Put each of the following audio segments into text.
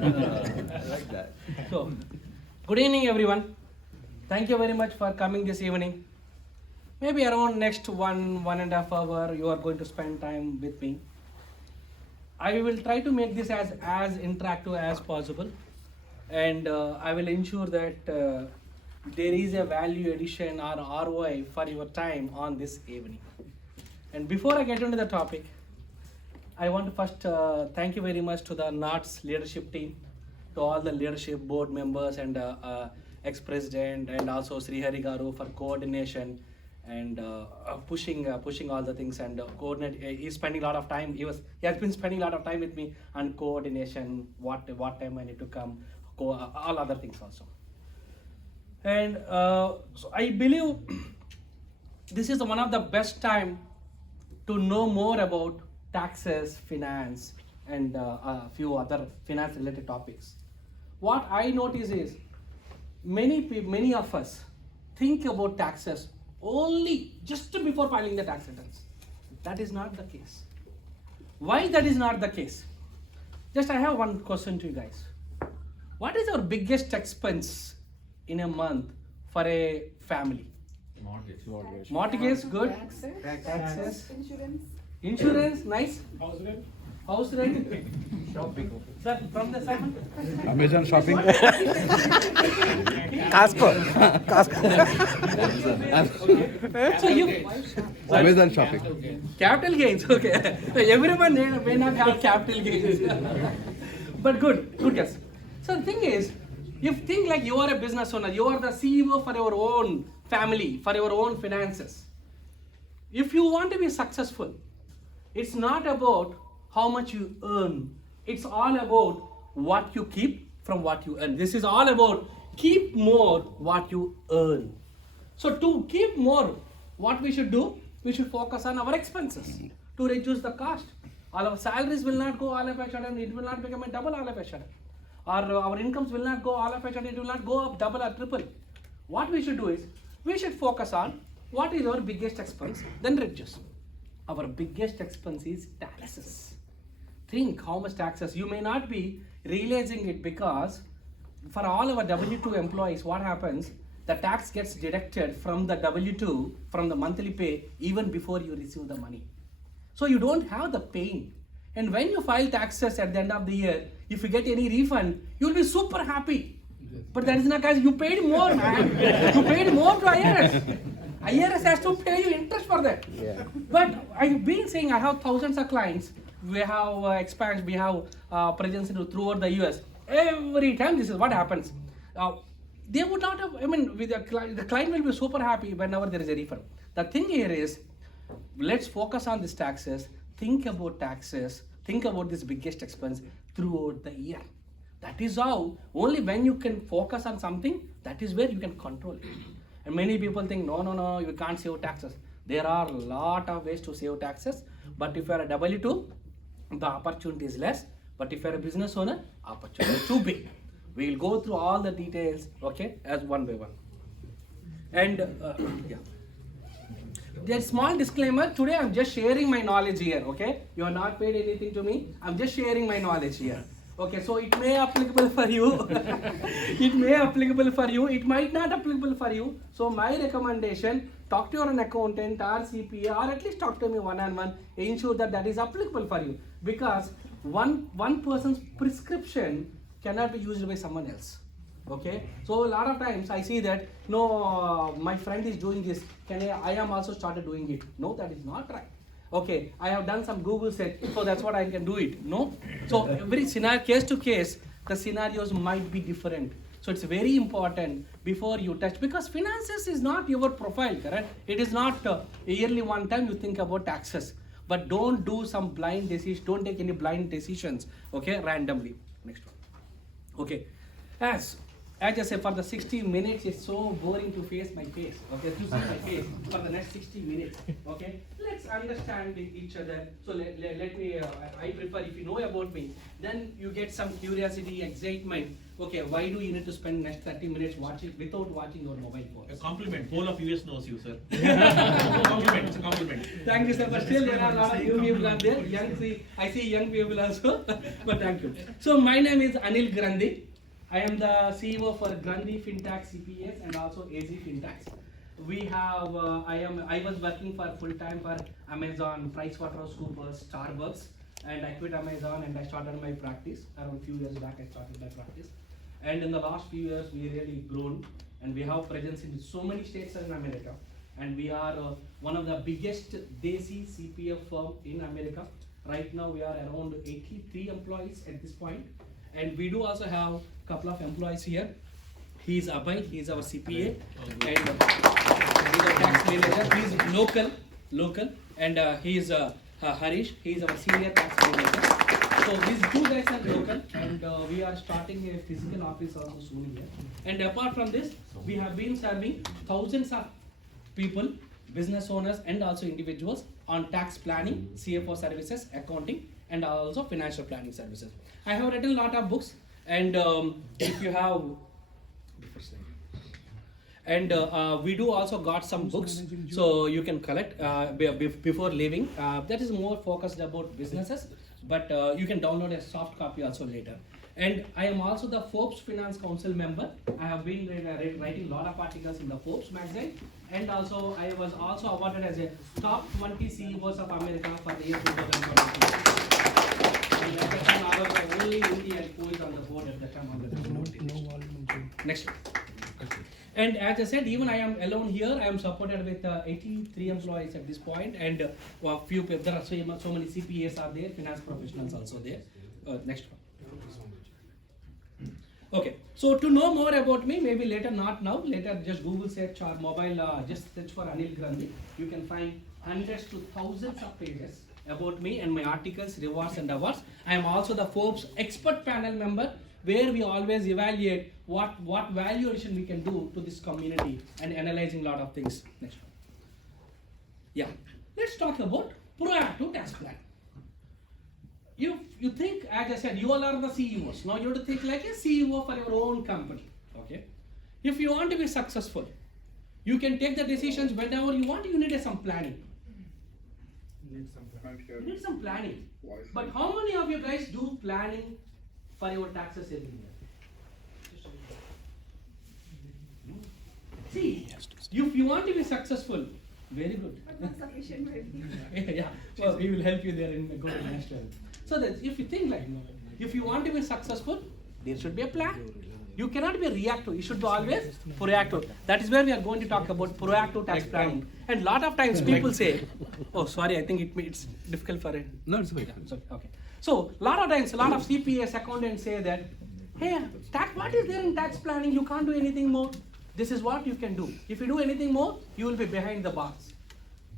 I like that. So, good evening, everyone. Thank you very much for coming this evening. Maybe around next 1.5 hour, you are going to spend time with me. I will try to make this as interactive as possible, and I will ensure that there is a value addition or ROI for your time on this evening. And before I get into the topic, I want to first thank you very much to the NATS leadership team, to all the leadership board members and ex-president, and also Sri Hari Garu for coordination and pushing all the things and coordinate. He's spending a lot of time. He has been spending a lot of time with me on coordination, what time I need to come, all other things also. And so I believe this is one of the best time to know more about taxes, finance, and a few other finance related topics. What I notice is many of us think about taxes only just before filing the tax returns. That is not the case. Why that is not the case? Just I have one question to you guys. What is our biggest expense in a month for a family? Mortgage, good. Taxes. Insurance, nice. House rent. Shopping. Sir, from the side. Amazon shopping. So you. Amazon shopping. Capital gains, okay. Everyone may not have capital gains. But good guess. So the thing is, you think like you are a business owner, you are the CEO for your own family, for your own finances. If you want to be successful, it's not about how much you earn. It's all about what you keep from what you earn. This is all about keep more what you earn. So to keep more, what we should do? We should focus on our expenses to reduce the cost. All our salaries will not go all of a sudden, it will not become a double all of a sudden. Or our incomes will not go all of a sudden, it will not go up double or triple. What we should do is, we should focus on what is our biggest expense, then reduce. Our biggest expense is taxes. Think how much taxes. You may not be realizing it because for all our W2 employees, what happens? The tax gets deducted from the W2, from the monthly pay, even before you receive the money. So you don't have the pain. And when you file taxes at the end of the year, if you get any refund, you'll be super happy. But that is not, guys, you paid more, man. You paid more to IRS. IRS has to pay you interest for that. Yeah. But I've been saying I have thousands of clients. We have expansion, we have presence throughout the US. Every time this is what happens. They would not have, with the client will be super happy whenever there is a refund. The thing here is, let's focus on these taxes, think about taxes, think about this biggest expense throughout the year. That is how, only when you can focus on something, that is where you can control it. And many people think, no, you can't save taxes. There are a lot of ways to save taxes, but if you are a W2, the opportunity is less. But if you are a business owner, opportunity is too big. We will go through all the details, okay, as one by one. And yeah. There's small disclaimer, today I'm just sharing my knowledge here, okay? You are not paid anything to me, I'm just sharing my knowledge here. Okay, so it may applicable for you, it may applicable for you, it might not applicable for you. So my recommendation, talk to your accountant or CPA, or at least talk to me one-on-one, ensure that is applicable for you. Because one person's prescription cannot be used by someone else. Okay, so a lot of times I see that, no, my friend is doing this, I am also started doing it. No, that is not right. Okay, I have done some Google search, so that's what I can do it. No, so every scenario, case to case, the scenarios might be different. So it's very important before you touch, because finances is not your profile, correct? It is not yearly one time you think about taxes. But don't do some blind decisions, don't take any blind decisions, okay, randomly. Next one. Okay, as as I said, for the 60 minutes, it's so boring to face my face, okay, to see my face for the next 60 minutes, okay. Let's understand each other. So let me, I prefer, if you know about me, then you get some curiosity, excitement. Okay, why do you need to spend next 30 minutes without watching your mobile phone? A compliment. Whole of US knows you, sir. Compliment. It's a compliment. Thank you, sir. But still, there are a lot of new people out there. I see young people also. But thank you. So my name is Anil Grandhi. I am the CEO for Grandhi FinTax CPS and also AG FinTax. We have, I was working for full time for Amazon, PricewaterhouseCoopers, Starbucks, and I quit Amazon and I started my practice. Around a few years back, I started my practice. And in the last few years, we really grown, and we have presence in so many states in America. And we are one of the biggest Desi CPF firm in America. Right now, we are around 83 employees at this point. And we do also have a couple of employees here. He is Abhay, he is our CPA, and he is a tax manager. He is local, and he is Harish, he is our senior tax manager. So these two guys are local, and we are starting a physical office also soon here. And apart from this, we have been serving thousands of people, business owners, and also individuals on tax planning, CFO services, accounting, and also financial planning services. I have written a lot of books, and if you have, and we do also got some books, so you can collect before leaving. That is more focused about businesses, but you can download a soft copy also later. And I am also the Forbes Finance Council member. I have been writing a lot of articles in the Forbes magazine, and also I was also awarded as a top 20 CEOs of America for the year 2022. And at the time, I was the only Indian who is on the board at the time on the board. Next. And as I said, even I am alone here. I am supported with 83 employees at this point, and few people. There are so many CPAs are there, finance professionals also there. Next one. Okay, so to know more about me, maybe later, not now, later just Google search or mobile, just search for Anil Grandhi. You can find hundreds to thousands of pages about me and my articles, rewards and awards. I am also the Forbes expert panel member, where we always evaluate what value addition we can do to this community and analyzing a lot of things. Next one. Yeah, let's talk about proactive tax plan. You think, as I said, you all are the CEOs. Now you have to think like a CEO for your own company. Okay. If you want to be successful, you can take the decisions whenever you want. You need some planning. You need some planning. But how many of you guys do planning for your taxes every year? See, if you want to be successful, very good. But not sufficient, maybe. Yeah, well, we will help you there in go to next level. So that if you think like, if you want to be successful, there should be a plan. You cannot be reactive. You should be always proactive. That is where we are going to talk about proactive tax planning. And lot of times people say, oh sorry, I think it's difficult for it. No, it's okay. Okay. So lot of times, a lot of CPAs accountants say that, hey, what is there in tax planning? You can't do anything more. This is what you can do. If you do anything more, you will be behind the bars.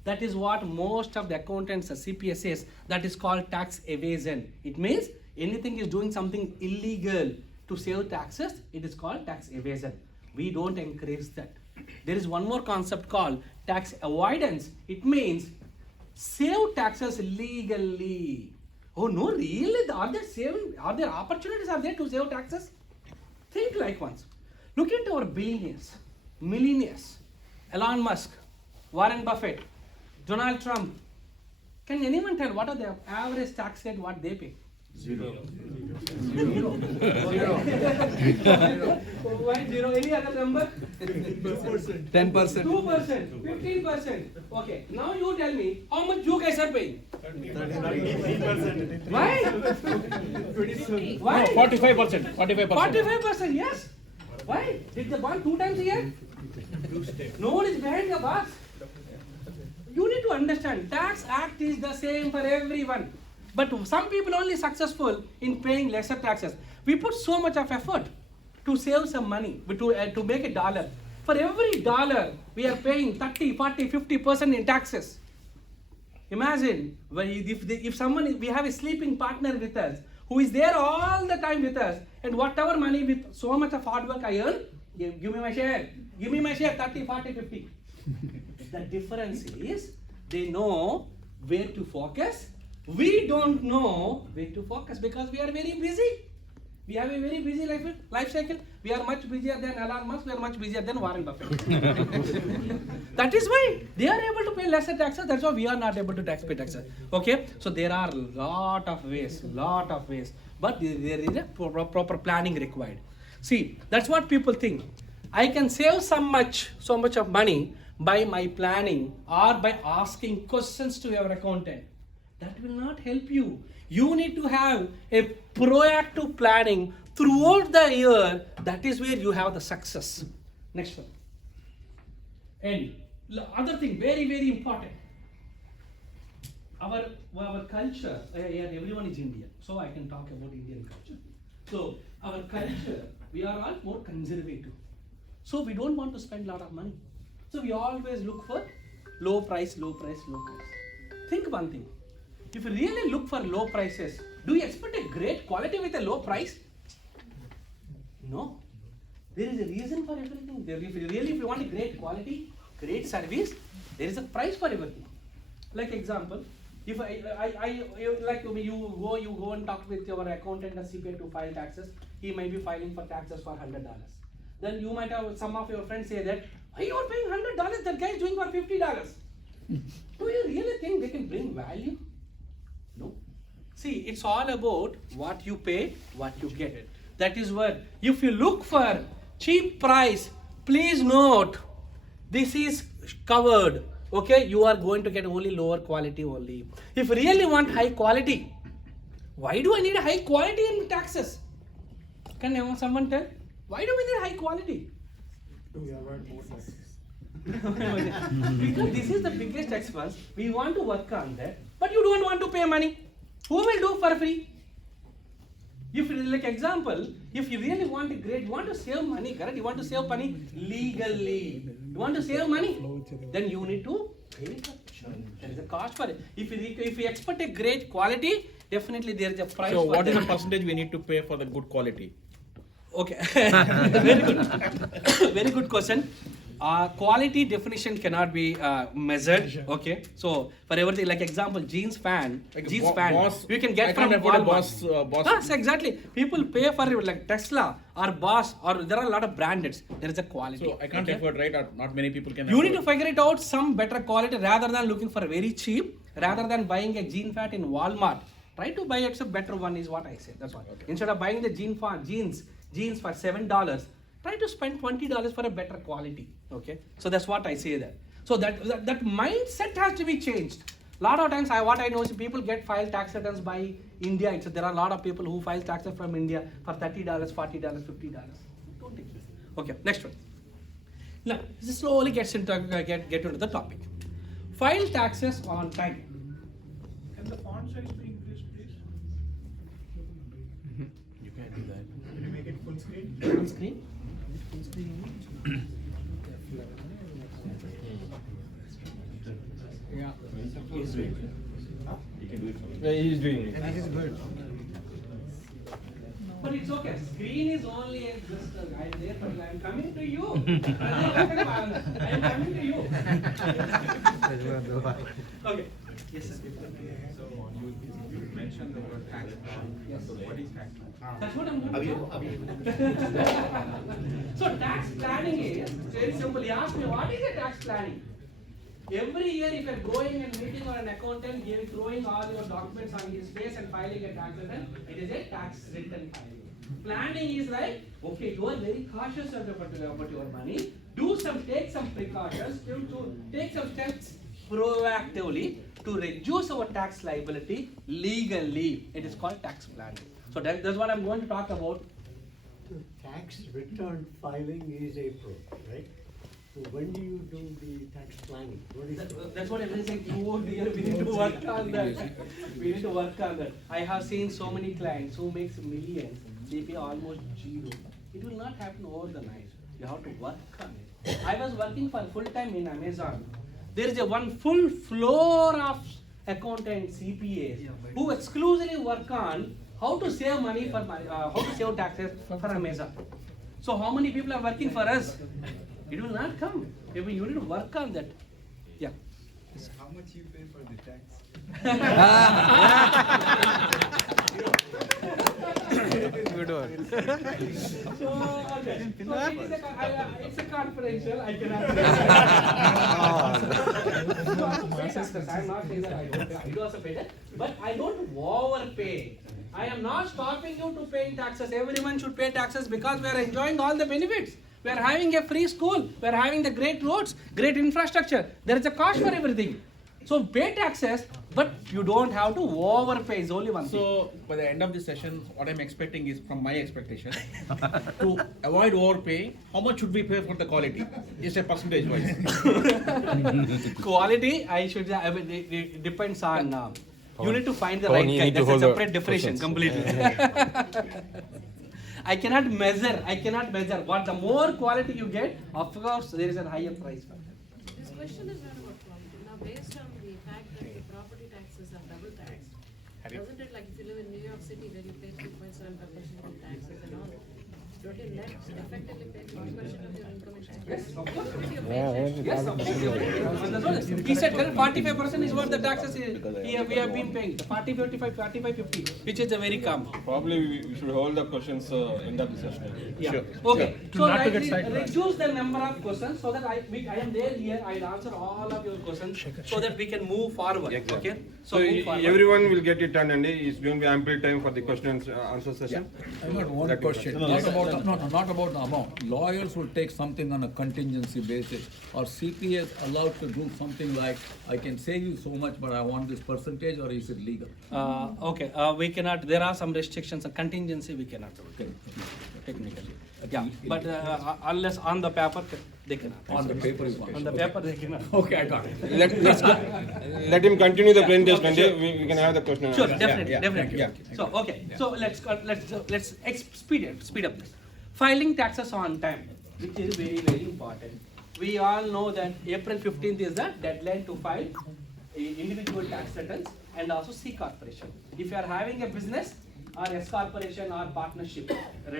That is what most of the accountants or CPA says. That is called tax evasion. It means anything is doing something illegal to save taxes. It is called tax evasion. We don't encourage that. There is one more concept called tax avoidance. It means save taxes legally. Oh no, really? Are there opportunities are there to save taxes? Think like once. Look at our billionaires, millionaires, Elon Musk, Warren Buffett, Donald Trump. Can anyone tell what are the average tax rate what they pay? Zero. Why zero? Any other number? 10%. 2%, 15%. Okay, now you tell me how much you guys are paying? 30%. Why? Why? 45%. 45%, yes. Why? Did they burn 2 times a year? No one is behind the bars. You need to understand, Tax Act is the same for everyone. But some people only successful in paying lesser taxes. We put so much of effort to save some money, to make a dollar. For every dollar, we are paying 30, 40, 50% in taxes. Imagine, if we have a sleeping partner with us, who is there all the time with us, And whatever money with so much of hard work I earn, give me my share. Give me my share, 30, 40, 50. The difference is they know where to focus. We don't know where to focus because we are very busy. We have a very busy life cycle. We are much busier than Elon Musk. We are much busier than Warren Buffett. That is why they are able to pay lesser taxes. That's why we are not able to pay taxes. Okay, so there are lot of ways, but there is a proper planning required. See, that's what people think. I can save so much of money by my planning or by asking questions to your accountant. That will not help you. You need to have a proactive planning throughout the year. That is where you have the success. Next one. And other thing, very, very important. Our culture, everyone is Indian, so I can talk about Indian culture. So our culture, we are all more conservative. So we don't want to spend a lot of money. So we always look for low price. Think one thing. If you really look for low prices, do you expect a great quality with a low price? No. There is a reason for everything. If you want a great quality, great service, there is a price for everything. Like example, if you go and talk with your accountant or CPA to file taxes, he might be filing for taxes for $100. Then you might have some of your friends say that, why you are paying $100? That guy is doing for $50. Do you really think they can bring value? No. See, it's all about what you pay, what you get. That is what, if you look for cheap price, please note, this is covered. Okay, you are going to get only lower quality only. If you really want high quality, why do I need a high quality in taxes? Can someone tell? Why do we need high quality? Because this is the biggest expense. We want to work on that, but you don't want to pay money. Who will do for free? If, like example, if you really want a great, you want to save money, correct? You want to save money legally. You want to save money, then you need to pay it. There is a cost for it. If you expect a great quality, definitely there is a price. So for what is that. the percentage we need to pay for the good quality? Okay, very good. Very good question. Quality definition cannot be measured. Okay, so for everything, like example, jeans fan, Boss, you can get I from can't afford a Walmart. boss. Yes, exactly. People pay for like Tesla or Boss, or there are a lot of brandeds. There is a quality. So I can't afford, right? Or not many people can. You afford. need to figure it out some better quality rather than looking for very cheap. Rather than buying a jean fat in Walmart, try to buy a better one is what I say. That's what. Okay. Instead of buying the jeans for $7, try to spend $20 for a better quality. Okay, so that's what I say there. So that mindset has to be changed. A lot of times, what I know is people get file tax returns by India. So there are a lot of people who file taxes from India for $30, $40, $50. Don't take this. Okay, next one. Now, this slowly gets into get into the topic. File taxes on time. Can the font size be increased, please? You can do that. Can you make it full screen? Full screen. He's doing it. But it's okay. Screen is only a just I'm there, but I'm coming to you. I'm coming to you. Okay. Yes, sir. So you mentioned the word tax plan. Yes. So what is tax plan? That's what I'm going to do. So tax planning is very simple. You ask me, what is a tax planning? Every year, if you're going and meeting or an accountant, throwing all your documents on his face and filing a tax return, it is a tax return filing. Planning is like, okay, you are very cautious about your money. Take some precautions, take some steps proactively to reduce our tax liability legally. It is called tax planning. So that's what I'm going to talk about. Tax return filing is April, right? So when do you do the tax planning? What is That's what everyone saying. Oh dear, we need to work on that. We need to work on that. I have seen so many clients who makes millions. They pay almost zero. It will not happen overnight. You have to work on it. I was working for full time in Amazon. There is one full floor of accountants, CPAs, who exclusively work on how to save money for how to save taxes for Amazon. So how many people are working for us? It will not come. Maybe you need to work on that. Yeah. How much you pay for the tax? Good one. So, okay. So it's a confidential. I cannot say. I'm not saying that I don't pay. I do also pay that, but I don't overpay. I am not stopping you to paying taxes. Everyone should pay taxes because we are enjoying all the benefits. We are having a free school. We are having the great roads, great infrastructure. There is a cost for everything. So pay taxes, but you don't have to overpay. Is only one thing. So, by the end of the session, what I'm expecting is, from my expectation, to avoid overpaying, how much should we pay for the quality? Is a percentage wise. Quality, I should. I mean, it depends on. You need to find the Pawan, right you guy. need to That's a hold the separate definition questions. completely. I cannot measure. What the more quality you get, of course, there is a higher price for that. This question is not about quality. Now, based on the fact that the property taxes are double taxed, doesn't it, like if you live in New York City where you pay 3.75% of taxes and all, don't you net effectively pay 40% of your income in taxes? Yes, of course. What is your paycheck? Yes, of course. He said 45% is what the taxes we have been paying. 40, 55, 45, 50, which is a very common. Probably we should hold the questions end of the session. Yeah. Sure. Okay. So not to get sidetracked. reduce the number of questions so that I am there here. I'll answer all of your questions so that we can move forward. Exactly. Okay. So move forward. everyone will get it done, and it's going to be ample time for the question and answer session. I got one question, not about the amount. Lawyers will take something on a contingency basis, or CPA is allowed to do something like, I can save you so much, but I want this percentage, or is it legal? Okay. We cannot. There are some restrictions. A contingency we cannot do it. Technically. Yeah. But unless on the paper they cannot. On the paper is one. On the paper they cannot. Okay, I got it. Let him continue the presentation, and then we can have the question and Sure, answer. definitely. Yeah. So okay, so let's speed up this. Filing taxes on time, which is very important. We all know that April 15th is the deadline to file individual tax returns and also C corporation. If you are having a business or S corporation or partnership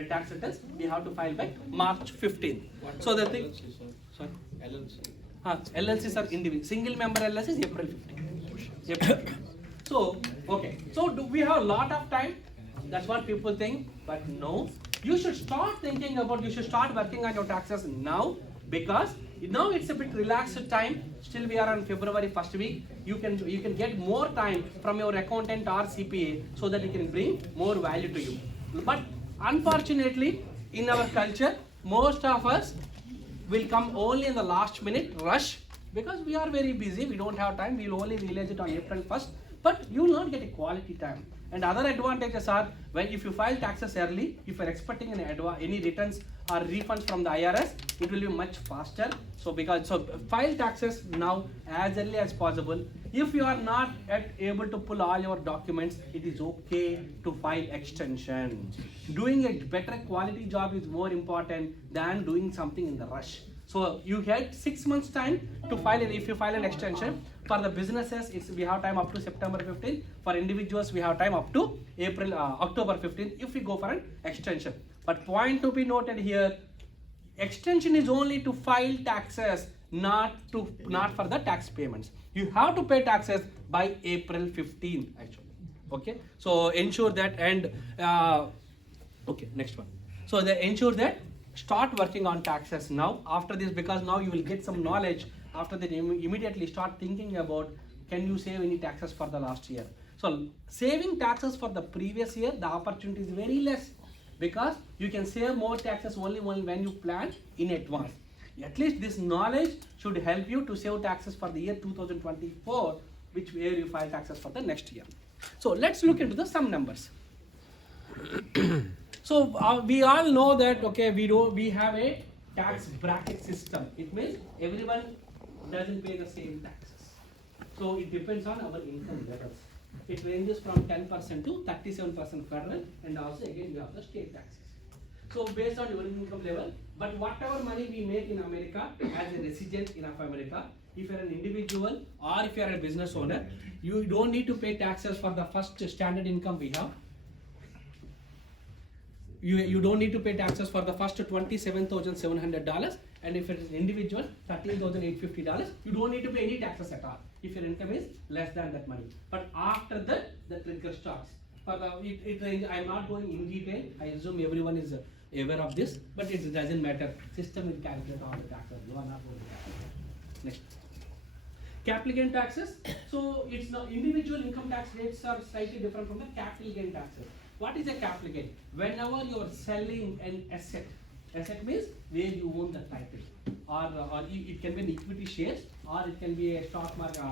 tax returns, we have to file by March 15th. So the thing, sorry, LLCs are individual. Single member LLC is April 15th. So okay, so do we have a lot of time? That's what people think, but no. You should start thinking about. You should start working on your taxes now, because now it's a bit relaxed time. Still, we are on February 1st week. You can get more time from your accountant or CPA so that it can bring more value to you. But unfortunately, in our culture, most of us will come only in the last minute rush because we are very busy. We don't have time. We'll only realize it on April 1st. But you will not get a quality time. And other advantages are, when if you file taxes early, if you are expecting any returns or refunds from the IRS, it will be much faster. So file taxes now as early as possible. If you are not yet able to pull all your documents, it is okay to file extension. Doing a better quality job is more important than doing something in the rush. So you had 6 months time to file it if you file an extension. For the businesses, we have time up to September 15th. For individuals, we have time up to October 15th if we go for an extension. But point to be noted here, extension is only to file taxes, not for the tax payments. You have to pay taxes by April 15th actually. Okay, so ensure that, and okay, next one. So they ensure that start working on taxes now after this, because now you will get some knowledge. After that, immediately start thinking about, can you save any taxes for the last year? So saving taxes for the previous year, the opportunity is very less, because you can save more taxes only when you plan in advance. At least this knowledge should help you to save taxes for the year 2024, which where you file taxes for the next year. So let's look into some numbers. So we all know that, okay, we have a tax bracket system. It means everyone doesn't pay the same taxes. So it depends on our income levels. It ranges from 10% to 37% federal, and also again we have the state taxes. So based on your income level, but whatever money we make in America as a resident in America, if you are an individual or if you are a business owner, you don't need to pay taxes for the first standard income we have. you don't need to pay taxes for the first $27,700, and if it is individual, $13,850. You don't need to pay any taxes at all if your income is less than that money. But after that, the trigger starts. For the I'm not going in detail. I assume everyone is aware of this, but it doesn't matter. System will calculate all the taxes. You are not going to calculate. Next. Capital gain taxes. So it's not individual income tax rates are slightly different from the capital gain taxes. What is a capital gain? Whenever you are selling an asset means where you own the title, or it can be an equity shares, or it can be a stock market,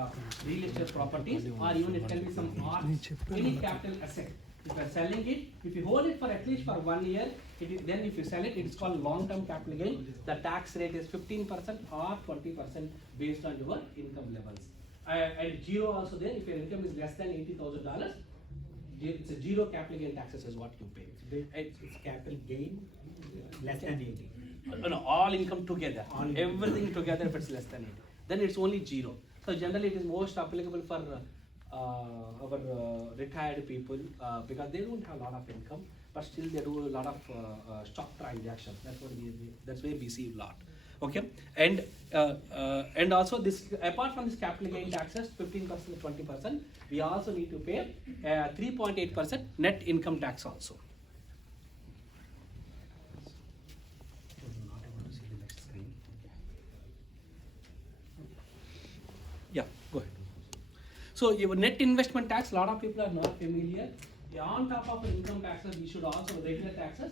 real estate properties, or even it can be some art, any capital asset. If you are selling it, if you hold it for at least for 1 year, then if you sell it, it is called long-term capital gain. The tax rate is 15% or 20% based on your income levels. And zero also there, if your income is less than $80,000, it's a zero capital gain taxes is what you pay. It's capital gain less than 80. No, all income together, everything together. If it's less than 80, then it's only zero. So generally, it is most applicable for our retired people because they don't have a lot of income, but still they do a lot of stock transactions. That's where we see a lot. Okay, and also this, apart from this capital gain taxes, 15% to 20%, we also need to pay 3.8% net income tax also. Yeah, go ahead. So your net investment tax, a lot of people are not familiar. On top of income taxes, we should also regular taxes.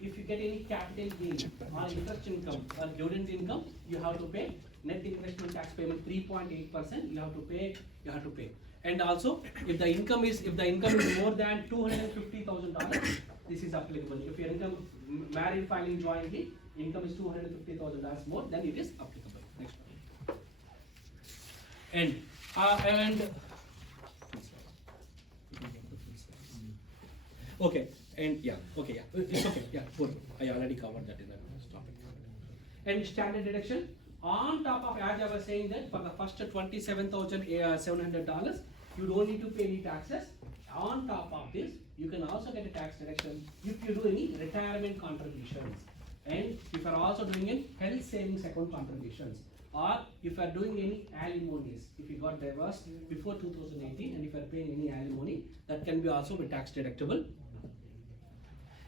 If you get any capital gain or interest income or dividend income, you have to pay net investment tax payment 3.8%. You have to pay. And also, if the income is more than $250,000, this is applicable. If your income married filing jointly, income is $250,000 more, then it is applicable. Next one. And okay, and yeah, okay, yeah, it's okay, yeah, good. I already covered that in the topic. And standard deduction on top of, as I was saying, that for the first $27,700, you don't need to pay any taxes. On top of this, you can also get a tax deduction if you do any retirement contributions, and if you are also doing any health savings account contributions, or if you are doing any alimonies, if you got divorced before 2018 and if you are paying any alimony, that can be also be tax deductible.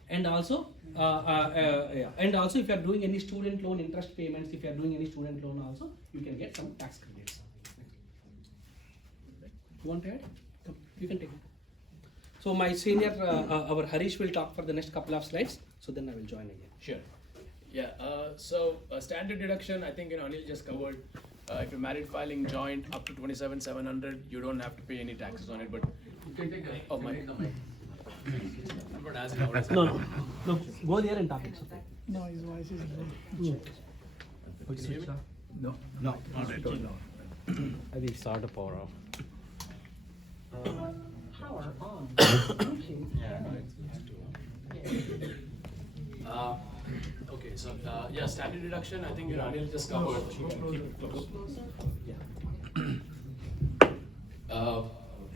And also, if you are doing any student loan interest payments, if you are doing any student loan also, you can get some tax credits. You want to add? Come, you can take it. So my senior, our Harish will talk for the next couple of slides. So then I will join again. Sure. Yeah. Standard deduction, I think Anil just covered. If you're married filing joint up to 27,700, you don't have to pay any taxes on it. But you can take the mic. Oh my. I'm not as loud as No, go there and talk. No, his voice is low. Can you hear me? No, not at all. I think start the power off. Power on. Okay, so standard deduction, I think Anil just covered.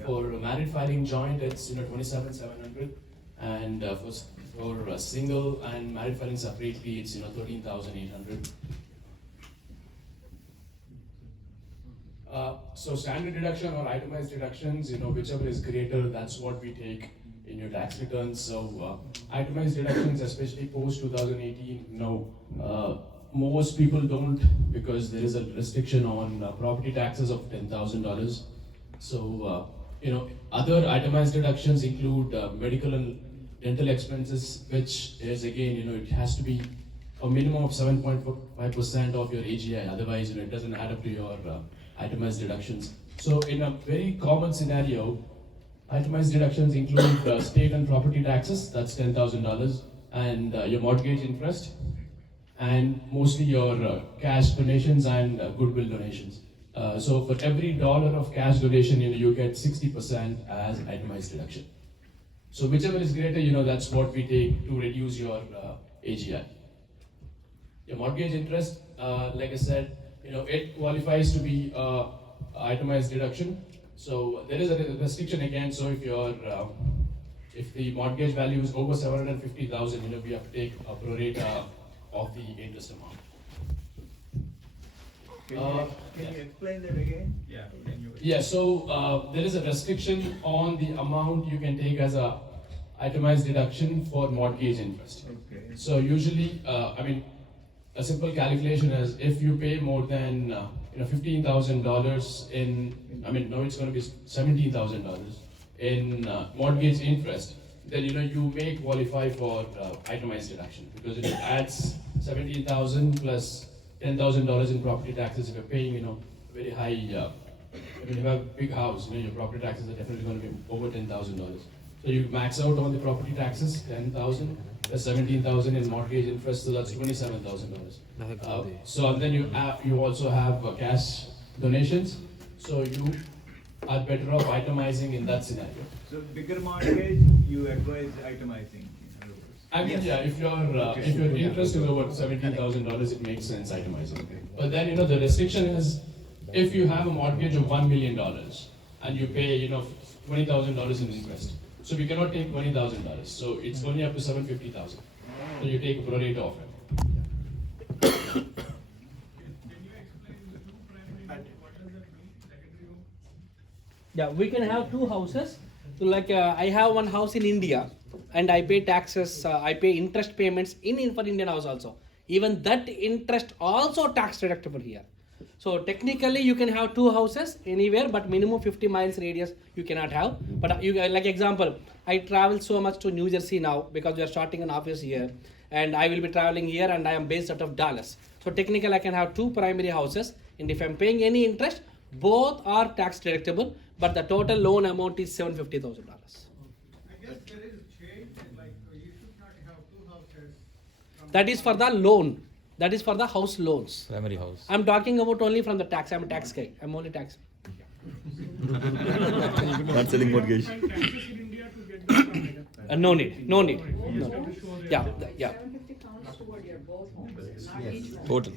For married filing joint, it's 27,700, and for single and married filing separately, it's 13,800. So standard deduction or itemized deductions, whichever is greater, that's what we take in your tax returns. So itemized deductions, especially post 2018, most people don't, because there is a restriction on property taxes of $10,000. So other itemized deductions include medical and dental expenses, which is again, it has to be a minimum of 7.5% of your AGI. Otherwise, it doesn't add up to your itemized deductions. So in a very common scenario, itemized deductions include state and property taxes, that's $10,000, and your mortgage interest, and mostly your cash donations and goodwill donations. So for every dollar of cash donation, you get 60% as itemized deduction. So whichever is greater, that's what we take to reduce your AGI. Your mortgage interest, like I said, it qualifies to be itemized deduction. So there is a restriction again. So if your If the mortgage value is over 750,000, we have to take a pro rata of the interest amount. Can you explain that again? Yeah. Yeah, so there is a restriction on the amount you can take as a itemized deduction for mortgage interest. Okay. So usually, a simple calculation is if you pay more than $15,000 in, no, it's going to be $17,000 in mortgage interest, then you may qualify for itemized deduction because it adds 17,000 plus $10,000 in property taxes. If you're paying, very high, if you have a big house, your property taxes are definitely going to be over $10,000. So you max out on the property taxes, 10,000 plus 17,000 in mortgage interest, so that's $27,000. So and then you also have cash donations, so you are better off itemizing in that scenario. So bigger mortgage, you advise itemizing, in other words. Yeah, if your interest is over $17,000, it makes sense itemizing. But then the restriction is if you have a mortgage of $1 million and you pay $20,000 in interest, so we cannot take $20,000. So it's only up to $750,000. So you take a pro rata of it. Yeah, we can have two houses. So like I have one house in India and I pay taxes, I pay interest payments for Indian house also. Even that interest also tax deductible here. So technically you can have two houses anywhere, but minimum 50 miles radius you cannot have. But you like example, I travel so much to New Jersey now because we are starting an office here, and I will be traveling here, and I am based out of Dallas. So technically I can have two primary houses, and if I am paying any interest, both are tax deductible, but the total loan amount is $750,000. I guess there is a change, like you should not have two houses. That is for the loan. That is for the house loans. Primary house. I'm talking about only from the tax. I'm a tax guy. I'm only tax. Not selling mortgage. And taxes in India to get the deduction. No need. No need. No. Yeah. Yeah. 750 counts toward your both homes, not each home. Total.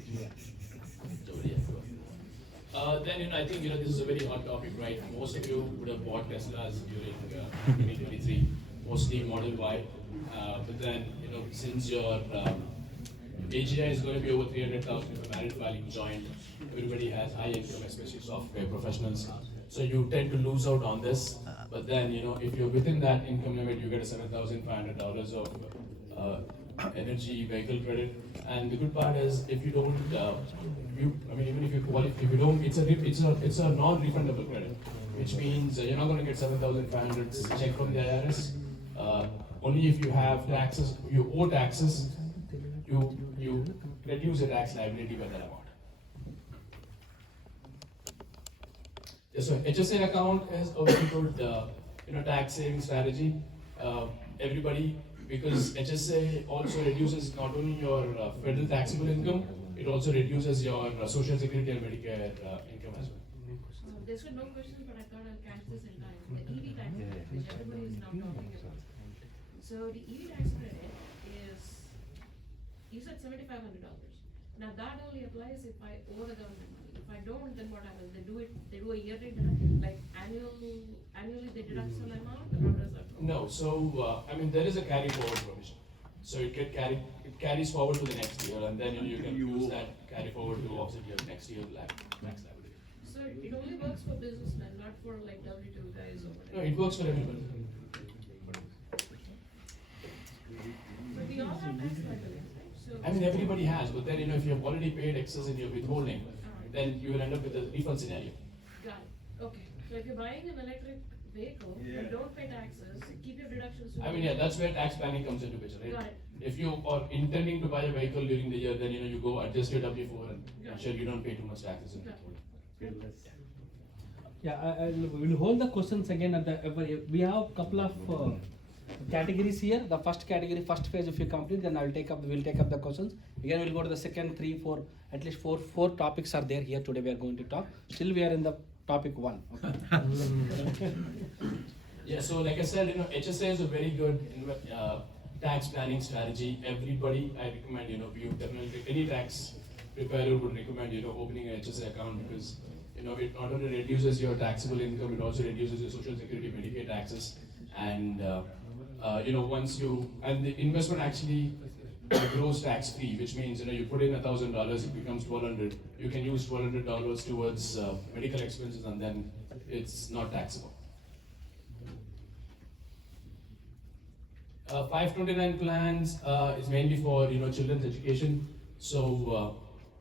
Then I think this is a very hot topic, right? Most of you would have bought Teslas during 2023, mostly Model Y. But then since your AGI is going to be over 300,000 if you're married filing joint, everybody has high income, especially software professionals. So you tend to lose out on this. But then if you're within that income limit, you get a $7,500 of energy vehicle credit. And the good part is if you don't, even if you qualify, if you don't, it's a non-refundable credit, which means you're not going to get 7,500 check from the IRS. Only if you have taxes, you owe taxes, you reduce your tax liability by that amount. So HSA account is a very good tax saving strategy. Everybody, because HSA also reduces not only your federal taxable income, it also reduces your Social Security and Medicare income as well. There's no question, but I thought I'll catch this in time. The EV tax credit, which everybody is now talking about. So the EV tax credit is, you said $7,500. Now that only applies if I owe the government money. If I don't, then what happens? They do a yearly deduction, like annually they deduct some amount, or how does that go? No, so there is a carry forward provision. So it carries forward to the next year, and then you can use that carry forward to offset your next year's tax liability. So it only works for businessmen, not for like W2 guys or whatever. No, it works for everybody. But we all have tax liabilities, right? So Everybody has, but then if you have already paid excess in your withholding, then you will end up with a refund scenario. got it. Okay. So if you're buying an electric vehicle, you don't pay taxes, keep your deductions. That's where tax planning comes into picture, right? Got it. If you are intending to buy a vehicle during the year, then you go adjust your W4 and ensure you don't pay too much taxes in withholding. Yeah, we'll hold the questions again at the. We have a couple of categories here. The first category, first phase, if you complete, then we'll take up the questions. Again, we'll go to the second, 3, 4, at least four topics are there here today. We are going to talk. Still, we are in the topic 1. Okay. Yeah, so like I said, HSA is a very good tax planning strategy. Everybody, I recommend, you definitely, any tax preparer would recommend, opening an HSA account because, it not only reduces your taxable income, it also reduces your Social Security, Medicare taxes, and once you, and the investment actually grows tax free, which means, you put in $1,000, it becomes 1,200. You can use $1,200 towards medical expenses, and then it's not taxable. 529 plans is mainly for children's education. So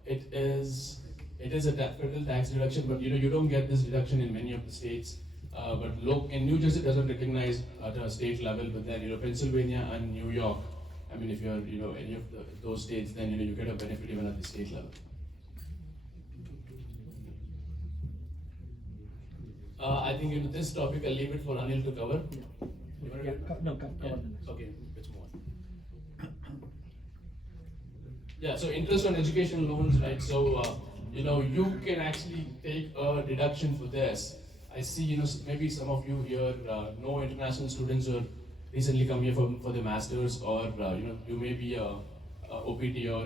it is a federal tax deduction, but you don't get this deduction in many of the states. But in New Jersey doesn't recognize at a state level, but then Pennsylvania and New York. I mean, if you're any of those states, then you get a benefit even at the state level. I think this topic I'll leave it for Anil to cover. Okay, let's move on. Yeah, so interest on education loans, right? So you can actually take a deduction for this. I see, maybe some of you here know international students who recently come here for the masters, or you may be a OPT or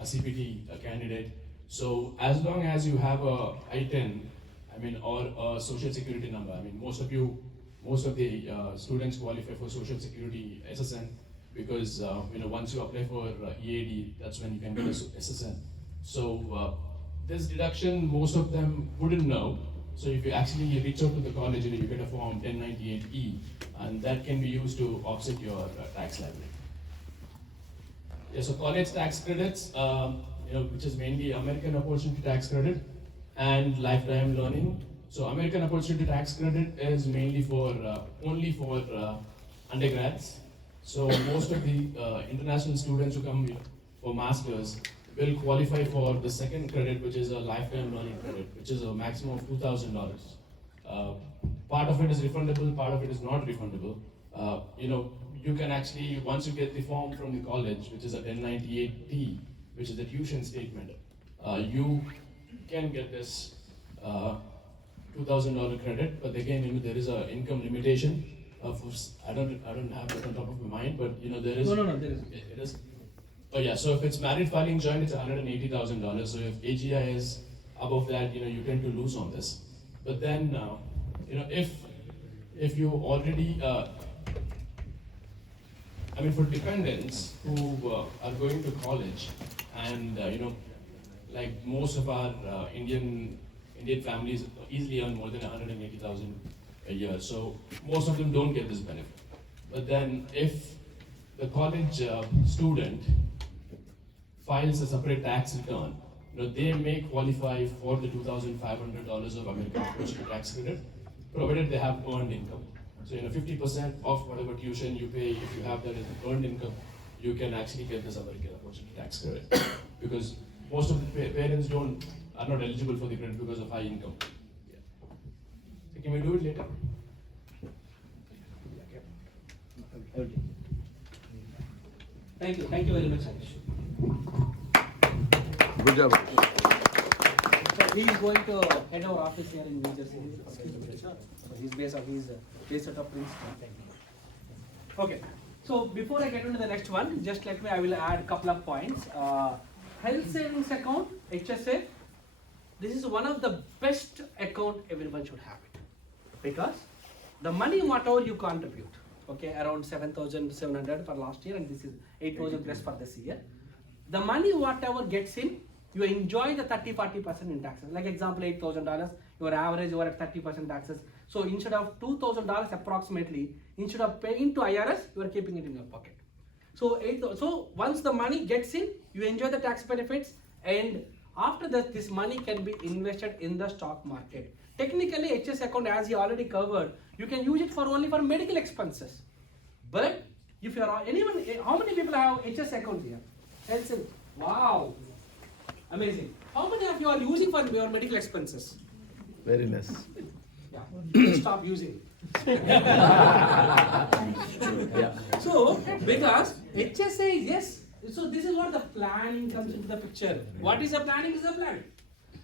a CPT candidate. So as long as you have a I-10, or a social security number, most of the students qualify for social security SSN, because once you apply for EAD, that's when you can get a SSN. So this deduction, most of them wouldn't know. So if you actually reach out to the college, you get a form 1098E, and that can be used to offset your tax liability. Yeah, so college tax credits, which is mainly American Opportunity Tax Credit and Lifetime Learning. So American Opportunity Tax Credit is mainly for only for undergrads. So most of the international students who come for masters will qualify for the second credit, which is a lifetime learning credit, which is a maximum of $2,000. Part of it is refundable, part of it is not refundable. You can actually, once you get the form from the college, which is a 1098T, which is the tuition statement, you can get this $2,000 credit, but again, there is a income limitation. I don't have it on top of my mind, but there is. No, there is. It is. Oh yeah, so if it's married filing joint, it's $180,000. So if AGI is above that, you tend to lose on this. But then, if you already, for dependents who are going to college, and like most of our Indian families easily earn more than $180,000 a year. So most of them don't get this benefit. But then if the college student files a separate tax return, they may qualify for the $2,500 of American Opportunity Tax Credit, provided they have earned income. So 50% of whatever tuition you pay, if you have that as earned income, you can actually get this American Opportunity Tax Credit. Because most of the parents are not eligible for the credit because of high income. Yeah. So can we do it later? Thank you very much, Anish. Good job. So he is going to head our office here in New Jersey. So he's based out of Princeton. Okay. So before I get into the next one, just I will add a couple of points. Health savings account, HSA. This is one of the best account everyone should have it, because the money whatever you contribute, around 7,700 for last year, and this is 8,000 plus for this year. The money whatever gets in, you enjoy the 30-40% in taxes. Like example, $8,000, your average you are at 30% taxes. So instead of $2,000 approximately, instead of paying to IRS, you are keeping it in your pocket. So once the money gets in, you enjoy the tax benefits, and after that, this money can be invested in the stock market. Technically, HS account, as he already covered, you can use it only for medical expenses. But if you are anyone, how many people have HS account here? Wow, amazing. How many of you are using for your medical expenses? Very less. Yeah, stop using. So, because HSA, yes. So this is what the planning comes into the picture. What is the planning? Is the plan.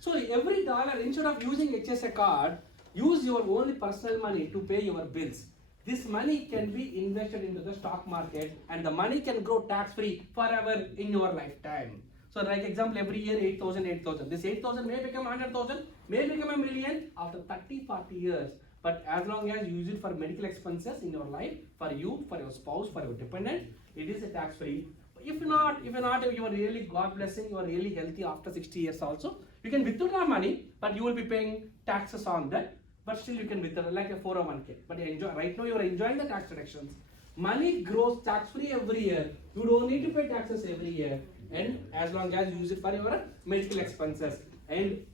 So every dollar, instead of using HSA card, use your only personal money to pay your bills. This money can be invested into the stock market, and the money can grow tax-free forever in your lifetime. So like example, every year 8,000. This 8,000 may become 100,000, may become a million after 30-40 years. But as long as you use it for medical expenses in your life, for you, for your spouse, for your dependent, it is a tax free. If you're not, you are really, God blessing, you are really healthy after 60 years also, you can withdraw money, but you will be paying taxes on that. But still you can withdraw like a 401k. But right now you are enjoying the tax reductions. Money grows tax free every year. You don't need to pay taxes every year. And as long as you use it for your medical expenses. And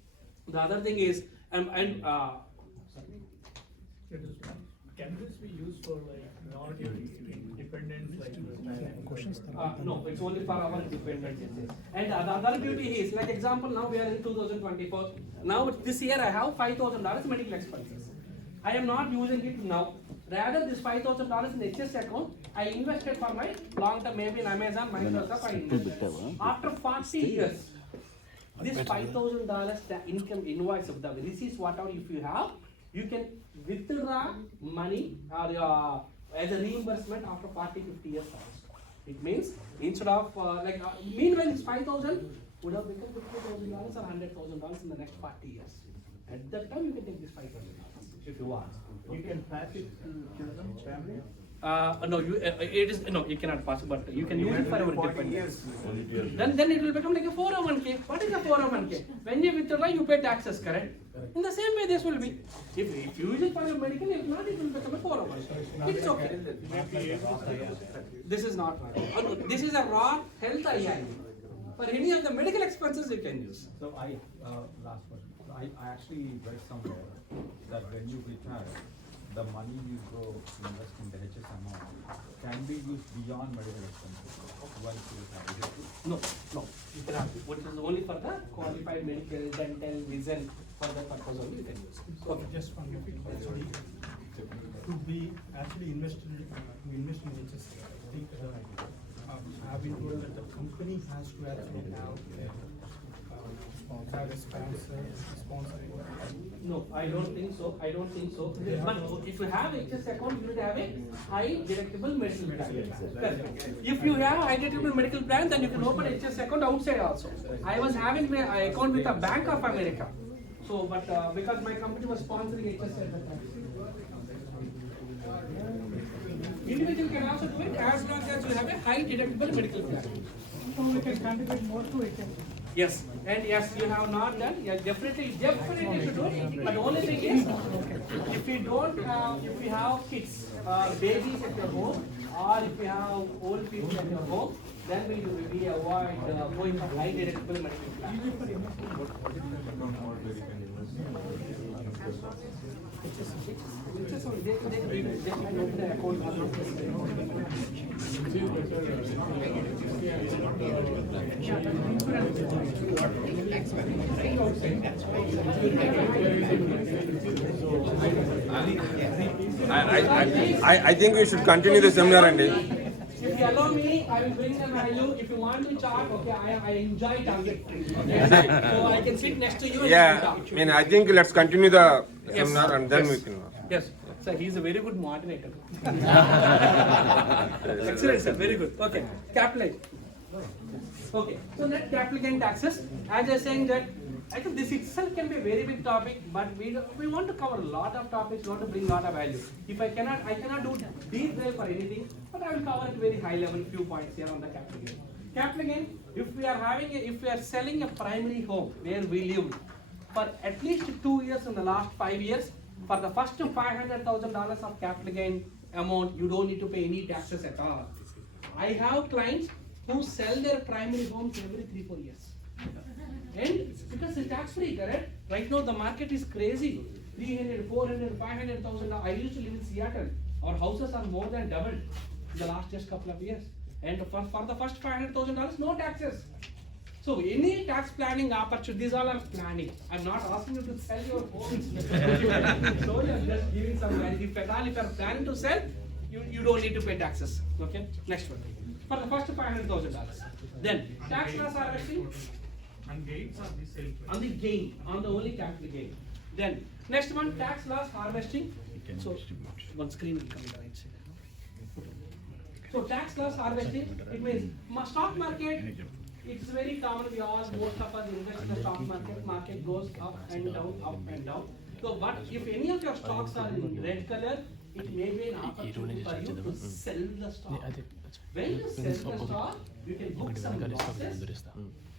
the other thing is, Can this be used for like non-dependents like no, it's only for our dependents. And the other beauty is, like example, now we are in 2024. Now this year I have $5,000 medical expenses. I am not using it now. Rather, this $5,000 in HS account, I invested for my long term, maybe in Amazon, Microsoft, I invested. After 40 years, this $5,000, the income invoice of the receipts, whatever, if you have, you can withdraw money or as a reimbursement after 40-50 years also. It means instead of meanwhile this 5,000 would have become $50,000 or $100,000 in the next 40 years. At that time you can take this $5,000 if you want. You can pass it to children, family? No, you cannot pass it, but you can use it for your dependents. Then it will become like a 401k. What is a 401k? When you withdraw, you pay taxes, correct? In the same way, this will be. If you use it for your medical, if not, it will become a 401k. It's okay. This is not right. This is a raw health IID. For any of the medical expenses, you can use. So last question. I actually read somewhere that when you retire, the money you go invest in the HS amount can be used beyond medical expenses once you retire. Is it true? No, you cannot. What is only for the qualified medical, dental, vision, for that purpose only you can use. Okay, just one more thing. To be actually invested in HS, I think I have been told that the company has to actually have a sponsor. No, I don't think so. But if you have HS account, you will have a high deductible medical plan. If you have high deductible medical plan, then you can open HS account outside also. I was having my account with the Bank of America. So, but because my company was sponsoring HS at that time. Individual can also do it as long as you have a high deductible medical plan. So we can contribute more to it. Yes, and yes, you have not done. Yes, definitely should do it. But the only thing is, if you have kids, babies at your home, or if you have old people at your home, then we avoid going for high deductible medical plan. I think we should continue the seminar and If you allow me, I will bring the value. If you want to chart, okay, I enjoy target. Okay? So I can sit next to you and yeah, I mean, I think let's continue the seminar and then we can. Yes, sir, he is a very good moderator. Excellent, sir, very good. Okay, capital. Okay, so net capital gain taxes. As I was saying that, I think this itself can be a very big topic, but we want to cover a lot of topics, we want to bring a lot of value. If I cannot do deep dive for anything, but I will cover at very high level few points here on the capital gain. Capital gain, if we are selling a primary home where we live for at least 2 years in the last 5 years, for the first $500,000 of capital gain amount, you don't need to pay any taxes at all. I have clients who sell their primary homes every 3-4 years. And because it's tax free, correct? Right now the market is crazy. 300, 400, 500,000. I used to live in Seattle. Our houses are more than doubled in the last just couple of years. And for the first $500,000, no taxes. So any tax planning opportunity, these all are planning. I'm not asking you to sell your homes. So you're just giving some value. If at all, if you're planning to sell, you don't need to pay taxes. Okay? Next one. For the first $500,000. Then tax loss harvesting. On gains or the sale price? On the gain, on the only capital gain. Then next one, tax loss harvesting. So one screen will come in the right side. So tax loss harvesting, it means stock market. It's very common. Most of us invest in the stock market. Market goes up and down, up and down. So what if any of your stocks are in red color, it may be an opportunity for you to sell the stock. When you sell the stock, you can book some losses,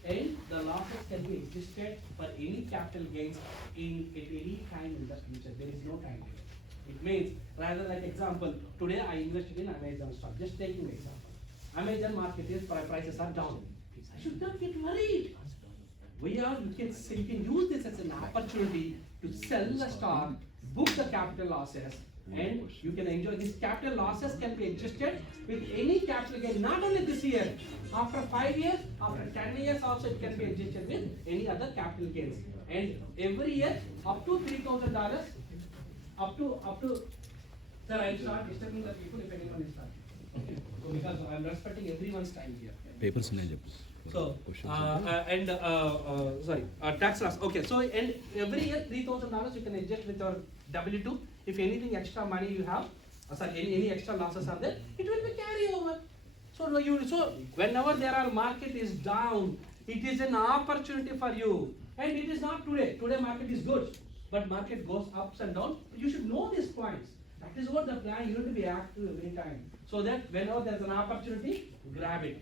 and the losses can be adjusted for any capital gains at any time in the future. There is no time limit. It means, rather like example, today I invested in Amazon stock. Just taking an example. Amazon market is prices are down. I should not get worried. You can use this as an opportunity to sell the stock, book the capital losses, and you can enjoy. These capital losses can be adjusted with any capital gain, not only this year. After 5 years, after 10 years also it can be adjusted with any other capital gains. And every year up to $3,000, up to. Sir, I'll start disturbing the people if anyone is starting. Okay. So because I'm respecting everyone's time here. Papers So, tax loss. Okay, so and every year $3,000 you can adjust with your W2. If anything extra money you have, any extra losses are there, it will be carry over. So whenever there are market is down, it is an opportunity for you. And it is not today. Today market is good, but market goes ups and downs. You should know these points. That is what the plan. You need to be active every time, so that whenever there is an opportunity, grab it.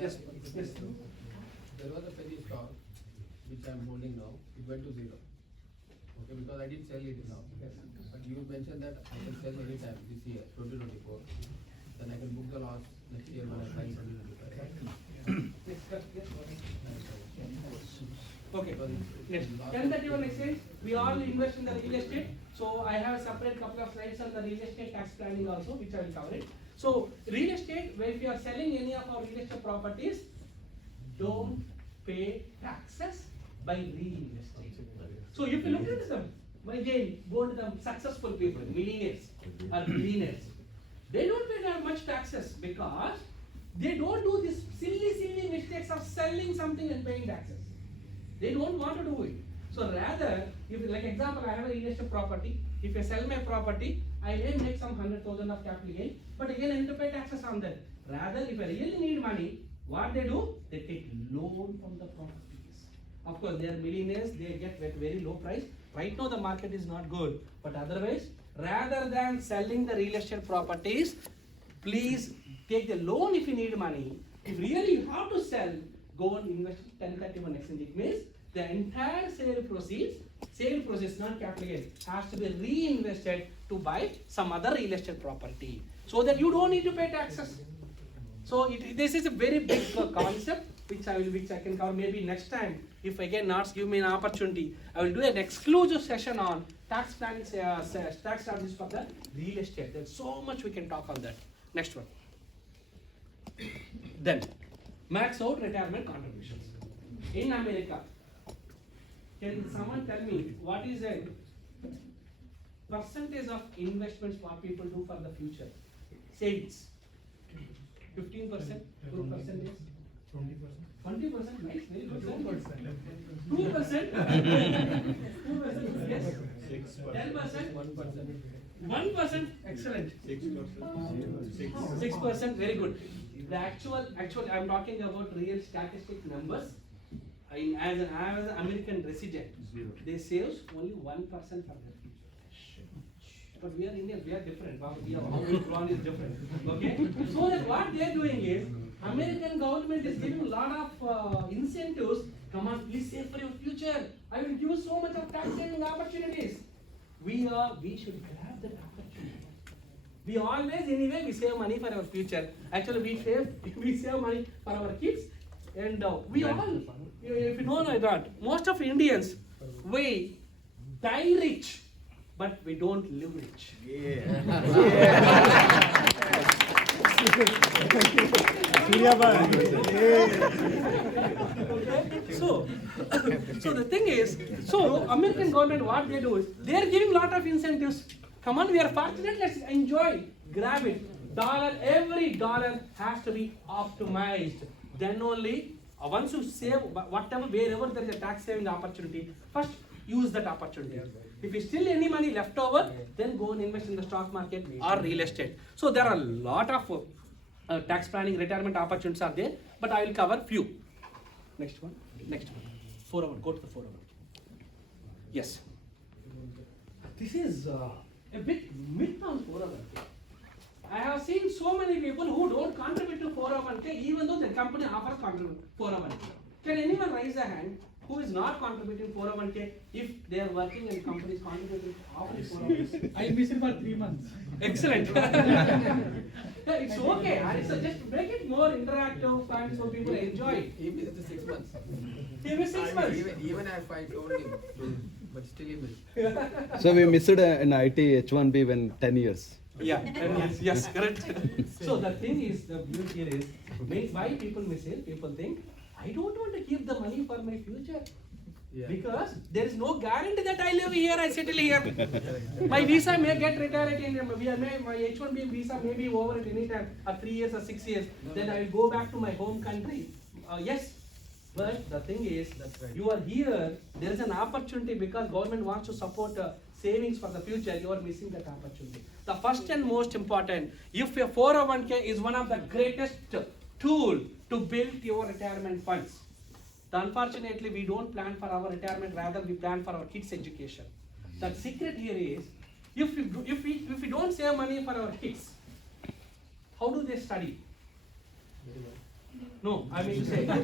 Yes. There was a penny stock which I am holding now. It went to zero. Okay, because I didn't sell it now. But you mentioned that I can sell anytime this year, 2024. Then I can book the loss next year when I find something. Okay. Next. 1031 exchange. We all invest in the real estate. So I have a separate couple of slides on the real estate tax planning also, which I will cover it. So real estate, if you are selling any of our real estate properties, don't pay taxes by reinvesting. So if you look at them, again, go to the successful people, millionaires or billionaires, they don't pay that much taxes because they don't do this silly mistakes of selling something and paying taxes. They don't want to do it. So rather, if like example, I have a real estate property. If I sell my property, I may make some 100,000 of capital gain, but again I need to pay taxes on that. Rather, if I really need money, what they do? They take loan from the properties. Of course, they are millionaires. They get at very low price. Right now the market is not good, but otherwise, rather than selling the real estate properties, please take the loan if you need money. If really you have to sell, go and invest in 1031 exchange. It means the entire sale proceeds, not capital gain, has to be reinvested to buy some other real estate property, so that you don't need to pay taxes. So this is a very big concept which I can cover maybe next time. If again NATS give me an opportunity, I will do an exclusive session on tax planning, tax strategies for the real estate. There's so much we can talk on that. Next one. Then max out retirement contributions in America. Can someone tell me what is a percentage of investments what people do for the future? Savings. 15%, 2%, 20%, 20%, nice, very good. 2%, 2%, yes. 10%, 1%, excellent. 6%, very good. The actual, I'm talking about real statistic numbers. As an American resident, they save only 1% for their future. But we are Indians, we are different. How we grown is different. Okay? So that what they are doing is, American government is giving a lot of incentives. Come on, please save for your future. I will give you so much of tax saving opportunities. We should grab that opportunity. We always, anyway, we save money for our future. Actually, we save money for our kids. And we all, if you don't know that, most of Indians, we die rich, but we don't live rich. So the thing is, so American government, what they do is, they are giving lot of incentives. Come on, we are fortunate, let's enjoy, grab it. Every dollar has to be optimized. Then only, once you save, whatever, wherever there is a tax saving opportunity, first use that opportunity. If you still any money left over, then go and invest in the stock market or real estate. So there are a lot of tax planning, retirement opportunities are there, but I will cover few. Next one. 4 hour, go to the 4 hour. Yes. this is a bit myth on 401k. I have seen so many people who don't contribute to 401k even though the company offers contribute 401k. Can anyone raise a hand who is not contributing 401k if they are working and companies contributing offering 401k? I miss it for 3 months. Excellent. Yeah, it's okay. It's just make it more interactive and so people enjoy it. He missed the 6 months. He missed 6 months. Even if I told him, but still he missed. So we missed an IT H1B when 10 years. Yeah, yes, correct. So the thing is, the beauty here is, why people miss it, people think, I don't want to keep the money for my future. Yeah. Because there is no guarantee that I live here, I settle here. My visa may get retired at any time. My H1B visa may be over at any time, 3 years or 6 years. Then I will go back to my home country. Yes, but the thing is, you are here, there is an opportunity because government wants to support savings for the future, you are missing that opportunity. The first and most important, if your 401k is one of the greatest tool to build your retirement funds. Unfortunately, we don't plan for our retirement, rather we plan for our kids' education. The secret here is, if we don't save money for our kids, how do they study? No, I mean to say. That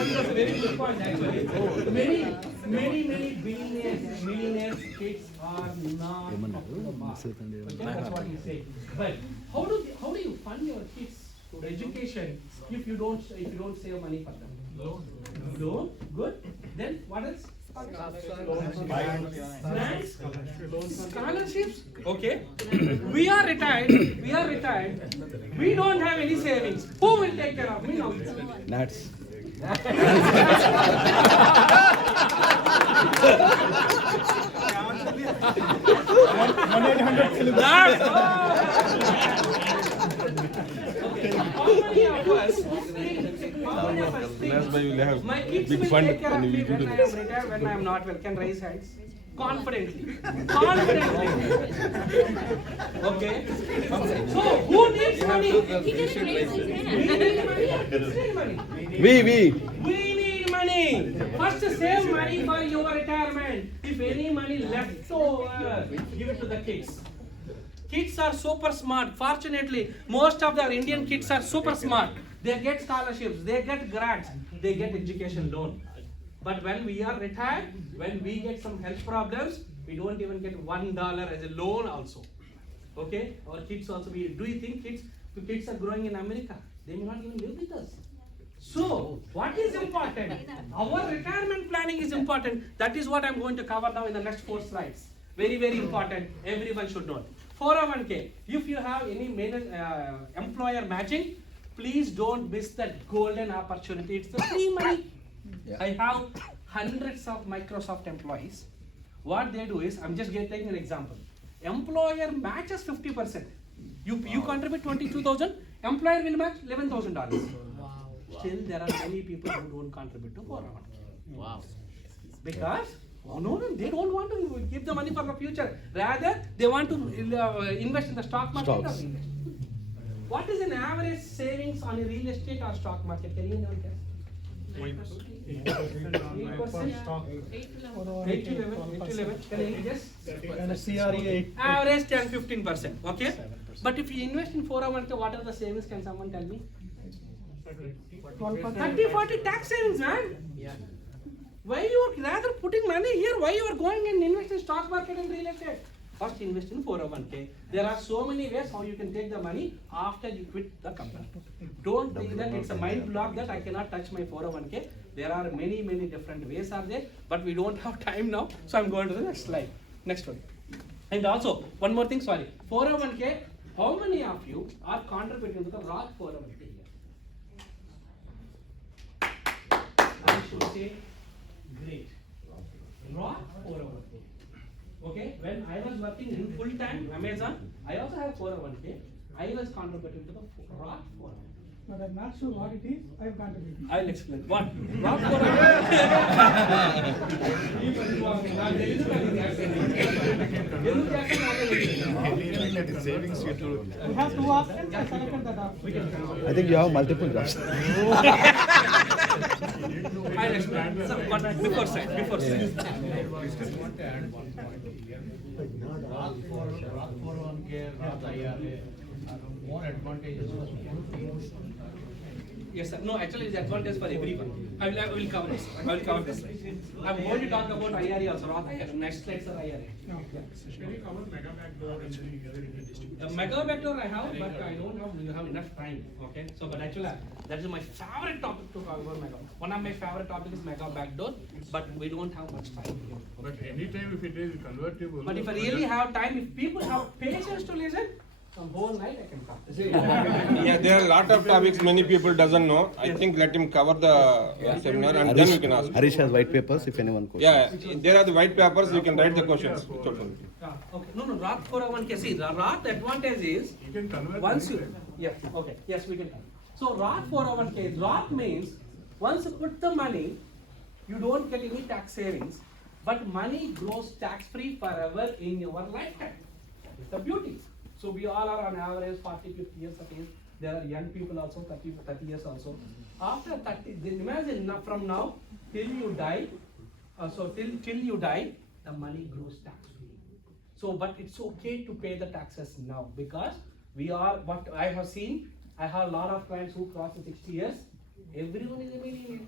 was a very good point actually. Many billionaires, millionaires kids are not up to the mark. Okay, that's what you say. But how do you fund your kids education if you don't save money for them? Loan? Good. Then what else? Grants? Scholarships? Okay. We are retired. We don't have any savings. Who will take care of me now? NATS. My kids will take care of me when I am retired, when I am not well. Can raise hands? Confidently. Okay. So who needs money? We need money. First save money for your retirement. If any money left over, give it to the kids. Kids are super smart. Fortunately, most of the Indian kids are super smart. They get scholarships, they get grants, they get education loan. But when we are retired, when we get some health problems, we don't even get $1 as a loan also. Okay? Our kids also, do you think kids are growing in America? They may not even live with us. So, what is important? Our retirement planning is important. That is what I'm going to cover now in the next 4 slides. Very, very important. Everyone should know. 401k. If you have any employer matching, please don't miss that golden opportunity. It's the free money. Yeah. I have hundreds of Microsoft employees. What they do is, I'm just taking an example. Employer matches 50%. You contribute 22,000, employer will match $11,000. Wow. Still, there are many people who don't contribute to 401k. Wow. Because no, they don't want to keep the money for the future. Rather, they want to invest in the stock market. What is an average savings on a real estate or stock market? Can you guess? 8%. 8 to 11. Can you guess? And a CRE 8. Average 10-15%. Okay. But if you invest in 401k, what are the savings? Can someone tell me? 30-40 tax savings, man. Yeah. Why you are rather putting money here? Why you are going and invest in stock market and real estate? First invest in 401k. There are so many ways how you can take the money after you quit the company. Don't think that it's a mind block that I cannot touch my 401k. There are many different ways are there, but we don't have time now. So I'm going to the next slide. Next one. And also, one more thing, sorry. 401k, how many of you are contributing to the Roth 401k here? I should say, great. Roth 401k. Okay, when I was working in full-time Amazon, I also have 401k. I was contributing to the Roth 401k. but I'm not sure what it is. I've contributed. I'll explain. What? We have two options. I selected that option. I think you have multiple jobs. I'll explain. So, but before side. But not all for 401k, Roth IRA are more advantageous for people. Yes, sir. No, actually, it's advantage for everyone. I will cover this. I will cover this. I'm going to talk about IRA also. Roth IRA. Next slide, sir. IRA. Can you cover mega backdoor and The mega backdoor I have, but I don't have. You have enough time. Okay. So, but actually, that is my favorite topic to cover. Mega. One of my favorite topics is mega backdoor, but we don't have much time here. But anytime if it is convertible. But if I really have time, if people have patience to listen, some whole night I can talk. Yeah, there are a lot of topics many people doesn't know. I think let him cover the seminar and then we can ask. Harish has white papers if anyone questions. Yeah, there are the white papers, you can write the questions. Okay. No, Roth 401k. See, the Roth advantage is You can convert. once you. Yeah. Okay. Yes, we can. So Roth 401k. Roth means once you put the money, you don't get any tax savings, but money grows tax free forever in your lifetime. It's the beauty. So we all are on average 40, 50 years of age. There are young people also, 30 years also. After 30, then imagine from now till you die, till you die, the money grows tax free. So, but it's okay to pay the taxes now because we are, what I have seen, I have a lot of clients who cross the 60 years, everyone is a millionaire.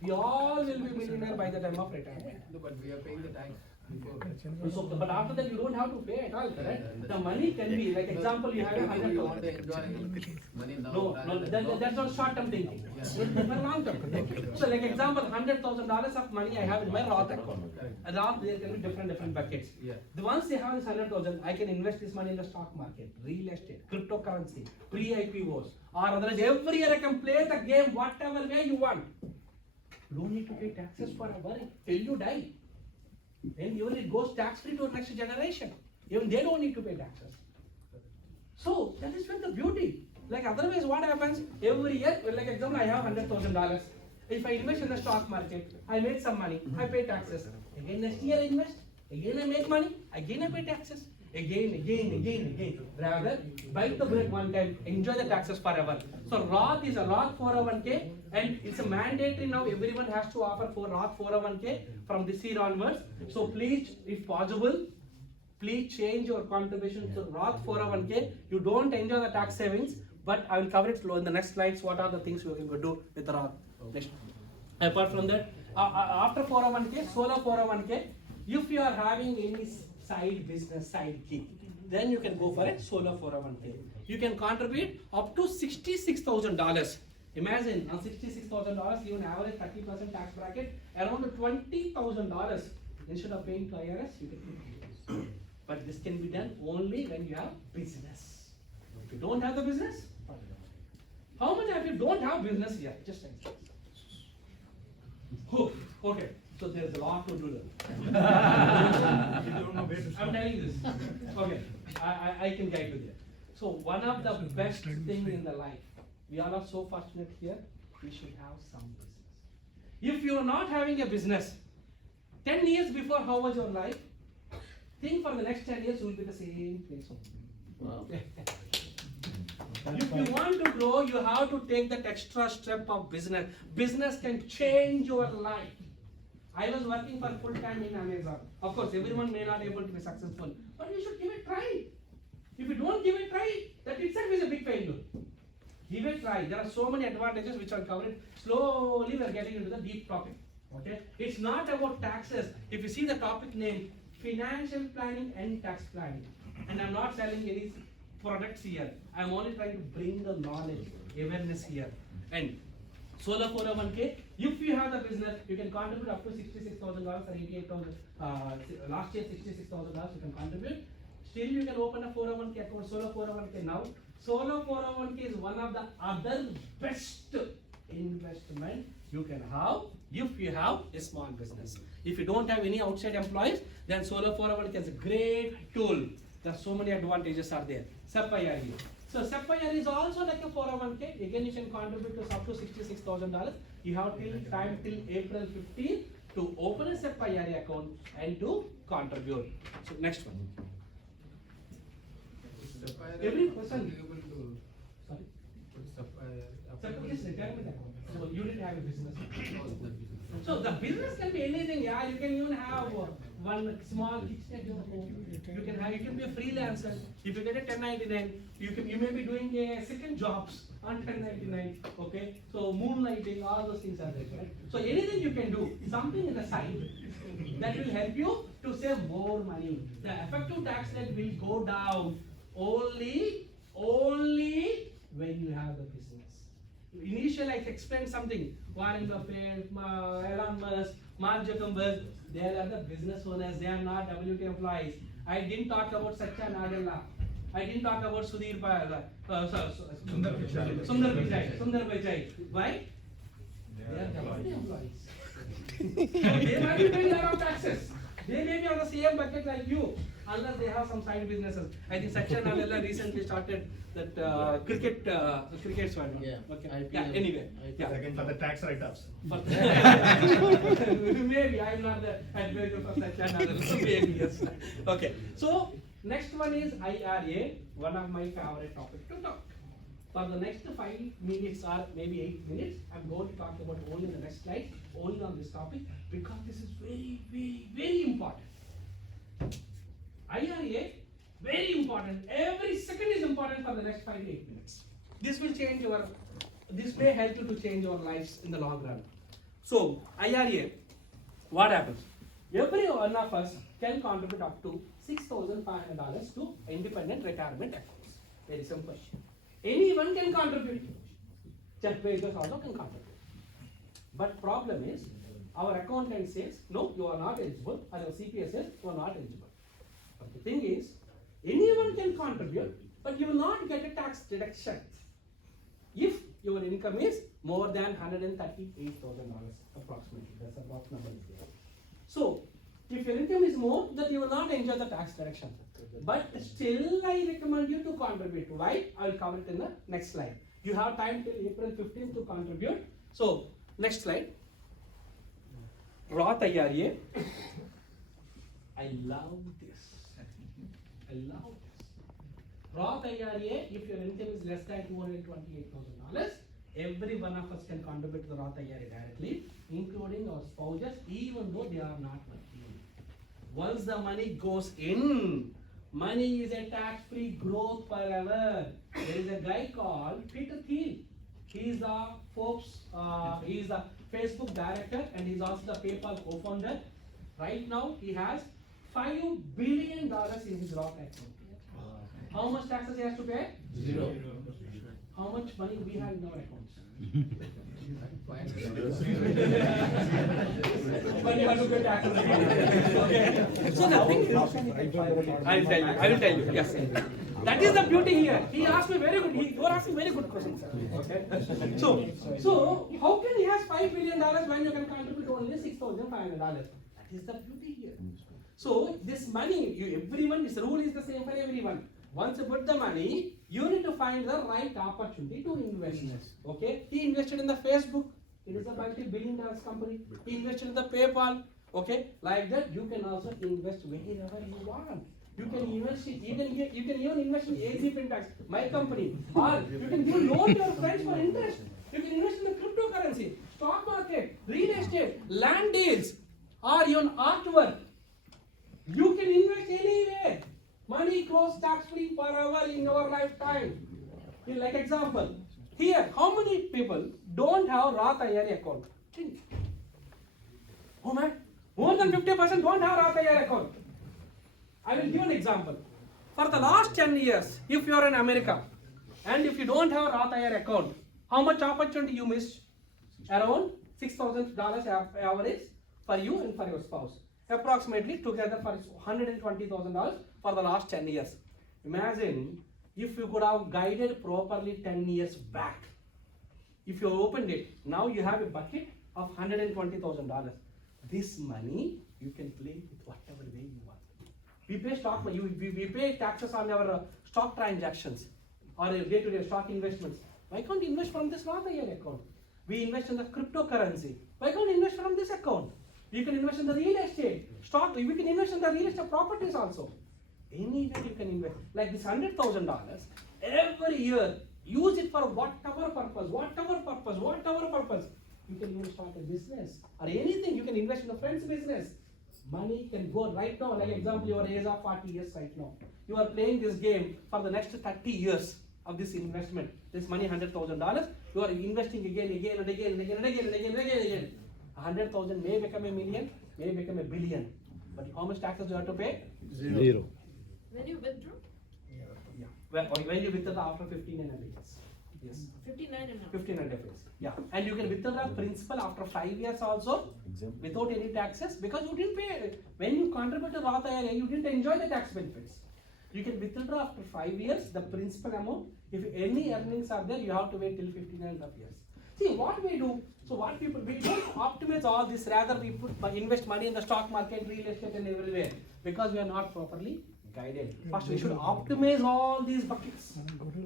We all will be millionaire by the time of retirement. No, but we are paying the tax before. So, but after that you don't have to pay at all, correct? The money can be, like example, you have a People you want to 100,000. enjoy money now. No, that's not short-term thinking. It's for long-term. So, like example, $100,000 of money I have in my Roth account. And Roth, there can be different buckets. Yeah. The once they have this 100,000, I can invest this money in the stock market, real estate, cryptocurrency, pre-IPOs, or otherwise every year I can play the game whatever way you want. You don't need to pay taxes forever till you die. Then even it goes tax-free to the next generation. Even they don't need to pay taxes. So that is when the beauty. Like otherwise what happens every year, like example I have $100,000. If I invest in the stock market, I make some money, I pay taxes. Again next year I invest, again I make money, again I pay taxes. Again. Rather, bite the bread one time, enjoy the taxes forever. So Roth is a Roth 401k and it's a mandatory now, everyone has to offer for Roth 401k from this year onwards. So please, if possible, please change your contribution to Roth 401k. You don't enjoy the tax savings, but I will cover it in the next slides. What are the things you can do with the Roth? Next. Apart from that, after 401k, solo 401k, if you are having any side business, side gig, then you can go for a solo 401k. You can contribute up to $66,000. Imagine on $66,000, even average 30% tax bracket, around $20,000. Instead of paying to IRS, you can pay. But this can be done only when you have business. If you don't have the business, how many of you don't have business here? Just like this. Okay. So there's a lot to do there. I'm telling you this. Okay, I can guide you there. So one of the best thing in the life, we all are so fortunate here, we should have some business. If you are not having a business, 10 years before, how was your life? Think for the next 10 years, you will be the same place. Wow. If you want to grow, you have to take that extra step of business. Business can change your life. I was working for full time in Amazon. Of course, everyone may not be able to be successful, but you should give it a try. If you don't give it a try, that itself is a big failure. Give it a try. There are so many advantages which are covered. Slowly we are getting into the deep topic. Okay? It's not about taxes. If you see the topic name, financial planning and tax planning. And I'm not selling any products here. I'm only trying to bring the knowledge, awareness here. And solo 401k, if you have the business, you can contribute up to $66,000 or $88,000. Last year, $66,000 you can contribute. Still, you can open a 401k account, solo 401k now. Solo 401k is one of the other best investment you can have if you have a small business. If you don't have any outside employees, then solo 401k is a great tool. There are so many advantages are there. So So SEP IRA is also like a 401k. Again, you can contribute to up to $66,000. You have time till April 15 to open a SEP IRA account and to contribute. So next one. Every person able to sorry. put Is retirement account. So you didn't have a business. So the business can be anything. Yeah, you can even have one small kitchen at your home. You can be a freelancer. If you get a 1099, you may be doing a second jobs on 1099. Okay, so moonlighting, all those things are there, right? So anything you can do, something in the side that will help you to save more money. The effective tax rate will go down only when you have the business. Initially, I explained something. Warren Buffett, Elon Musk, Mark Zuckerberg, they are the business owners. They are not WT employees. I didn't talk about Satya Nadella. I didn't talk about Sudhir Sundar Pichai. Why? They are WT employees. So they might be paying a lot of taxes. They may be on the same bucket like you, unless they have some side businesses. I think Satya Nadella recently started that cricket one. Yeah. Okay. Yeah. Anyway. Yeah. Again, for the tax write-offs. Maybe I'm not the advisor for Satya Nadella. Maybe yes. Okay. So next one is IRA. One of my favorite topics to talk. For the next 5 minutes or maybe 8 minutes, I'm going to talk about only the next slide, only on this topic, because this is very, very, very important. IRA, very important. Every second is important for the next 5 to 8 minutes. This may help you to change your lives in the long run. So, IRA, what happens? Every one of us can contribute up to $6,500 to independent retirement accounts. Very simple. Anyone can contribute. Check payers also can contribute. But problem is, our accountant says, no, you are not eligible, or your CPA says, you are not eligible. But the thing is, anyone can contribute, but you will not get a tax deduction if your income is more than $138,000 approximately. That's the rough number is there. So, if your income is more, then you will not enjoy the tax deduction. But still, I recommend you to contribute. Why? I will cover it in the next slide. You have time till April 15th to contribute. So, next slide. Roth IRA. I love this. Roth IRA, if your income is less than $228,000, every one of us can contribute to the Roth IRA directly, including our spouses, even though they are not working. Once the money goes in, money is a tax-free growth forever. There is a guy called Peter Thiel. He is the Forbes, he is the Facebook director, and he is also the PayPal co-founder. Right now, he has $5 billion in his Roth account. How much taxes he has to pay? 0. How much money we have in our accounts? But you have to pay taxes again. Okay. So the thing is, I will tell you. Yes. That is the beauty here. He asked me very good. You are asking very good questions. Okay. So how can he has $5 billion when you can contribute only $6,500? That is the beauty here. So this money, everyone, this rule is the same for everyone. Once you put the money, you need to find the right opportunity to invest. Okay? He invested in the Facebook. It is a multi-billion-dollar company. He invested in the PayPal. Okay? Like that, you can also invest wherever you want. You can invest in, you can even invest in AG FinTax, my company. Or you can give loan to your friends for interest. You can invest in the cryptocurrency, stock market, real estate, land deals, or even artwork. You can invest anywhere. Money goes tax-free forever in your lifetime. Like example, here, how many people don't have Roth IRA account? Think. Oh man, more than 50% don't have Roth IRA account. I will give an example. For the last 10 years, if you are in America, and if you don't have Roth IRA account, how much opportunity you missed? Around $6,000 average for you and for your spouse. Approximately together for $120,000 for the last 10 years. Imagine if you could have guided properly 10 years back. If you opened it, now you have a bucket of $120,000. This money you can play with whatever way you want. We pay stock, we pay taxes on our stock transactions. or your day-to-day stock investments, why can't you invest from this Roth IRA account? We invest in the cryptocurrency. Why can't you invest from this account? You can invest in the real estate stock. We can invest in the real estate properties also. Anywhere you can invest. Like this $100,000 every year. Use it for whatever purpose. You can even start a business or anything. You can invest in a friend's business. Money can go right now. Like example, your age of 40 years right now. You are playing this game for the next 30 years of this investment. This money, $100,000. You are investing again. 100,000 may become a million, may become a billion. But how much taxes do you have to pay? Zero. When you withdraw? Yeah. When you withdraw after 59 days. Yes. 59 days. Yeah. And you can withdraw principal after 5 years also without any taxes because you didn't pay. When you contribute to Roth IRA, you didn't enjoy the tax benefits. You can withdraw after 5 years the principal amount. If any earnings are there, you have to wait till 59 years. See what we do. So what people, we don't optimize all this. Rather we invest money in the stock market, real estate and everywhere because we are not properly guided. First we should optimize all these buckets.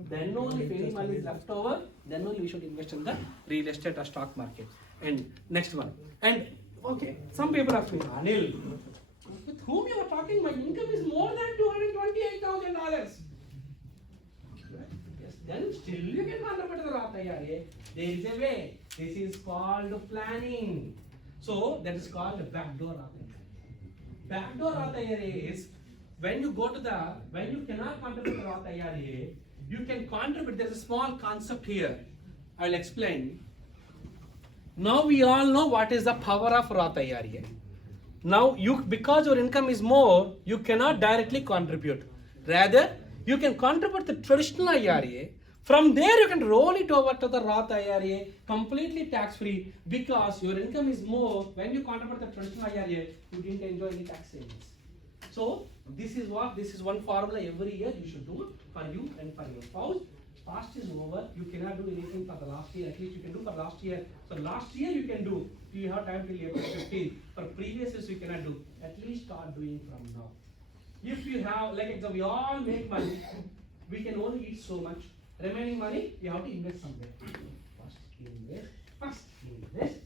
Then only if any money is left over, then only we should invest in the real estate or stock market. And next one. And okay, some people ask me, Anil, with whom you are talking? My income is more than $228,000. Yes, then still you can contribute to the Roth IRA. There is a way. This is called planning. So that is called the backdoor Roth IRA. Backdoor Roth IRA is when you cannot contribute to Roth IRA, you can contribute. There is a small concept here. I will explain. Now we all know what is the power of Roth IRA. Now because your income is more, you cannot directly contribute. Rather, you can contribute the traditional IRA. From there, you can roll it over to the Roth IRA completely tax-free because your income is more. When you contribute the traditional IRA, you didn't enjoy any tax savings. So this is one formula every year you should do for you and for your spouse. Past is over. You cannot do anything for the last year. At least you can do for last year. So last year you can do. You have time till April 15. For previous years you cannot do. At least start doing from now. If you have, like example, we all make money. We can only eat so much. Remaining money, you have to invest somewhere. First invest.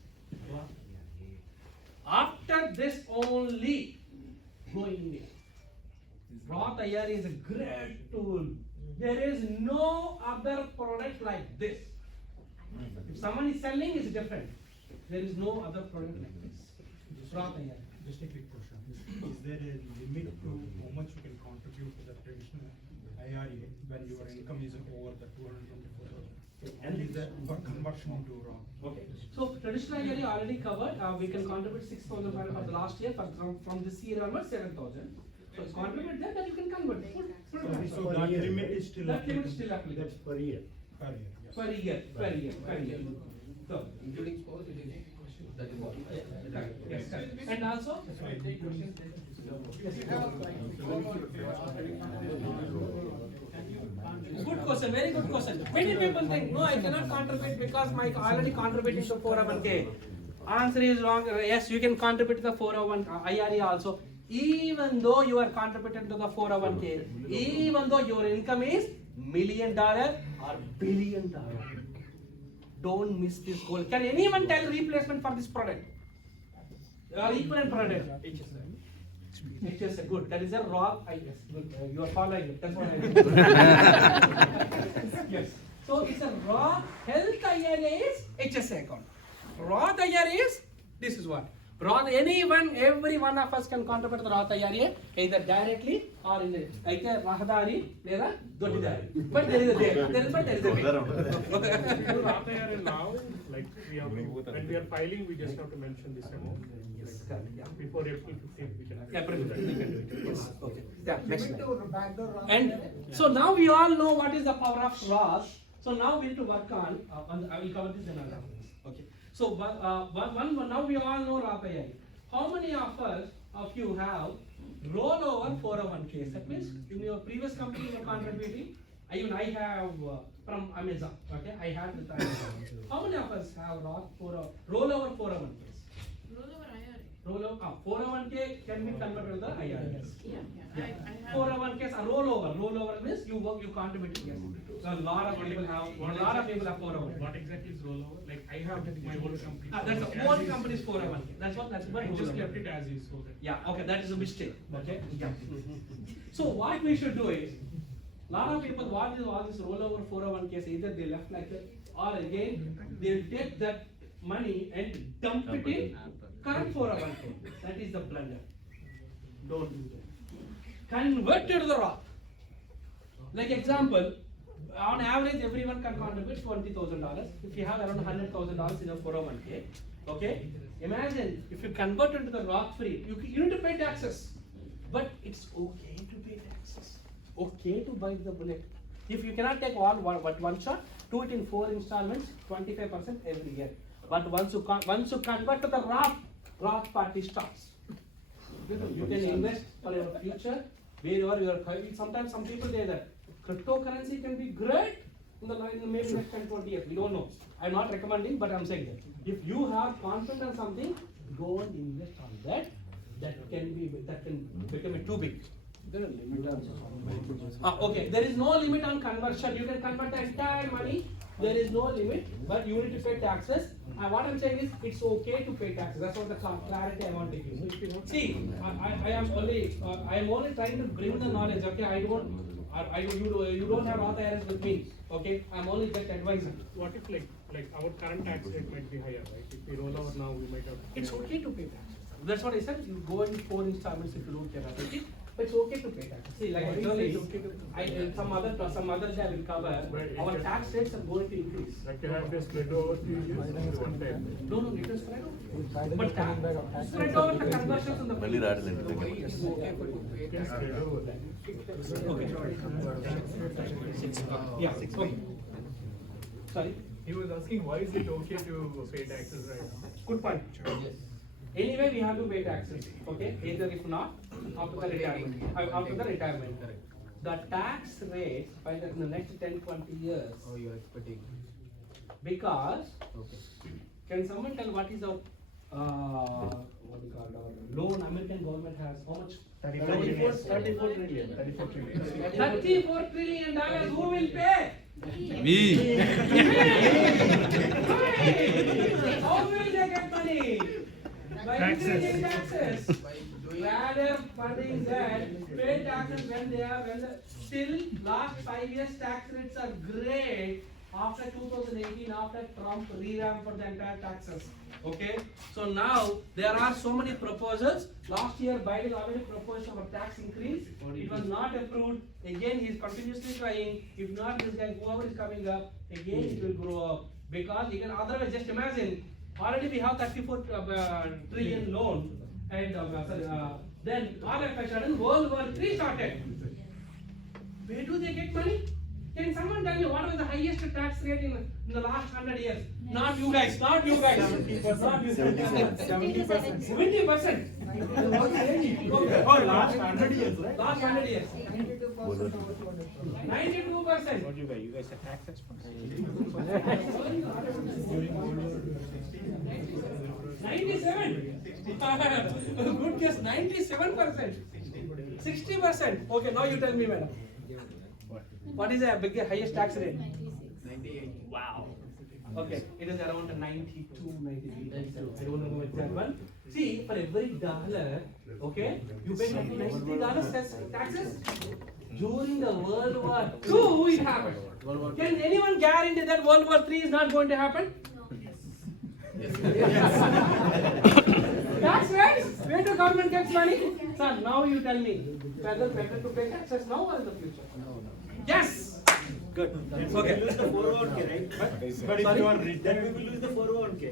After this only, go in India. Roth IRA is a great tool. There is no other product like this. If someone is selling, it's different. There is no other product like this. Roth IRA. Just a quick question. Is there a limit to how much you can contribute to the traditional IRA when your income is over the 224,000? And is that for conversion into Roth? Okay. So traditional IRA already covered. We can contribute 6,000 for the last year. From this year onwards, 7,000. So contribute that, then you can convert. So that limit is still applicable. That's per year. Per year. Per year. So Including spouse, it is that is what. yes. And also. Good question, very good question. Many people think, no, I cannot contribute because my already contributing to 401k. Answer is wrong. Yes, you can contribute to the 401 IRA also. Even though you are contributing to the 401k, even though your income is $1 million or $1 billion. Don't miss this goal. Can anyone tell replacement for this product? Equivalent product. HSA, good. That is a Roth IRA. Good. You are following it. That's what I mean. Yes. So it's a Roth Health IRA is HSA account. Roth IRA is this is what. Roth, every one of us can contribute to the Roth IRA either directly or in the either Rahadari or Dodidari. But there is a way. Roth IRA now, like we have to, when we are filing, we just have to mention this amount. Yes, correct. Yeah. Before April 15th, we can. April 15th, we can do it. Yes. Okay. Yeah. Next slide. And so now we all know what is the power of Roth. So now we need to work on. I will cover this in another. Okay. So now we all know Roth IRA. How many of you have rollover 401ks? That means in your previous company you are contributing. Even I have from Amazon. Okay, I had with Amazon. How many of us have rollover 401ks? Rollover IRA. rollover, 401k can be converted to the IRS. Yeah, I have. 401k is a rollover. Rollover means you work, you contribute. Yes. So a lot of people have 401k. What exactly is rollover? Like I have my own company. That's a own company's 401k. That's what I just rollover. left it as is, so that. Yeah, okay, that is a mistake. Okay. Yeah. So what we should do is, lot of people what is all this rollover 401ks, either they left like that, or again they'll take that money and dump it in current 401k. That is the blunder. Don't do that. Convert it to the Roth. Like example, on average everyone can contribute $20,000. If you have around $100,000 in a 401k, okay? Imagine if you convert it to the Roth free, you need to pay taxes. But it's okay to pay taxes. Okay to buy the bullet. If you cannot take all one shot, do it in 4 installments, 25% every year. But once you convert to the Roth party starts. You can invest for your future, wherever you are. Sometimes some people say that cryptocurrency can be great in the maybe next 10, 20 years. We don't know. I'm not recommending, but I'm saying that if you have confidence on something, go and invest on that. That can become too big. Okay, there is no limit on conversion. You can convert the entire money. There is no limit, but you need to pay taxes. What I'm saying is, it's okay to pay taxes. That's what the clarity I want to give. See, I am only trying to bring the knowledge. Okay, you don't have all the errors with me. Okay, I'm only just advising. What if like our current tax rate might be higher, right? If we roll over now, we might have. It's okay to pay taxes. That's what I said. You go in 4 installments if you don't care about it. But it's okay to pay taxes. See, like I told you, some other guy will cover. Our tax rates are going to increase. Like you have to spread over 3 years one time. No, it is spread over. But spread over the conversions on the money. It's okay for Spread over. Okay. Yeah. Okay. Sorry. He was asking why is it okay to pay taxes right now? Good point. Anyway, we have to pay taxes. Okay. Either if not, after the retirement. Correct. The tax rate by the next 10-20 years. Oh, you are expecting. Because Okay. can someone tell what is our what we call our loan? American government has how much? 34 trillion. $34 trillion. Who will pay? We. How will they get money? By increasing taxes. Rather funding that, pay taxes when still last 5 years tax rates are great. After 2018, after Trump revamped the entire taxes. Okay, so now there are so many proposals. Last year Biden already proposed our tax increase. It was not approved. Again, he is continuously trying. If not, this guy, whoever is coming up, again it will grow up. Because you can otherwise just imagine. Already we have 34 trillion loan, and then all of a sudden World War III started. Where do they get money? Can someone tell me what was the highest tax rate in the last 100 years? Not you guys, not you guys. 70%. 70%. Oh, last 100 years, right? Last 100 years. 92%. What you guys are tax experts. 97. Good guess. 97%. 60%. Okay, now you tell me, madam. What is the highest tax rate? 98. Wow. Okay, it is around 92, 93. I don't know exact one. See, for every dollar, okay, you pay $93 taxes. During the World War II, it happened. Can anyone guarantee that World War III is not going to happen? Tax rates? Where do government gets money? Sir, now you tell me, whether better to pay taxes now or in the future? Yes. Good. Okay. We lose the 401k, right? But if you are rich, then we will lose the 401k.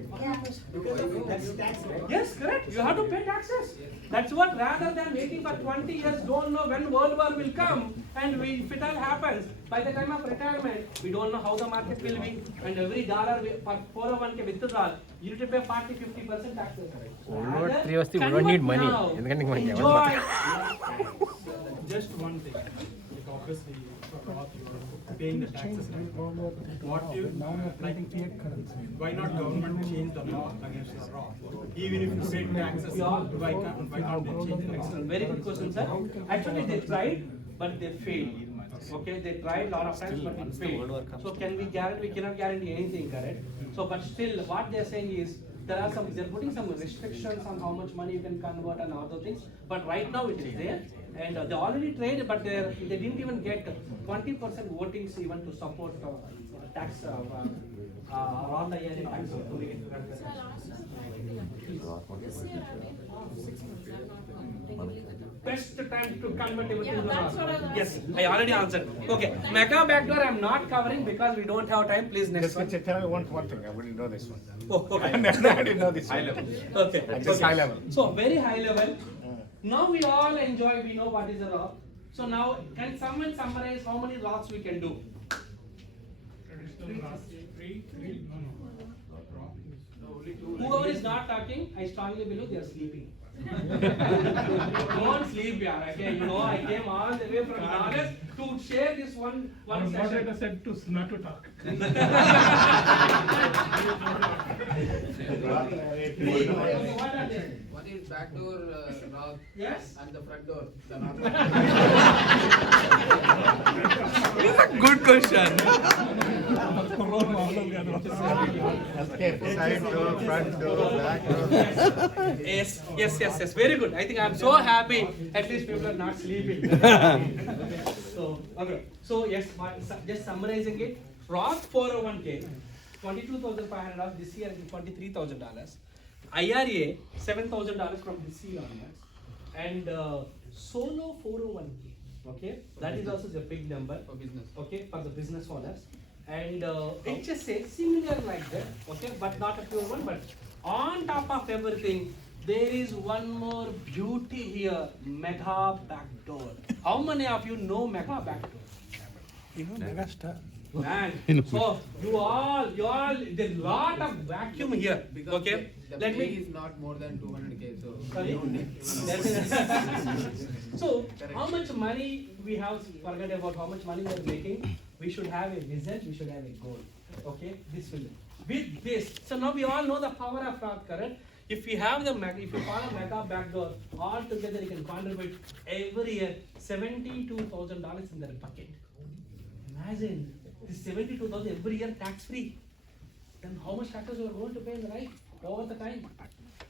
Because of tax, right? Yes, correct. You have to pay taxes. That's what, rather than waiting for 20 years, don't know when World War will come, and if it all happens, by the time of retirement, we don't know how the market will be, and every dollar for 401k withdrawal, you need to pay 40-50% taxes. We don't need money. Enjoy. Just one thing. Like obviously, for Roth, you are paying the taxes. What you, like, why not government change the law against the law? Even if you pay taxes, why can't they change the law? Very good question, sir. Actually, they tried, but they failed. Okay, they tried a lot of times, but it failed. So can we guarantee? We cannot guarantee anything, correct? So, but still, what they are saying is they're putting some restrictions on how much money you can convert and other things. But right now it is there, and they already tried, but they didn't even get 20% votings even to support tax around the year tax. Sir, I'll ask you something. This year I've been off 6 months. I'm not taking leave with them. Best time to convert everything Yeah, to that's what I was Yes, asking. I already answered. Okay, mega backdoor I'm not covering because we don't have time. Please next one. Just tell me one thing, I wouldn't know this one. Oh, okay. I didn't know this one. High level. Okay. Just okay. high level. So very high level. Now we all enjoy. We know what is a rock. So now, can someone summarize how many rocks we can do? Traditional last three, no. Whoever is not talking, I strongly believe they are sleeping. Don't sleep, yaar. Okay, you know I came all the way from August to share this one Our session. moderator said to not to talk. What are they? One is backdoor rock. Yes. And the front door. The It's a good question. Side door, front door, back door. Yes. Very good. I think I'm so happy. At least people are not sleeping. So, okay. So, yes, just summarizing it. Roth 401k, $22,500 this year and $23,000. IRA, $7,000 from this year onwards. And solo 401k, okay? That is also a big number. For business. Okay, for the business owners. And HSA, similar like that, okay, but not a pure one. But on top of everything, there is one more beauty here, mega backdoor. How many of you know mega backdoor? You know, megastar. Man, so you all, there's a lot of vacuum here, Because okay? the Let pay me. is not more than 200k, so. Sorry? So, how much money we have, forget about how much money we are making, we should have a vision, we should have a goal, okay? This will, with this, so now we all know the power of Roth, correct? If we have the if you follow mega backdoor, all together you can contribute every year $72,000 in their bucket. Imagine, this 72,000 every year tax free. Then how much taxes you are going to pay in the life over the time?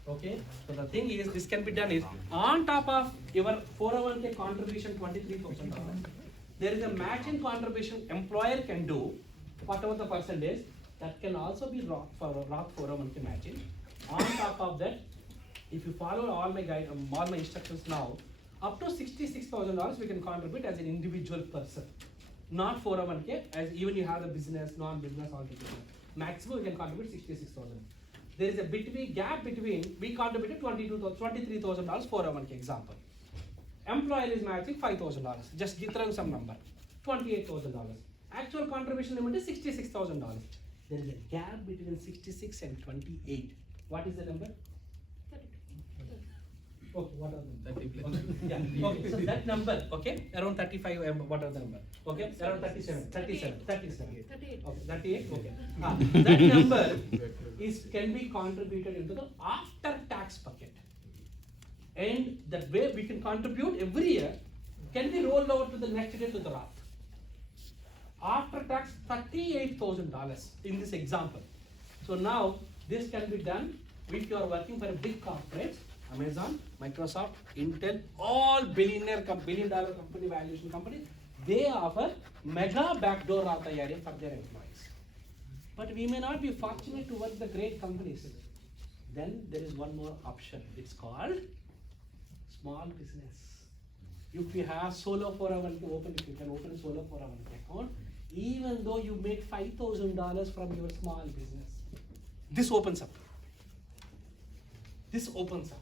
Okay, so the thing is, this can be done is on top of your 401k contribution $23,000. There is a matching contribution employer can do, whatever the percentage, that can also be Roth 401k matching. On top of that, if you follow all my instructions now, up to $66,000 we can contribute as an individual person. Not 401k, as even you have the business, non-business altogether. Maximum you can contribute 66,000. There is a gap between, we contributed $23,000 401k example. Employer is matching $5,000. Just give them some number. $28,000. Actual contribution limit is $66,000. There is a gap between 66 and 28. What is the number? Okay, what are the 30 okay. Yeah. Okay, so that number, okay, around 35, what are the number? Okay, around 37. 38. Okay, 38, okay. That number can be contributed into the after tax bucket. And that way we can contribute every year, can be rolled over to the next year to the Roth. After tax, $38,000 in this example. So now, this can be done if you are working for a big corporate, Amazon, Microsoft, Intel, all billion dollar company, valuation companies, they offer mega backdoor Roth IRA for their employees. But we may not be fortunate to work with the great companies. Then there is one more option. It's called small business. If you have solo 401k open, if you can open a solo 401k account, even though you make $5,000 from your small business, this opens up. This opens up.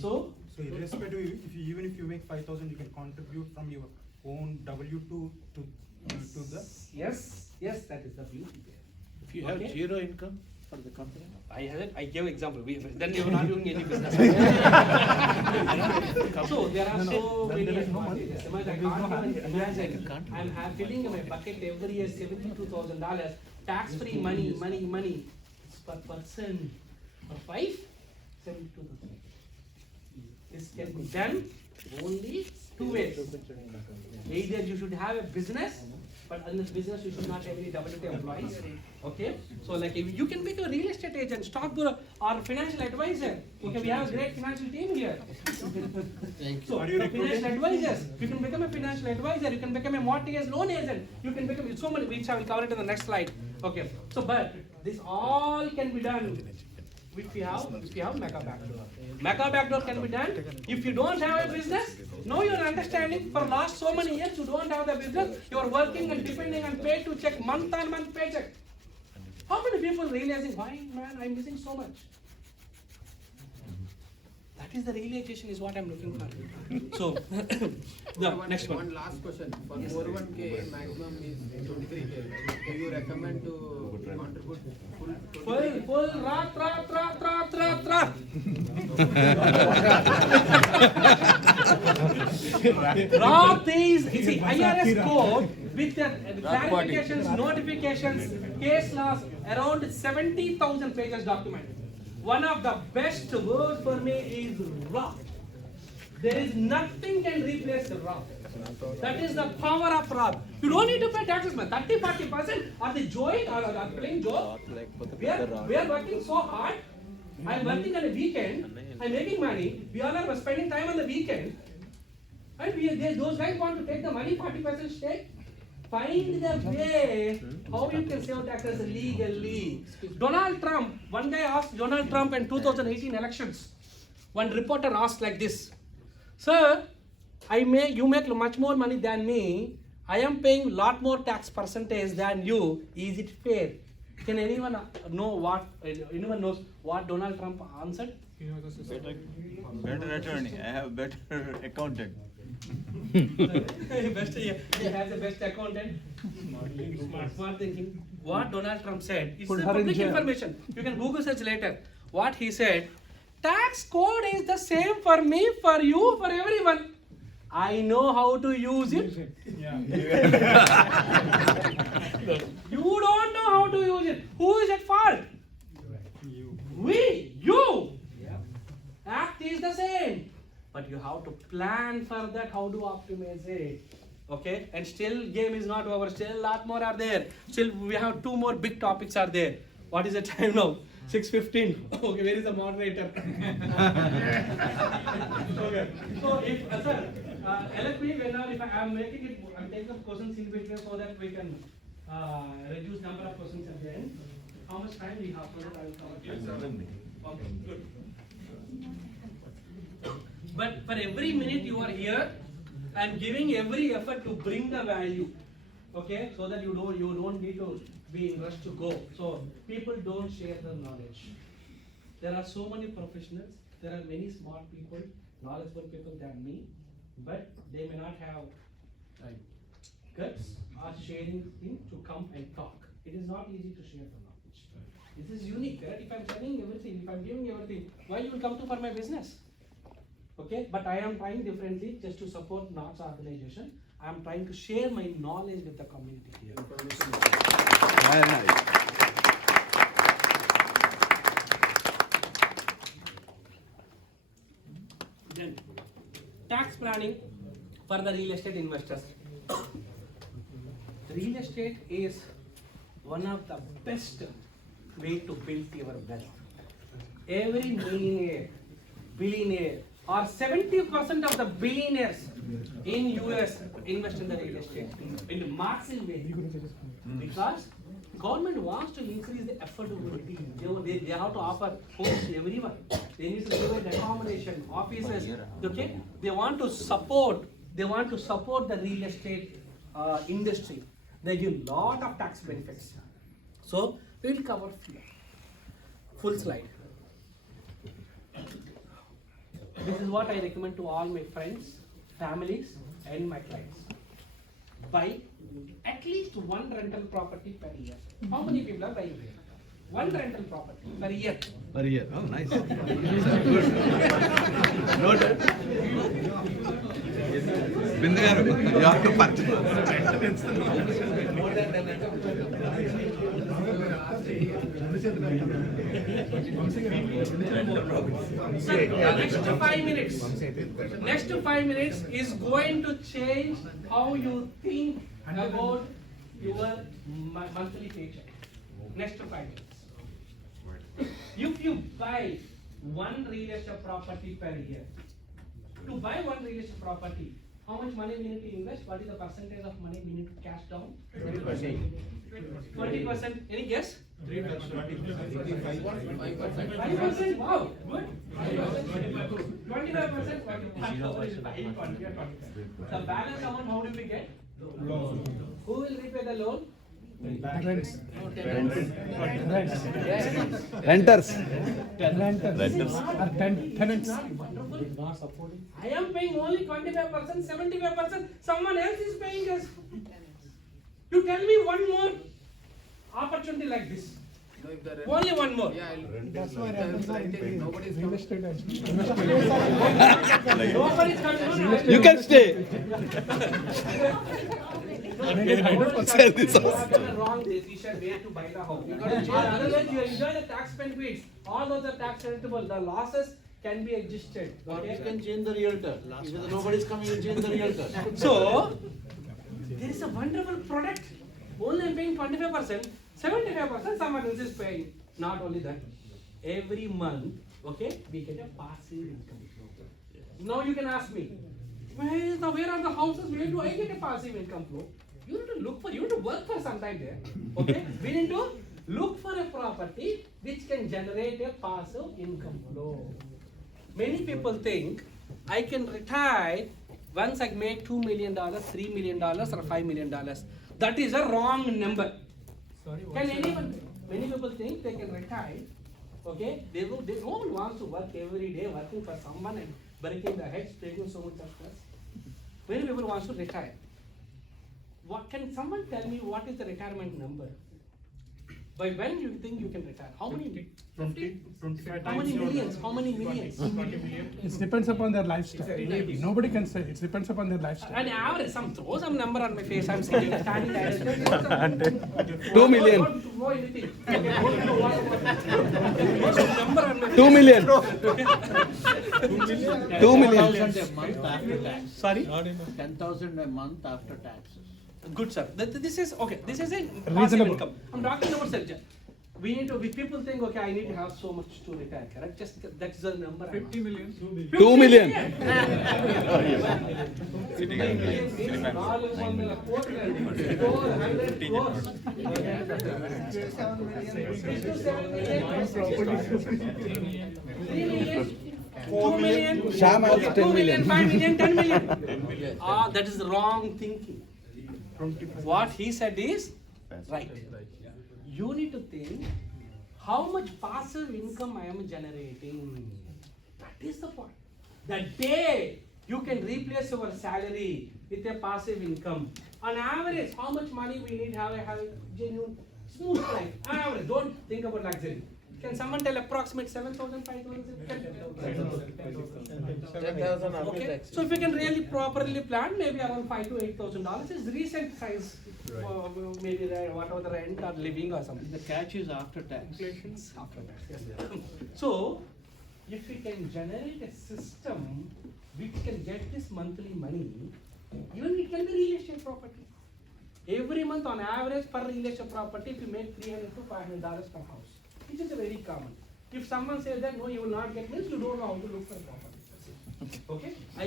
So irrespective, even if you make 5,000, you can contribute from your own W2 to the. Yes, that is the beauty there. If you have zero income? For the company? I gave example. Then you are not doing any business. So there are so many advantages. Imagine I'm filling my bucket every year $72,000 tax-free money. It's per person. For 5, 72,000. This can be done only 2 ways. Either you should have a business, but in this business you should not have any WT employees. Okay? So like if you can become a real estate agent, stockbroker, or financial advisor. Okay, we have a great financial team here. So financial advisors, you can become a financial advisor, you can become a mortgage loan agent, you can become so many, which I will cover it in the next slide. Okay. So but this all can be done if you have Mega Backdoor. Mega Backdoor can be done. If you don't have a business, now you are understanding for last so many years you don't have the business, you are working and depending on pay to check month on month paycheck. How many people realizing, why man, I'm missing so much? That is the realization is what I'm looking for. So, the next one. One last question. For 401k, maximum is 23k. Do you recommend to contribute full Ra. Roth is, see, IRS code with the clarifications, notifications, case laws, around 70,000 pages document. One of the best words for me is Roth. There is nothing can replace the Roth. That is the power of Roth. You don't need to pay taxes, man. 30-40% are the joint or playing joke. We are working so hard. I'm working on a weekend. I'm making money. We all are spending time on the weekend. And those guys want to take the money, 40% stake. Find the way how you can save taxes legally. Donald Trump, one guy asked Donald Trump in 2018 elections. One reporter asked like this, "Sir, you make much more money than me. I am paying lot more tax percentage than you. Is it fair?" Can anyone anyone knows what Donald Trump answered? Better attorney. I have better accountant. He has the best accountant. Smart thinking. What Donald Trump said, it's public information. You can Google search later. What he said, tax code is the same for me, for you, for everyone. I know how to use it. You don't know how to use it. Who is at fault? You. Act is the same. But you have to plan for that, how to optimize it. Okay? And still game is not over. Still a lot more are there. Still we have 2 more big topics are there. What is the time now? 6:15. Okay, where is the moderator? Okay. So if, sir, let me, if I am making it, I'm taking up questions in between so that we can reduce number of questions at the end. How much time we have for that? I will cover. Okay, good. But for every minute you are here, I am giving every effort to bring the value, okay, so that you don't need to be in rush to go. So people don't share the knowledge. There are so many professionals. There are many smart people, knowledgeable people than me, but they may not have guts or sharing thing to come and talk. It is not easy to share the knowledge. This is unique, right? If I'm telling everything, if I'm giving everything, why you will come to for my business? Okay, but I am trying differently just to support NATS organization. I am trying to share my knowledge with the community here. Very nice. Then, tax planning for the real estate investors. Real estate is one of the best way to build your wealth. Every millionaire, billionaire, or 70% of the billionaires in US invest in the real estate in a massive way, because government wants to increase the affordability. They have to offer homes to everyone. They need to provide accommodation, offices. Okay, they want to support the real estate industry. They give lot of tax benefits. So we will cover full slide. This is what I recommend to all my friends, families, and my clients. Buy at least one rental property per year. How many people are buying here? one rental property per year. Per year, oh, nice. Good. Noted. Bindu garu, you have to purchase. Sir, next 5 minutes is going to change how you think about your monthly paycheck. Next 5 minutes. If you buy one real estate property per year, to buy one real estate property, how much money we need to invest? What is the percentage of money we need to cash down? 20%. Any guess? 5%. 5%. Wow, good. 25%. The balance amount, how do we get? Loan. Who will repay the loan? Renters. Tenants. I am paying only 25%, 75%. Someone else is paying us. You tell me one more opportunity like this. No, if the Only one more. Yeah, that's why nobody's Nobody's coming. You can stay. Sell this house. Wrong decision where to buy the house. Otherwise, you enjoy the tax benefits. All those are tax deductible. The losses can be adjusted. Or you can change the realtor. If nobody's coming, you change the realtor. So, there is a wonderful product. Only I'm paying 25%, 75% someone else is paying. Not only that, every month, okay, we get a passive income. Now you can ask me, where are the houses? Where do I get a passive income flow? You need to look for, you need to work for some time there. Okay? We need to look for a property which can generate a passive income flow. Many people think I can retire once I make $2 million, $3 million, or $5 million. That is a wrong number. Can anyone? Many people think they can retire. Okay, they don't want to work every day, working for someone and breaking their heads, taking so much of stress. Many people want to retire. What can someone tell me? What is the retirement number? By when you think you can retire? How many? 25 How many millions? How many millions? It depends upon their lifestyle. Nobody can say. It depends upon their lifestyle. An average, throw some number on my face. I'm sitting, standing there. 2 million. Don't throw anything. Number on my face. 2 million. 2 million. 10,000 a month after tax. Sorry? 10,000 a month after taxes. Good, sir. This is okay. This is a passive Reasonable. income. I'm talking about self. We need to. People think, okay, I need to have so much to retire. Correct? Just that's the number. 50 million. 2 million. $2 million, Sham has 10 $2 million, million. 5 million, 10 million. That is wrong thinking. What he said is right. You need to think how much passive income I am generating. That is the point. The day you can replace your salary with a passive income, on average, how much money we need to have a genuine, smooth life? Average. Don't think about luxury. Can someone tell approximate 7,000, 5,000? 10,000 Okay. So if you can really properly plan, maybe around $5,000 to $8,000 is recent size. Maybe whatever the rent or living or something. The catch is after tax. After that. Yes. So if we can generate a system which can get this monthly money, even it can be real estate property. Every month on average per real estate property, if you make $300 to $500 per house, which is very common. If someone says that no, you will not get this, you don't know how to look for a property. Okay? I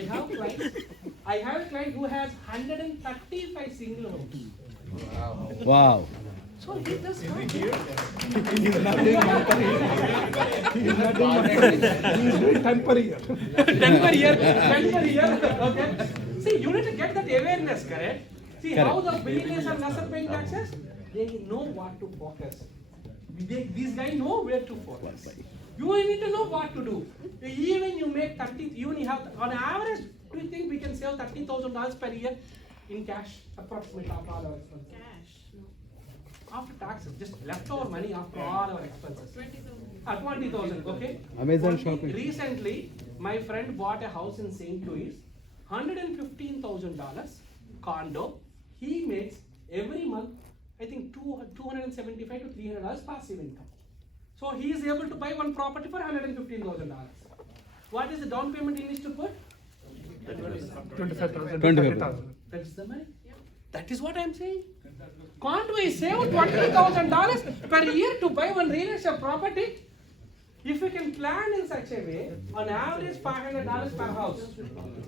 have a client who has 135 single homes. Wow. So he does not. He's not doing 1 per year. He's not doing 1 per year. He's doing 10 per year. 10 per year, 10 per year. Okay. See, you need to get that awareness, correct? See how the billionaires are lesser paying taxes? They know what to focus. These guys know where to focus. You need to know what to do. Even you make 30, you only have, on average, do you think we can save $30,000 per year in cash, approximately after all our expenses? Cash, no. After taxes. just leftover money after all our expenses. 20,000. 20,000, okay? Amazon 20 shopping. Recently, my friend bought a house in St. Louis, $115,000 condo. He makes every month, I think $275 to $300 passive income. So he is able to buy one property for $115,000. What is the down payment he needs to put? 25,000. 25,000. That is the money. That is what I am saying. Can't we save $20,000 per year to buy one real estate property? If we can plan in such a way, on average $500 per house,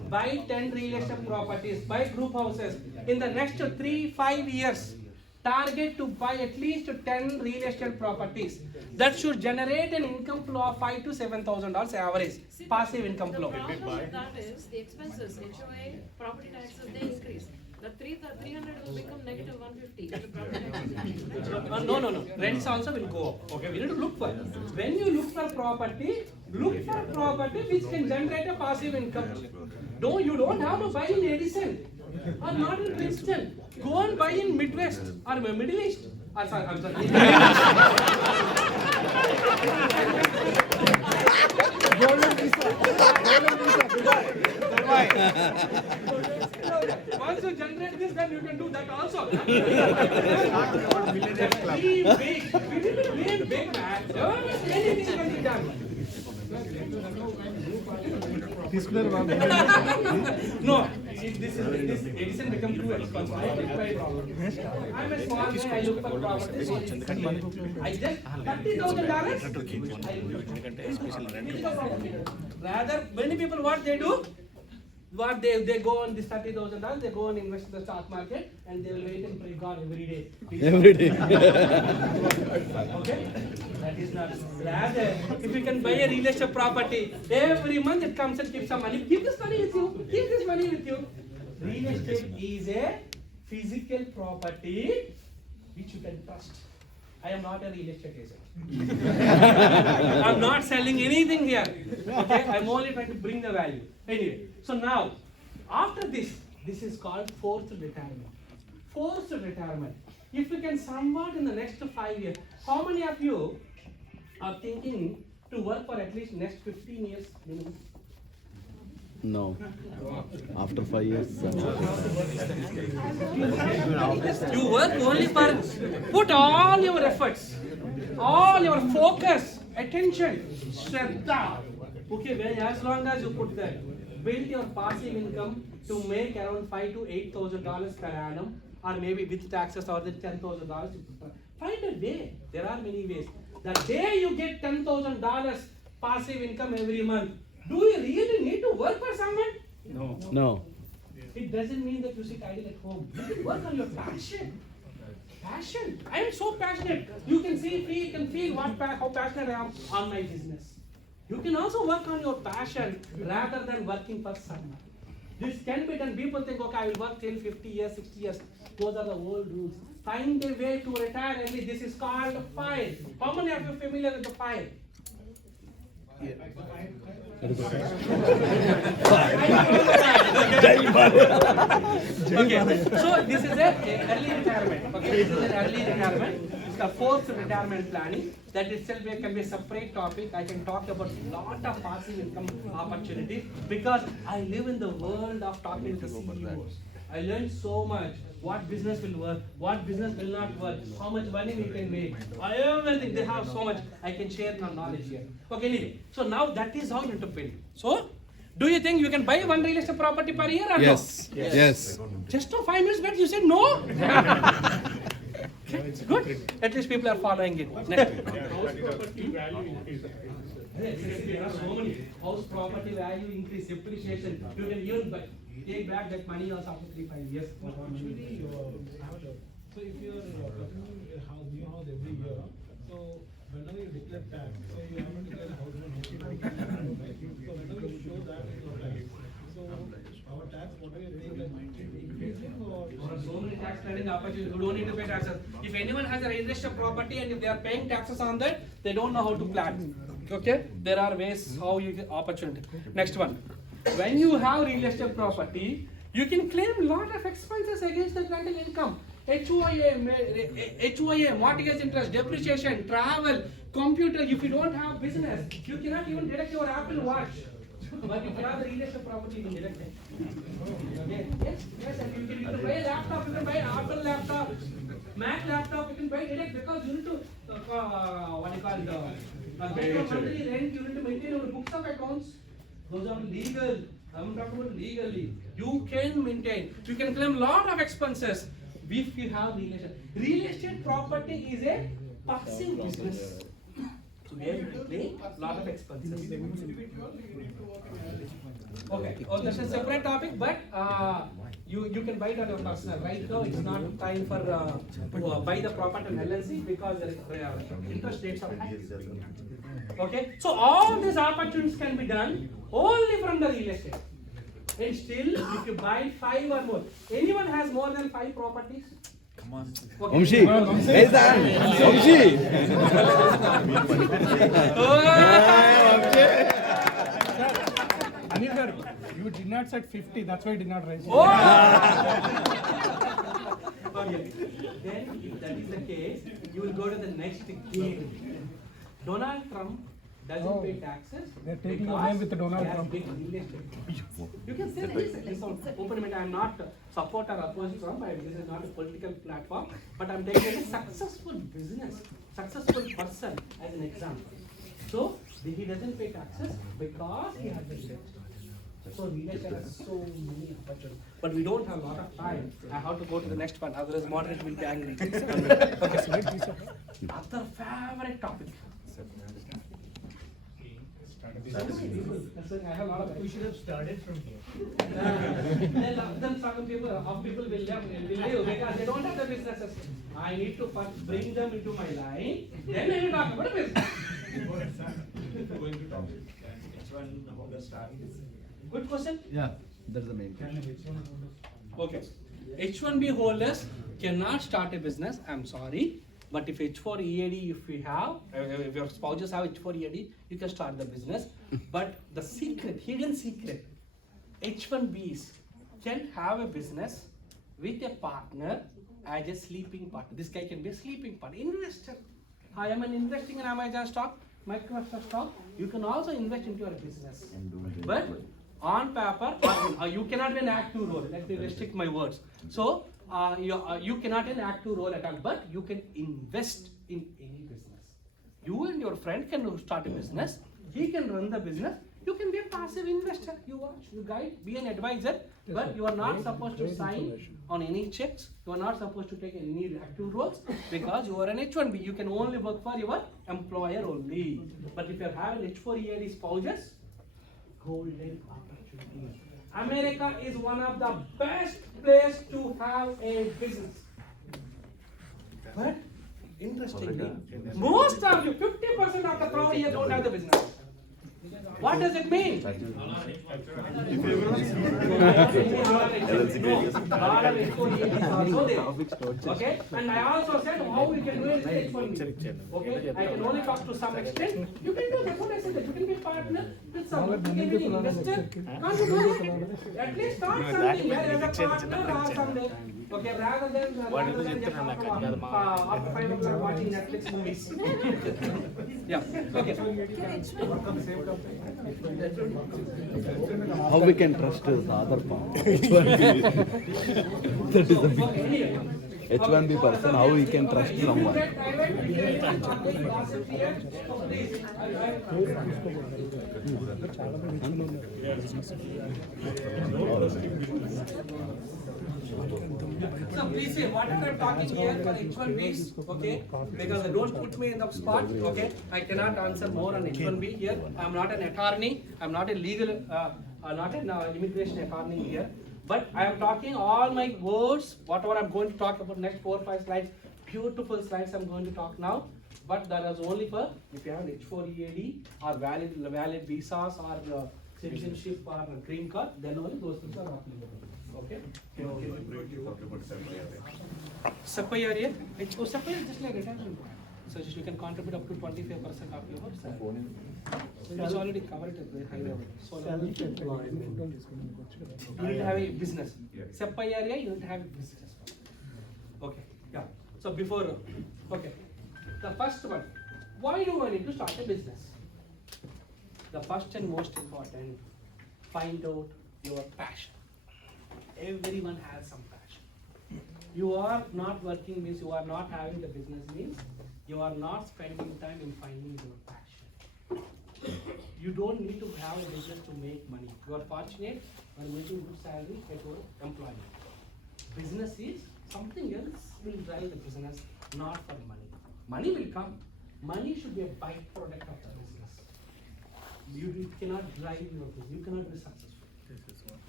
buy 10 real estate properties, buy group houses. In the next 3-5 years, target to buy at least 10 real estate properties. That should generate an income flow of $5,000 to $7,000 average, passive income flow. The problem with that is the expenses, HOA, property taxes, they increase. The 300 will become negative 150 if the property taxes increase. No. Rents also will go up. Okay, we need to look for. When you look for property which can generate a passive income. You don't have to buy in Edison or not in Princeton. Go and buy in Midwest or Middle East. I'm sorry. Once you generate this, then you can do that also. Dream big. We need to dream big, man. Anything can be done. No, this Edison becomes too expensive. I'm a small guy, I look for properties. I just $30,000. Rather, many people what they do? They go on this $30,000, they go and invest in the stock market, and they will wait and pray God every day. Every day. Okay? That is not. Rather, if you can buy a real estate property, every month it comes and keeps some money. Keep this money with you. Keep this money with you. Real estate is a physical property which you can trust. I am not a real estate agent. I'm not selling anything here. Okay? I'm only trying to bring the value. Anyway, so now, after this is called forced retirement. Forced retirement. If we can somewhat in the next 5 years, how many of you are thinking to work for at least next 15 years minimum? No. After 5 years. You work only for, put all your efforts, all your focus, attention, shraddha. Okay, well, as long as you put that, build your passive income to make around $5,000 to $8,000 per annum, or maybe with taxes or the $10,000. Find a way. There are many ways. The day you get $10,000 passive income every month, do you really need to work for someone? No. It doesn't mean that you sit idle at home. You can work on your passion. Passion. I am so passionate. You can feel how passionate I am on my business. You can also work on your passion rather than working for someone. This can be done. People think, okay, I will work till 50 years, 60 years. Those are the old rules. Find a way to retire early. This is called FIRE. How many of you familiar with the FIRE? Okay, so this is an early retirement. Okay, this is an early retirement. It's the forced retirement planning. That itself can be a separate topic. I can talk about a lot of passive income opportunities because I live in the world of talking to CEOs. I learned so much. What business will work, what business will not work, how much money we can make, everything. They have so much. I can share my knowledge here. Okay, anyway. So now that is how you need to build. So, do you think you can buy one real estate property per year or Yes. no? Yes. Just 5 minutes back you said no? Okay, good. At least people are following it. Next. House property value increase. There are so many. House property value increase, appreciation. You can even take back that money also after 3-5 years. Actually, so if you are getting a house, new house every year, so whenever you declare tax, so you have to declare a house loan, right? So whenever you show that in your tax, so our tax, what are you paying, like increasing or? So many tax planning opportunities. You don't need to pay taxes. If anyone has a real estate property and if they are paying taxes on that, they don't know how to plan. Okay? There are ways how you get opportunity. Next one. When you have real estate property, you can claim lot of expenses against the rental income. HOA, mortgage interest, depreciation, travel, computer. If you don't have business, you cannot even deduct your Apple Watch. But if you have the real estate property, you can deduct it. Okay? Yes, and you can buy a laptop, you can buy an Apple laptop, Mac laptop, you can buy deduct because you need to, what do you call it, get your monthly rent, you need to maintain your books of accounts. Those are legal. I'm talking about legally. You can maintain. You can claim lot of expenses if you have real estate. Real estate property is a passive business. So where you can claim lot of expenses. Okay. Oh, that's a separate topic, but you can buy it on your personal. Right now, it's not time for to buy the property on LLC because the interest rates are high. Okay. So all these opportunities can be done only from the real estate. And still, if you buy 5 or more, anyone has more than 5 properties? Come on. Okay. Vamshi, raise the hand. Vamshi. Anil garu, you did not set 50, that's why I did not raise. Okay. Then, if that is the case, you will go to the next game. Donald Trump doesn't pay taxes. They're taking a name with the Donald Trump. You can say this openly. I am not support or oppose Trump. This is not a political platform. But I am taking a successful business, successful person as an example. So he doesn't pay taxes because he has the debt. So real estate has so many opportunities. But we don't have a lot of time. I have to go to the next one. Otherwise, moderator will be angry. Okay. Other favorite topic. I have a lot of. We should have started from here. Then some people will leave because they don't have the businesses. I need to first bring them into my line. Then I will talk about business. Good question. Yeah, that's the main question. Okay. H1B holders cannot start a business. I'm sorry. But if H4 EAD, if your spouses have H4 EAD, you can start the business. But the secret, hidden secret, H1Bs can have a business with a partner as a sleeping partner. This guy can be a sleeping partner, investor. I am investing in Amazon stock, Microsoft stock. You can also invest into your business. But on paper, you cannot be an active role. Let me restrict my words. So, you cannot an active role at all, but you can invest in any business. You and your friend can start a business. He can run the business. You can be a passive investor. You watch, you guide, be an advisor, but you are not supposed to sign on any checks. You are not supposed to take any active roles because you are an H1B. You can only work for your employer only. But if you are having H4 EAD spouses, golden opportunity. America is one of the best place to have a business. But interestingly, most of you, 50% of the crowd here don't have the business. What does it mean? Okay, and I also said how we can do it. Okay, I can only talk to some extent. You can do that. What I said, that you can be a partner with someone. You can be an investor. Can't you do that? At least start something here as a partner or something. Okay, rather than just after 5 o'clock watching Netflix movies. Yeah. Okay. How we can trust the other part? That is the big H1B person, how we can trust someone? So please say whatever I'm talking here for H1Bs, okay? Because don't put me in the spot, okay? I cannot answer more on H1B here. I'm not an attorney. I'm not a legal, not an immigration attorney here. But I am talking all my words, whatever I'm going to talk about next 4 or 5 slides, beautiful slides I'm going to talk now. But that is only for if you have H4 EAD or valid visas or citizenship or green card, then only those things are applicable. Okay? SEPA area, SEPA is just like retirement. So you can contribute up to 25% of your salary. It's already covered at the high level. So you need to have a business. SEPA area, you need to have a business. Okay, yeah. So before, okay. The first one, why do I need to start a business? The first and most important, find out your passion. Everyone has some passion. You are not working means you are not having the business means you are not spending time in finding your passion. You don't need to have a business to make money. You are fortunate, you are making good salary at your employment. Business is something else will drive the business, not for money. Money will come. Money should be a byproduct of the business. You cannot drive your business. You cannot be successful.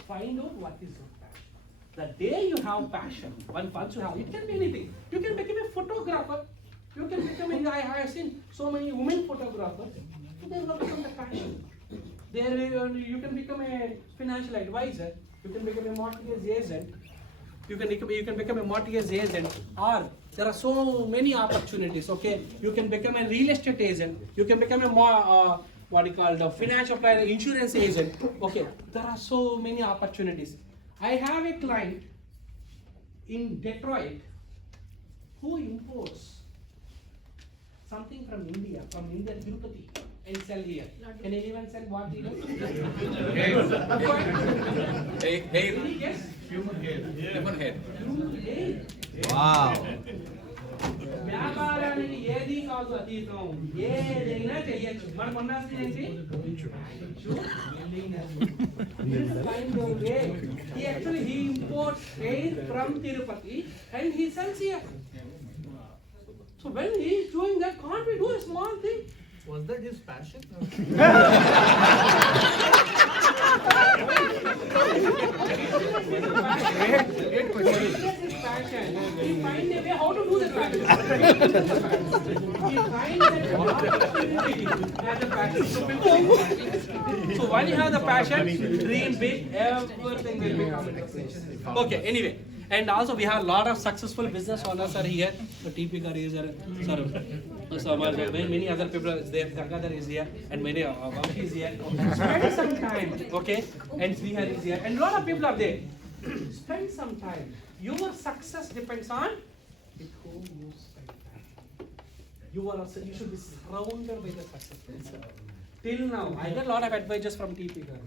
Find out what is your passion. The day you have passion, once you have, it can be anything. You can become a photographer. You can become I have seen so many women photographers. They will become the passion. There you can become a financial advisor. You can become a mortgage agent. You can become a mortgage agent, or there are so many opportunities. Okay, you can become a real estate agent. You can become a the financial planner, insurance agent. Okay, there are so many opportunities. I have a client in Detroit who imports something from India, Tirupati, and sell here. Can anyone sell what he does? Hair. Any guess? Human hair. Human hair. Wow. వ్యాపారానికి ఏది కాదు అతీతం, ఏదైనా చేయొచ్చు. మనం ఉండాల్సింది ఏంటి? He actually imports hair from Tirupati and he sells here. So when he is doing that, can't we do a small thing? Was that his passion? He finds a way how to do the passion. He finds that opportunity as a passion. So when you have the passion, dream big, everything will become in place. Okay, anyway. And also we have a lot of successful business owners are here. So TP Gar is here. So many other people are there. Gangadhar is here, and many Vamshi is here. Spend some time, okay? And Srihar is here, and a lot of people are there. Spend some time. Your success depends on with whom you spend time. You should be surrounded by the successful. Till now, I get a lot of advices from TP Gar.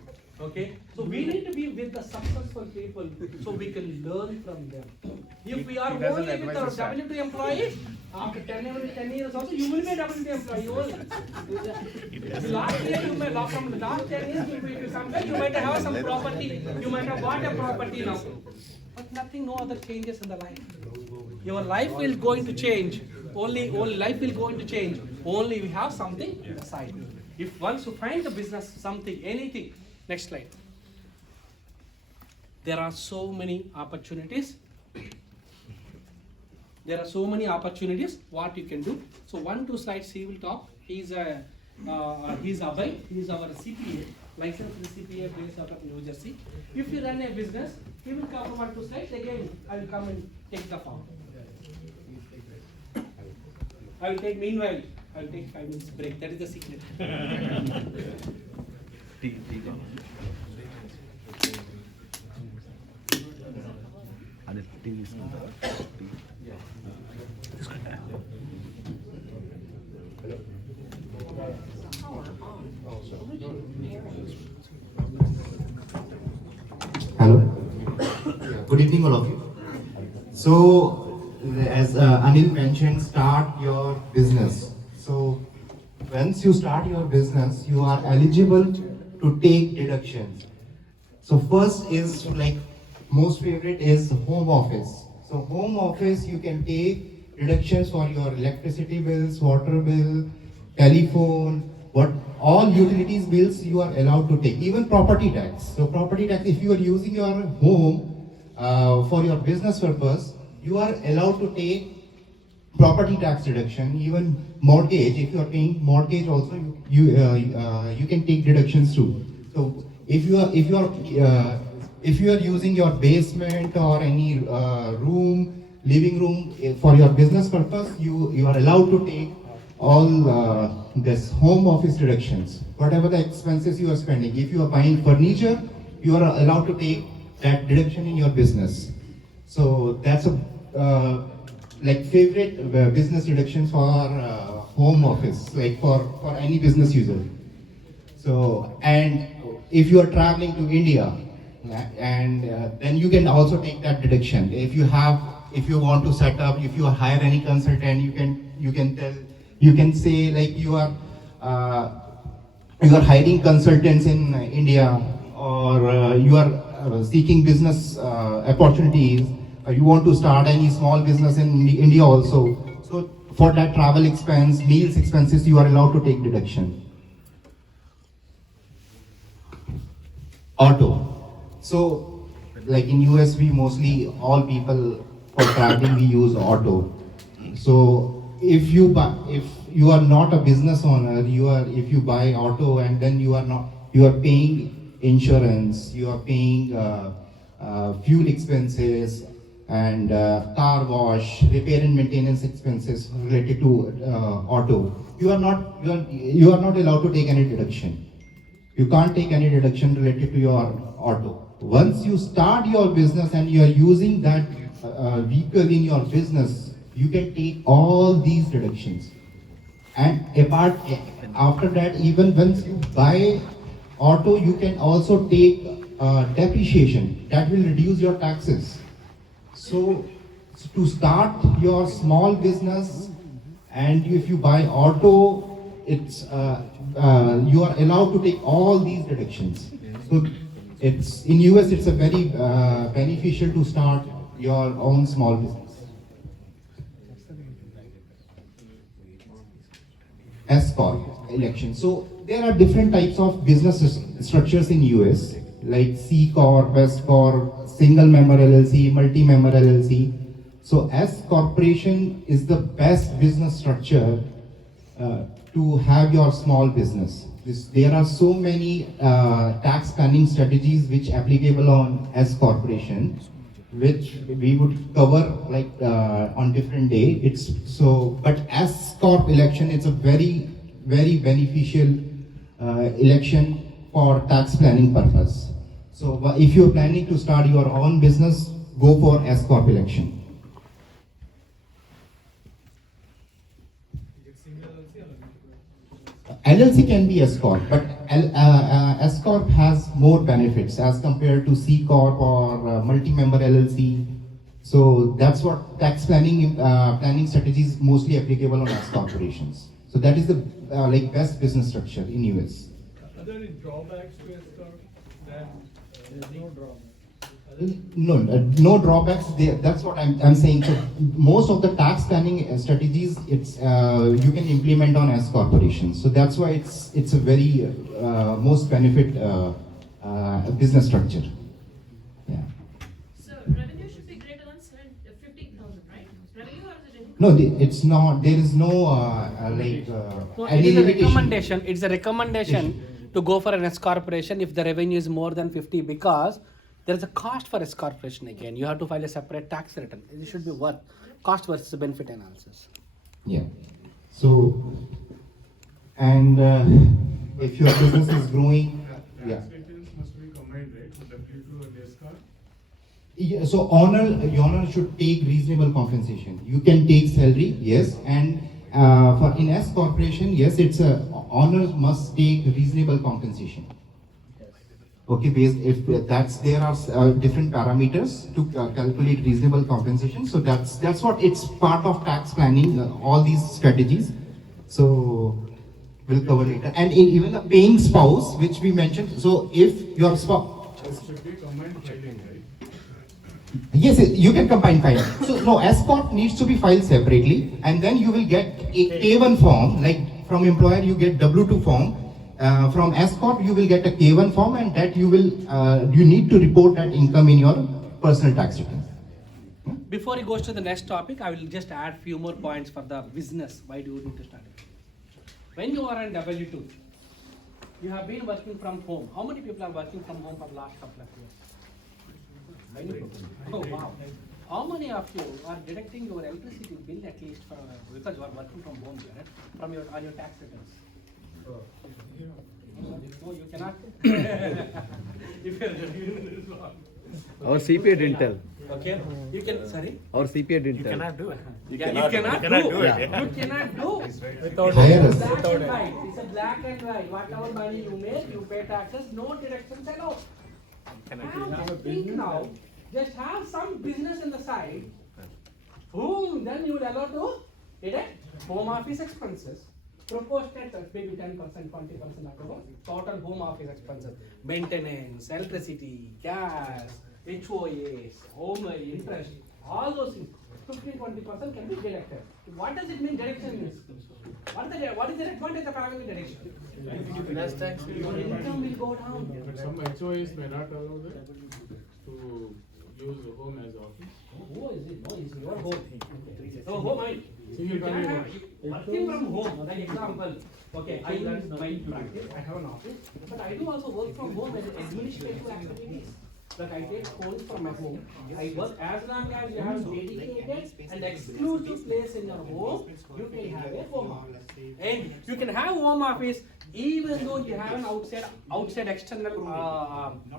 Okay, so we need to be with the successful people so we can learn from them. If we are only with our W2 employees, after 10 years also, you will be a W2 employee only. Last year, from the last 10 years, if you compare, you might have some property, you might have bought a property now. But nothing, no other changes in the life. Your life will going to change. Only life will going to change. Only we have something inside. If once you find the business, something, anything. Next slide. There are so many opportunities. There are so many opportunities. What you can do. So 1-2 slides he will talk. He's Abhay. He's our CPA, licensed CPA based out of New Jersey. If you run a business, he will cover 1-2 slides. Again, I will come and take the form. I will take. Meanwhile, I will take 5 minutes break. That is the secret. Hello. Good evening, all of you. So, as Anil mentioned, start your business. So, once you start your business, you are eligible to take deductions. So, first is like most favorite is home office. So, home office you can take deductions for your electricity bills, water bill, telephone, what all utilities bills you are allowed to take, even property tax. So property tax, if you are using your home for your business purpose, you are allowed to take property tax deduction. Even mortgage, if you are paying mortgage also, you can take deductions too. So if you are using your basement or any living room for your business purpose, you are allowed to take all this home office deductions, whatever the expenses you are spending. If you are buying furniture, you are allowed to take that deduction in your business. So that's a like favorite business deductions for home office, like for any business user. So, and if you are traveling to India, and then you can also take that deduction. If you want to set up, if you hire any consultant, you can say like you are hiring consultants in India, or you are seeking business opportunities. You want to start any small business in India also. So for that travel expense, meals expenses, you are allowed to take deduction. Auto. So, like in US, we mostly, all people for traveling, we use auto. So, if you are not a business owner, if you buy auto and then you are paying insurance, you are paying fuel expenses and car wash, repair and maintenance expenses related to auto. You are not allowed to take any deduction. You can't take any deduction related to your auto. Once you start your business and you are using that vehicle in your business, you can take all these deductions. And after that, even once you buy auto, you can also take depreciation. That will reduce your taxes. So to start your small business, and if you buy auto, you are allowed to take all these deductions. So in US, it's a very beneficial to start your own small business. S Corp election. So there are different types of business structures in US, like C Corp, S Corp, single member LLC, multi-member LLC. So S Corporation is the best business structure to have your small business. There are so many tax planning strategies which applicable on S Corporation, which we would cover like on different day. But S Corp election, it's a very, very beneficial election for tax planning purpose. So if you're planning to start your own business, go for S Corp election. LLC can be S Corp, but S Corp has more benefits as compared to C Corp or multi-member LLC. So that's what tax planning strategies mostly applicable on S corporations. So that is the like best business structure in US. Are there any drawbacks to S Corp? There's no drawbacks. No drawbacks. That's what I'm saying. So most of the tax planning strategies, you can implement on S corporations. So that's why it's a very most benefit business structure. Yeah. So revenue should be greater than 50,000, right? Revenue or is it income? No, it's not. There is no like any it is a limitation. recommendation. It's a recommendation to go for an S corporation if the revenue is more than 50, because there is a cost for S corporation again. You have to file a separate tax return. It should be worth cost versus benefit analysis. Yeah. So, and if your business is growing, yeah. Must be combined, right? W2 and S Corp. Yeah, so owner should take reasonable compensation. You can take salary, yes, and for in S corporation, yes, it's owner must take reasonable compensation. Okay, there are different parameters to calculate reasonable compensation. So that's what it's part of tax planning. All these strategies. So we'll cover later. And even a paying spouse, which we mentioned. So if your spouse. Should be combined filing, right? Yes, you can combine filing. So no, S Corp needs to be filed separately, and then you will get a K1 form. Like from employer, you get W2 form. From S Corp, you will get a K1 form, and that you need to report that income in your personal tax return. Before he goes to the next topic, I will just add few more points for the business. Why do you need to start it? When you are on W2, you have been working from home. How many people are working from home for the last couple of years? Many people. Oh wow. How many of you are deducting your electricity bill at least because you are working from home here, right? From your tax returns? No, you cannot. If your revenue is wrong. Our CPA didn't tell. Okay, you can, sorry? Our CPA didn't tell. do it. You cannot do. Yeah. You cannot do. Hire us. Black and white. It's a black and white. Whatever money you make, you pay taxes. No deductions allowed. Now just think now. Just have some business in the side. Whom then you will allow to deduct home office expenses. Proportionate, maybe 10%, 20% total home office expenses. Maintenance, electricity, gas, HOAs, home interest, all those things. 15-20% can be deducted. What does it mean deduction means? What is the advantage of having deduction? Less tax will Your income will go down. But some HOAs may not allow them to use the home as office. Who is it? No, it's your home. So home, I. Single You can family have working from home. Like example, okay, I run my practice. I have an office, but I do also work from home as administrative activities. Like I take phones from my home. I work as long as you have dedicated and exclusive place in your home. You can have a home office, and you can have home office even though you have an outside external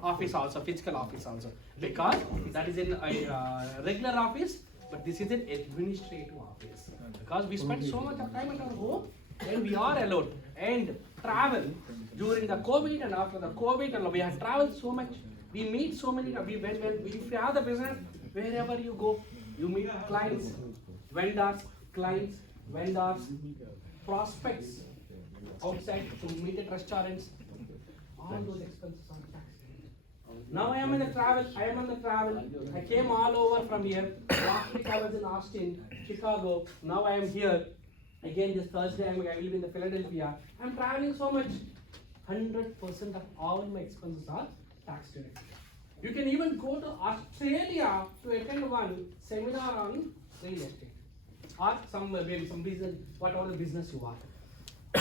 office also, physical office also, because that is in a regular office, but this is an administrative office. Because we spend so much of time at our home, and we are allowed and travel during the COVID and after the COVID, and we have traveled so much. We meet so many. If you have the business, wherever you go, you meet clients, vendors, prospects outside to meet at restaurants. All those expenses are taxed. Now I am in the travel. I came all over from here. Last week I was in Austin, Chicago. Now I am here. Again this Thursday I will be in the Philadelphia. I am traveling so much. 100% of all my expenses are tax deducted. You can even go to Australia to attend one seminar on real estate or maybe some business, whatever the business you are.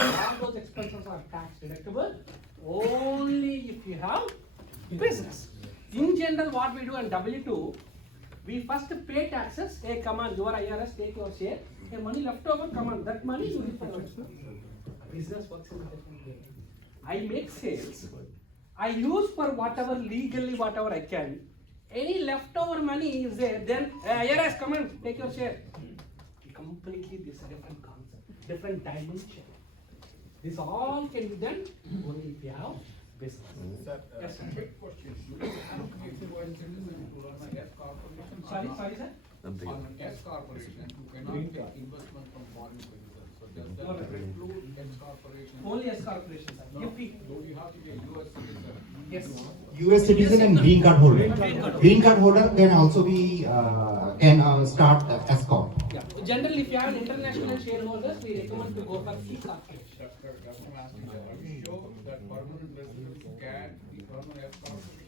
All those expenses are tax deductible only if you have business. In general, what we do on W2, we first pay taxes. Hey, come on, your IRS, take your share. Hey, money left over, come on, that money you will pay. Business works in a different way. I make sales. I use for whatever legally, whatever I can. Any leftover money is there, then IRS, come on, take your share. Completely this is a different concept, different dimension. This all can be done only if you have business. Yes, sir. Quick question. If you are citizen to run a S corporation. Sorry, sir? On an S corporation, you cannot take investment from foreign citizens. So does that preclude S corporation? Only S corporation, sir. No, you have to be a US citizen. Yes. US citizen and green card holder. Green card holder can also be start as corp. Yeah. Generally, if you have an international shareholders, we recommend to go for C corporation. Are you sure that permanent residents can be permanent S corporation?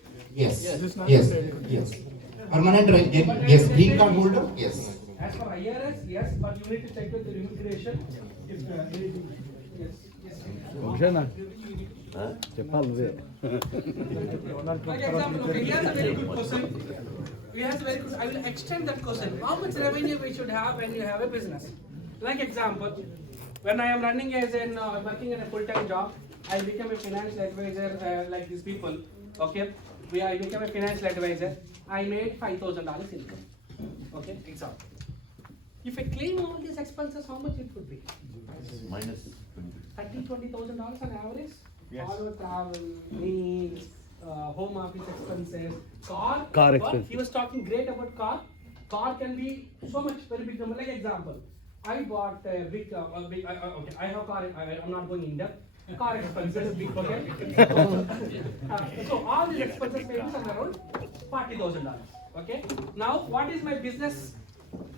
Yes. Permanent, yes. Green card holder, yes. As for IRS, yes, but you need to check with the immigration. If anything, yes. Bhushan, చెప్పాలి నువ్వే. For example, okay, here's a very good question. I will extend that question. How much revenue we should have when you have a business? Like example, when I am running as working in a full-time job, I become a financial advisor like these people. Okay, I become a financial advisor. I made $5,000 income. Okay, example. If I claim all these expenses, how much it would be? Minus $20,000 on average. Yes. All your travel, meals, home office expenses, car. Car But expenses. he was talking great about car. Car can be so much very big number. Like example, I bought a big. Okay, I have car. I'm not going in depth. Car expenses big. Okay. So all these expenses may be somewhere around $40,000. Okay. Now, what is my business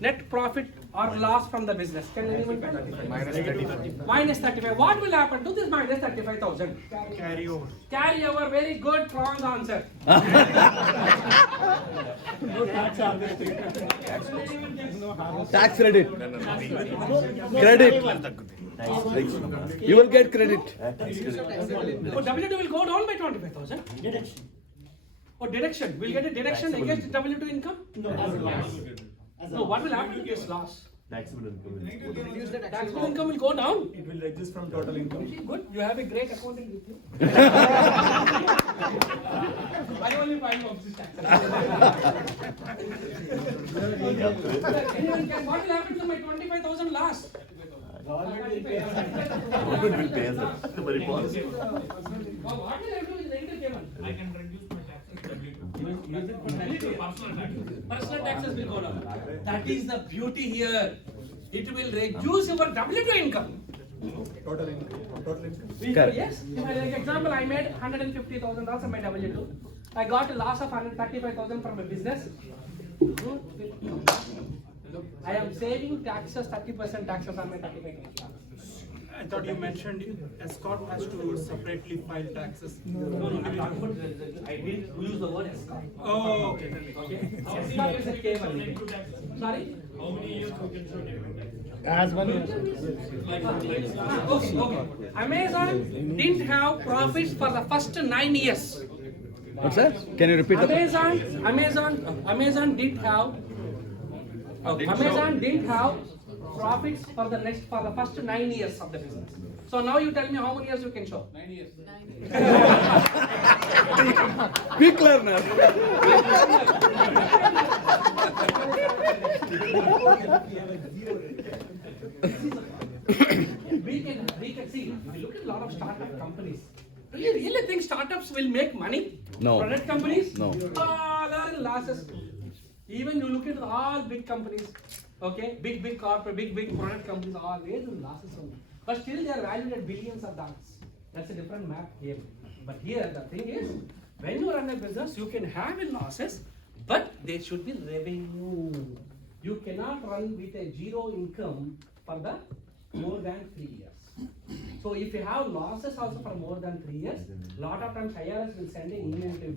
net profit or loss from the business? Can anyone tell? Minus 35. Minus 35. What will happen to this minus 35,000? Carry over. Carry over. Very good. Wrong answer. Tax credit. Credit. You will get credit. Oh, W2 will go down by 25,000. Deduction. Oh, deduction. We'll get a deduction against W2 income? No, what will happen to this loss? Taxable income. Taxable income will go down. It will reduce from total income. Good. You have a great accounting with you. I only find office tax. Anyone can, what will happen to my 25,000 loss? Government will pay us. Very positive. What will I do with negative payment? I can reduce my taxes. Personal taxes will go down. That is the beauty here. It will reduce your W2 income. Total income. Yes. If I like example, I made $150,000 on my W2. I got a loss of $135,000 from my business. I am saving taxes, 30% taxes on my 35,000. I thought you mentioned escort has to separately file taxes. No, I'm talking about I didn't use the word escort. Oh, okay. Okay. Escort is a cable. Sorry? How many years you can show negative taxes? As one. Okay. Amazon didn't have profits for the first 9 years. What's that? Can you repeat Amazon didn't have. Amazon didn't have profits for the first 9 years of the business. So now you tell me how many years you can show? 9 years. Quick learner. we can see, if you look at a lot of startup companies, do you really think startups will make money? No. Product companies? No. All are in losses. Even you look at all big companies, okay, big corporate, big product companies, always in losses only. But still they are valued at billions of dollars. That's a different map game. But here the thing is, when you run a business, you can have in losses, but there should be revenue. You cannot run with a zero income for the more than 3 years. So if you have losses also for more than 3 years, lot of times IRS will send an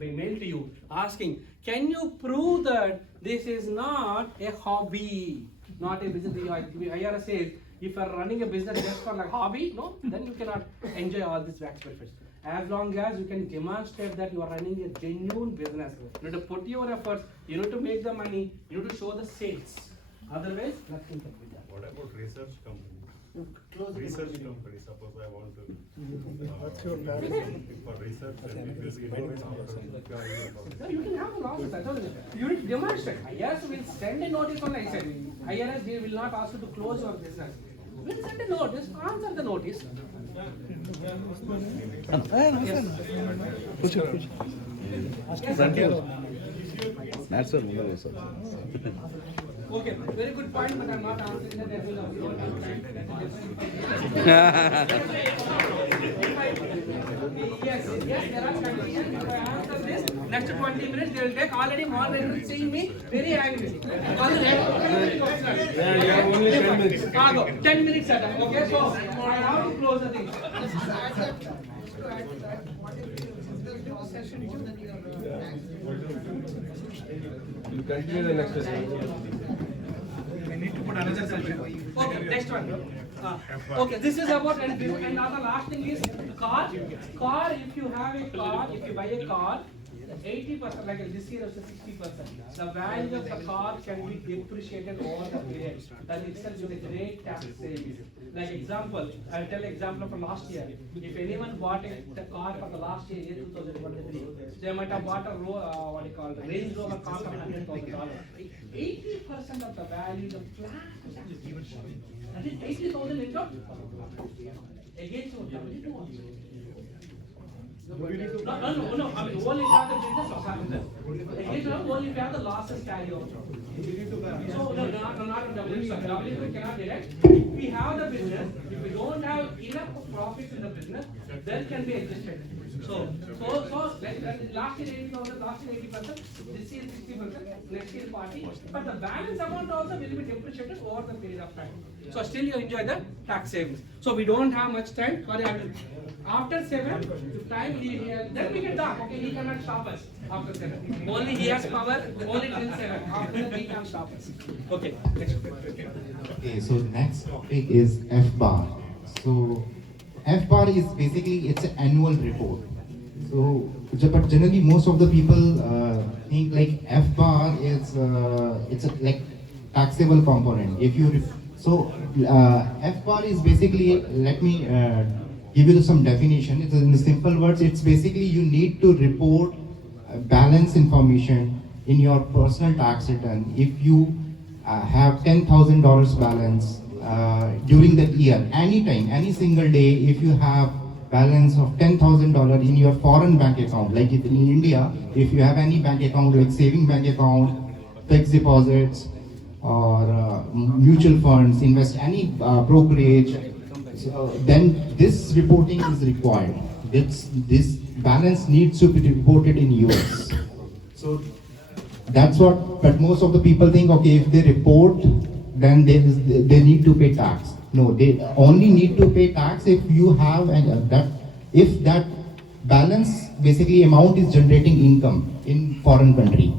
email to you asking, can you prove that this is not a hobby, not a business? The IRS says, if you are running a business just for like hobby, no, then you cannot enjoy all these tax benefits. As long as you can demonstrate that you are running a genuine business, you need to put your efforts, you need to make the money, you need to show the sales. Otherwise, nothing can be done. What about research companies? Research companies, suppose I want to for research and if you No, you can have a losses. I told you. You need to demonstrate. IRS will send a notice on license. IRS they will not ask you to close your business. We'll send a notice, answer the notice. NATS sir, mundu sir. Okay, very good point, but I'm not answering that. There will Yes, there are conditions. If I answer this, next 20 minutes they will take. Already moderator is seeing me very angry. Yeah, only 10 minutes. 10 minutes at time. Okay, so I have to close the thing. You continue the next session. Okay, next one. Okay, this is about and now the last thing is car. Car, if you have a car, if you buy a car, 80%, like this year is 60%. The value of the car can be depreciated over the period. That itself is a great tax savings. Like example, I'll tell example from last year. If anyone bought a car for the last year 2023, they might have bought a Range Rover car for $100,000. 80% of the value is a flat. That is 80,000 income against your W2. No, I mean, only if you have the business loss happens. Again, only if you have the losses carry over. So, no, not on W2. W2 cannot direct. If we have the business, if we don't have enough profits in the business, then can be adjusted. So like last year 80,000, last year 80%, this year 60%, next year 40%. But the balance amount also will be depreciated over the period of time. So still you enjoy the tax savings. So we don't have much time. Sorry, I will. After 7, if time then we can talk. Okay, he cannot stop us after 7. Only he has power. Only till 7. After that he can't stop us. Okay. Next. Okay, so next topic is F bar. So F bar is basically it's an annual report. So, but generally most of the people think like F bar is it's a like taxable component. If you F bar is basically, let me give you some definition. It's in simple words. It's basically you need to report balance information in your personal tax return if you have $10,000 balance during the year, anytime, any single day. If you have balance of $10,000 in your foreign bank account, like in India, if you have any bank account like saving bank account, fixed deposits, or mutual funds, invest any brokerage, then this reporting is required. This balance needs to be reported in US. So that's what, but most of the people think, okay, if they report, then they need to pay tax. No, they only need to pay tax if you have, if that balance, basically amount is generating income in foreign country.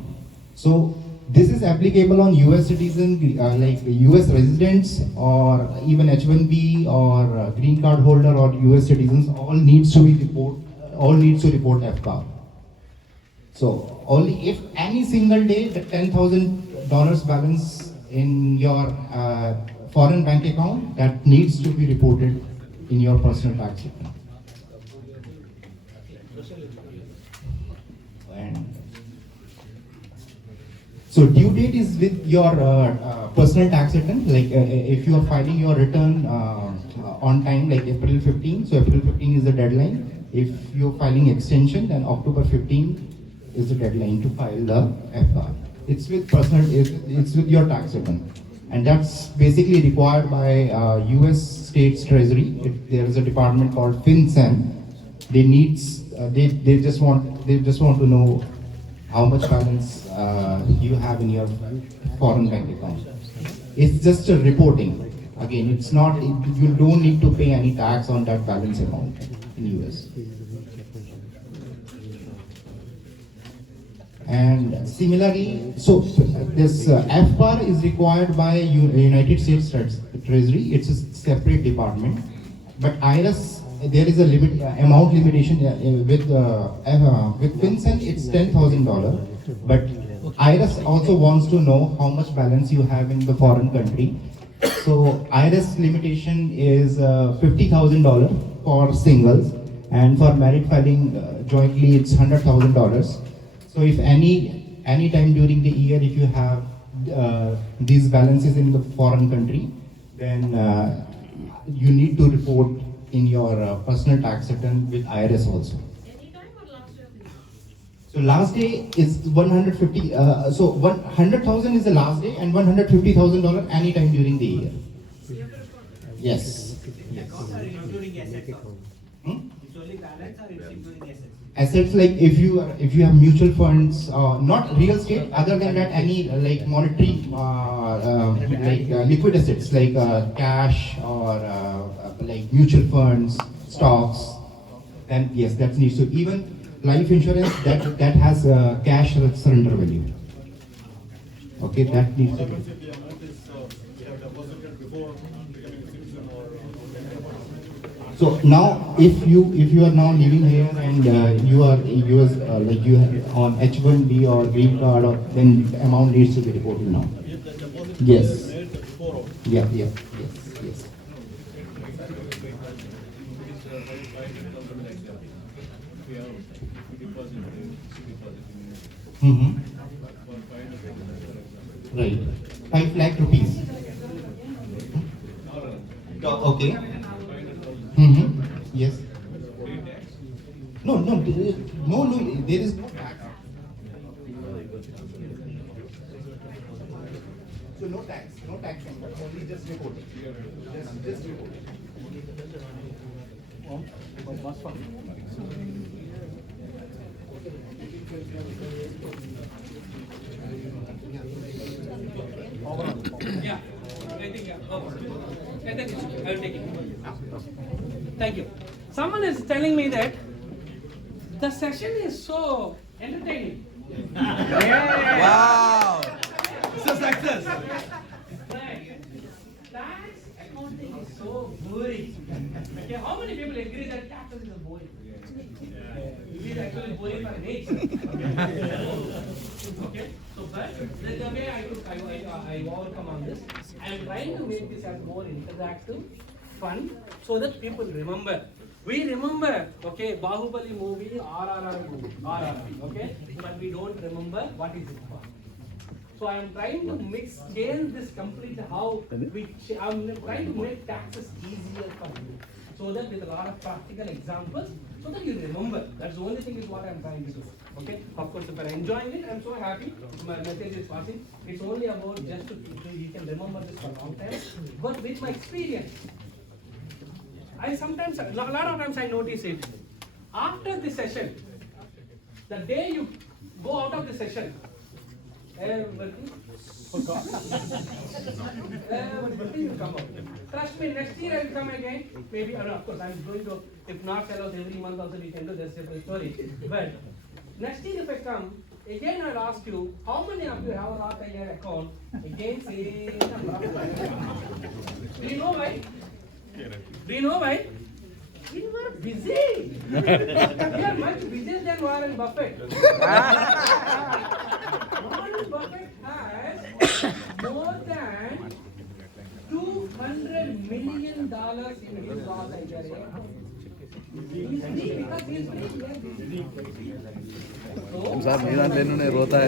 So this is applicable on US citizens, like US residents, or even H1B or green card holder or US citizens, all needs to report FBAR. So only if any single day the $10,000 balance in your foreign bank account, that needs to be reported in your personal tax return. And so due date is with your personal tax return. Like if you are filing your return on time, like April 15, so April 15 is the deadline. If you are filing extension, then October 15 is the deadline to file the FBAR. It's with personal, it's with your tax return, and that's basically required by U.S. State's Treasury. If there is a department called FinCEN, they just want to know how much balance you have in your foreign bank account. It's just a reporting. Again, it's not, you don't need to pay any tax on that balance amount in US. And similarly, so this FBAR is required by United States Treasury. It's a separate department. But IRS, there is a amount limitation with FinCEN. It's $10,000. But IRS also wants to know how much balance you have in the foreign country. So IRS limitation is $50,000 for singles, and for married filing jointly it's $100,000. So if any time during the year, if you have these balances in the foreign country, then you need to report in your personal tax return with IRS also. Any time or last day of the year? So last day is 150. So 100,000 is the last day, and $150,000 any time during the year. Yes. Including assets also. It's only balance or it's including assets? Assets, like if you have mutual funds, not real estate. Other than that, any like monetary, liquid assets like cash or like mutual funds, stocks. Then yes, that needs to. Even life insurance that has cash surrender value. Okay, that needs to be. So now, if you are now living here and you are like you have on H1B or green card, or then the amount needs to be reported now. Yes. Yeah. Yes. Mm-hmm. Right. 5 lakh rupees. Okay. Mm-hmm. Yes. No, there is no tax. So no tax, only just reporting. Just reporting. Yeah, I think I will take it. Thank you. Someone is telling me that the session is so entertaining. Wow! It's a success. Right. Tax accounting is so boring. Okay, how many people agree that tax is boring? It is actually boring for an age. Okay, so but the way I overcome on this, I am trying to make this as more interactive, fun, so that people remember We remember, okay, Bahubali movie, RRR movie, RRR, okay, but we don't remember what is it for. So I am trying to change this completely how I am trying to make taxes easier for you. So that with a lot of practical examples, so that you remember. That's the only thing is what I am trying to do. Okay, of course, if you are enjoying it, I am so happy. My message is passing. It's only about just to you can remember this for a long time. But with my experience, I sometimes, a lot of times I notice it. After the session, the day you go out of the session, everything forgot. Everything will come out. Trust me, next year I will come again. Maybe, of course, I am going to, if not fellows every month also we can do, that's a different story. But next year if I come, again I will ask you, how many of you have a lot in your account? Again, same number. Do you know why? Do you know why? We were busy. We are much busier than Warren Buffett. Warren Buffett has more than $200 million in his loss area. Sir మీ దాంట్లో ఎన్ని ఉన్నాయి రోతా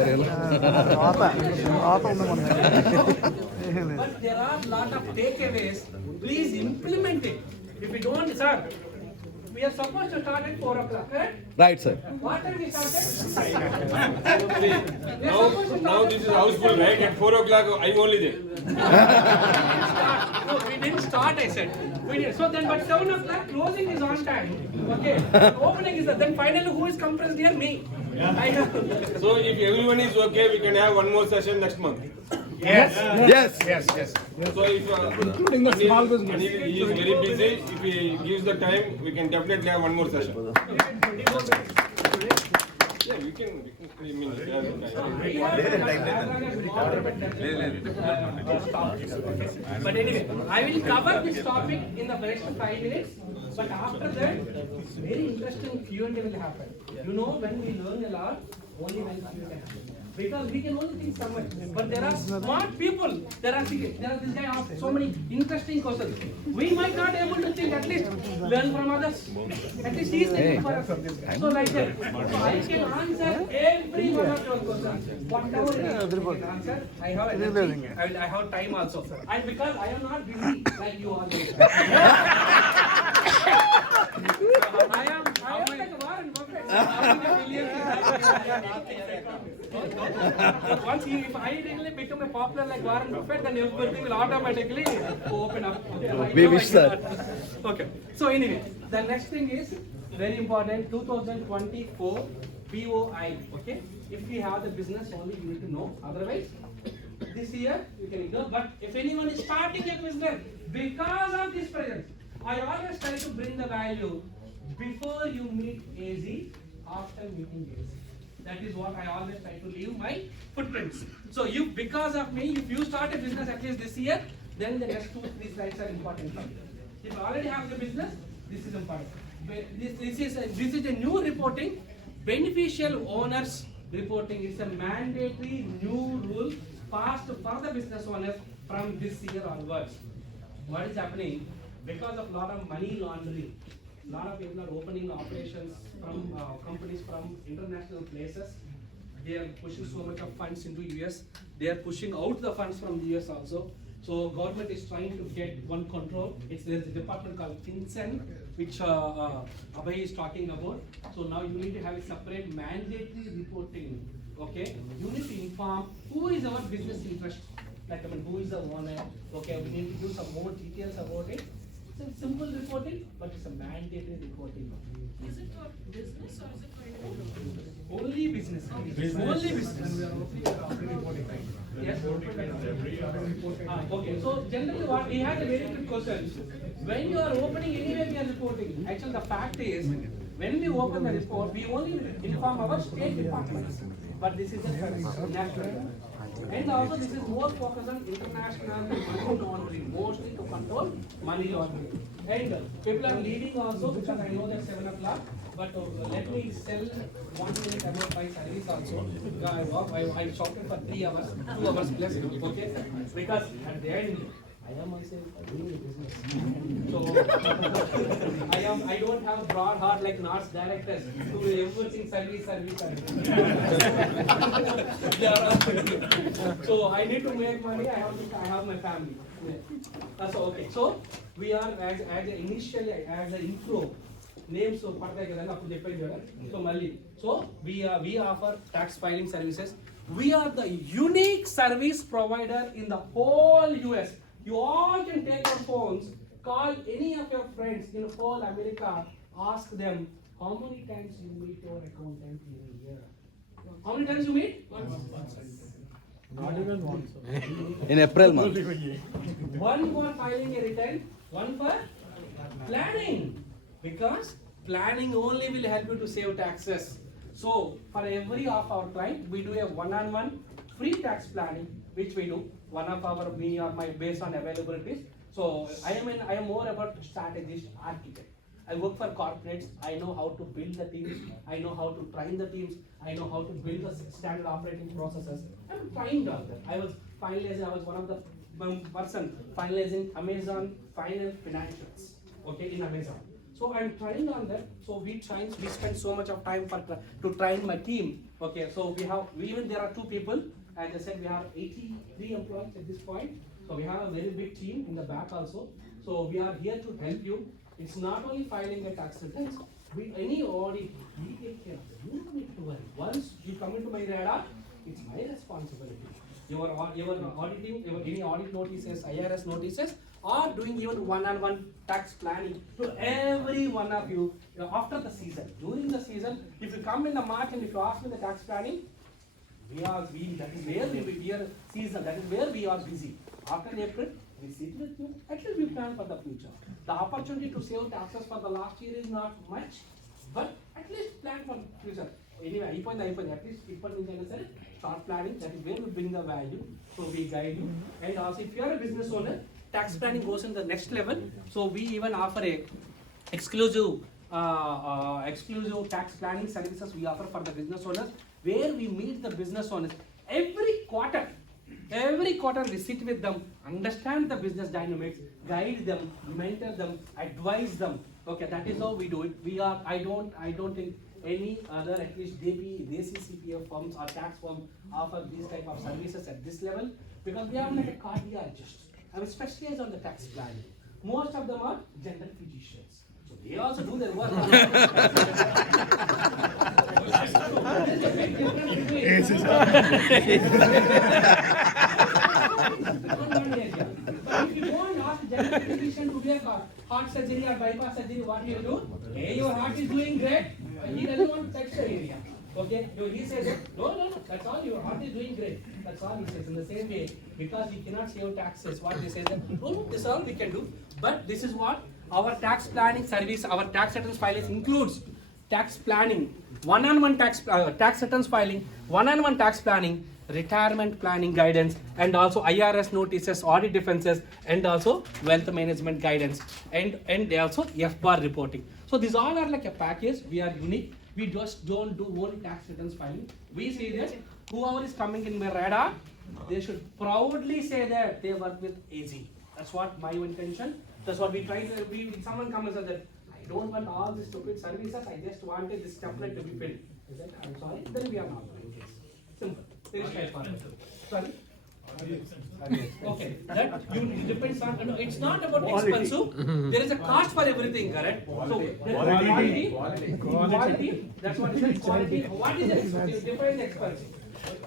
But there are lot of takeaways. Please implement it. If you don't, sir, we are supposed to start at 4 o'clock, correct? Right sir What time we started? Now this is houseful, right? At 4 o'clock, I'm only there. No, we didn't start, I said. We did. So then, but 7 o'clock closing is on time. Okay. Opening is then finally who is compressed here? Me. I know. So if everyone is okay, we can have one more session next month. Yes. Yes. So if including the small business, he is very busy. If he gives the time, we can definitely have one more session. Yeah, we can. I mean, But anyway, I will cover this topic in the first 5 minutes. But after that, very interesting Q&A will happen. You know, when we learn a lot, only when Q&A happens. Because we can only think somewhere. But there are smart people. There are this guy asked so many interesting questions. We might not able to think, at least learn from others. At least he is thinking for us. So like that. So I can answer every one of your questions. Whatever it is, I can answer. I have energy. I have time also. And because I am not busy like you all. I am like a Warren Buffett. Once if I really become a popular like Warren Buffett, then everything will automatically open up. We wish that. Okay. So anyway, the next thing is very important. 2024 BOI. Okay. If we have the business, only you need to know. Otherwise, this year you can ignore. But if anyone is starting a business because of this presence, I always try to bring the value before you meet AZ, after meeting AZ. That is what I always try to leave my footprints. So you, because of me, if you start a business at least this year, then the next 2-3 slides are important for you. If you already have the business, this is important. This is a new reporting. Beneficial owners reporting is a mandatory new rule passed for the business owners from this year onwards. What is happening? Because of lot of money laundering, lot of people are opening operations from companies from international places. They are pushing so much of funds into US. They are pushing out the funds from the US also. So government is trying to get one control. There's a department called FinCEN, which Abhay is talking about. So now you need to have a separate mandatory reporting. Okay, you need to inform who is our business interest. Like who is the owner? Okay, we need to do some more details about it. It's a simple reporting, but it's a mandatory reporting. Is it for business or is it for individual? Only business. Only business. Yes. Okay. So generally, what we had a very good question. When you are opening anywhere, we are reporting. Actually, the fact is, when we open the report, we only inform our state departments. But this is a national. And also this is more focused on international money laundering, mostly to control money laundering. And people are leaving also because I know that 7 o'clock, but let me sell 1 minute about my service also. I shouted for 3 hours, 2 hours plus, okay? Because at the end, I am also doing a business. So I don't have a broad heart like NATS directors who will everything service. So I need to make money. I have my family. So okay. So we are as initially as an intro. Names so so we offer tax filing services. We are the unique service provider in the whole US. You all can take your phones, call any of your friends in whole America, ask them how many times you meet your accountant in a year. How many times you meet? Once. Not even once. In April month. One for filing a return, one for planning. Because planning only will help you to save taxes. So for every of our client, we do a one-on-one free tax planning, which we do. One of our me or my based on availabilities. So I am more about strategist, architect. I work for corporates. I know how to build the teams. I know how to train the teams. I know how to build the standard operating processes. I'm trained on that. I was one of the person finalizing Amazon final financials. Okay, in Amazon. So I'm trying on that. So we spend so much of time to train my team. Okay, so even there are 2 people. As I said, we have 83 employees at this point. So we have a very big team in the back also. So we are here to help you. It's not only filing a tax returns. Any audit, we take care of it. You don't need to worry. Once you come into my radar, it's my responsibility. Your auditing, any audit notices, IRS notices, or doing even one-on-one tax planning to every one of you after the season. During the season, if you come in the March and if you ask me the tax planning, that is where we are season, that is where we are busy. After April, we sit with you, at least we plan for the future. The opportunity to save taxes for the last year is not much, but at least plan for the future. Anyway, at least start planning, that is where we bring the value, so we guide you. And also if you are a business owner, tax planning goes in the next level, so we even offer a exclusive tax planning services we offer for the business owners, where we meet the business owners every quarter we sit with them, understand the business dynamics, guide them, mentor them, advise them. Okay, that is how we do it. I don't think any other, at least Desi CPF firms or tax firms offer these type of services at this level, because they are like a cardiologist. I am specialized on the tax planning. Most of them are general physicians. So they also do their work. If you go and ask general physician to do a heart surgery or bypass surgery, what do you do? Hey, your heart is doing great. He doesn't want to touch the area. Okay, he says, no, that's all, your heart is doing great. That's all he says. In the same way, because we cannot save taxes, what they say is that, no, this is all we can do. But this is what our tax planning service, our tax returns filing includes tax planning, one-on-one tax returns filing, one-on-one tax planning, retirement planning guidance, and also IRS notices, audit defenses, and also wealth management guidance, and they also FBAR reporting. So these all are like a package. We are unique. We just don't do only tax returns filing. We say that whoever is coming in my radar, they should proudly say that they work with AG. That's what my intention. That's what we try to. Someone comes and says that I don't want all these stupid services. I just wanted this template to be filled. Is that I'm sorry? Then we are not doing this. Simple. Very straightforward. Sorry. Okay, that depends on. No, it's not about expensive. There is a cost for everything, correct? So quality. That's what it is. Quality. What is expensive? Different expensive.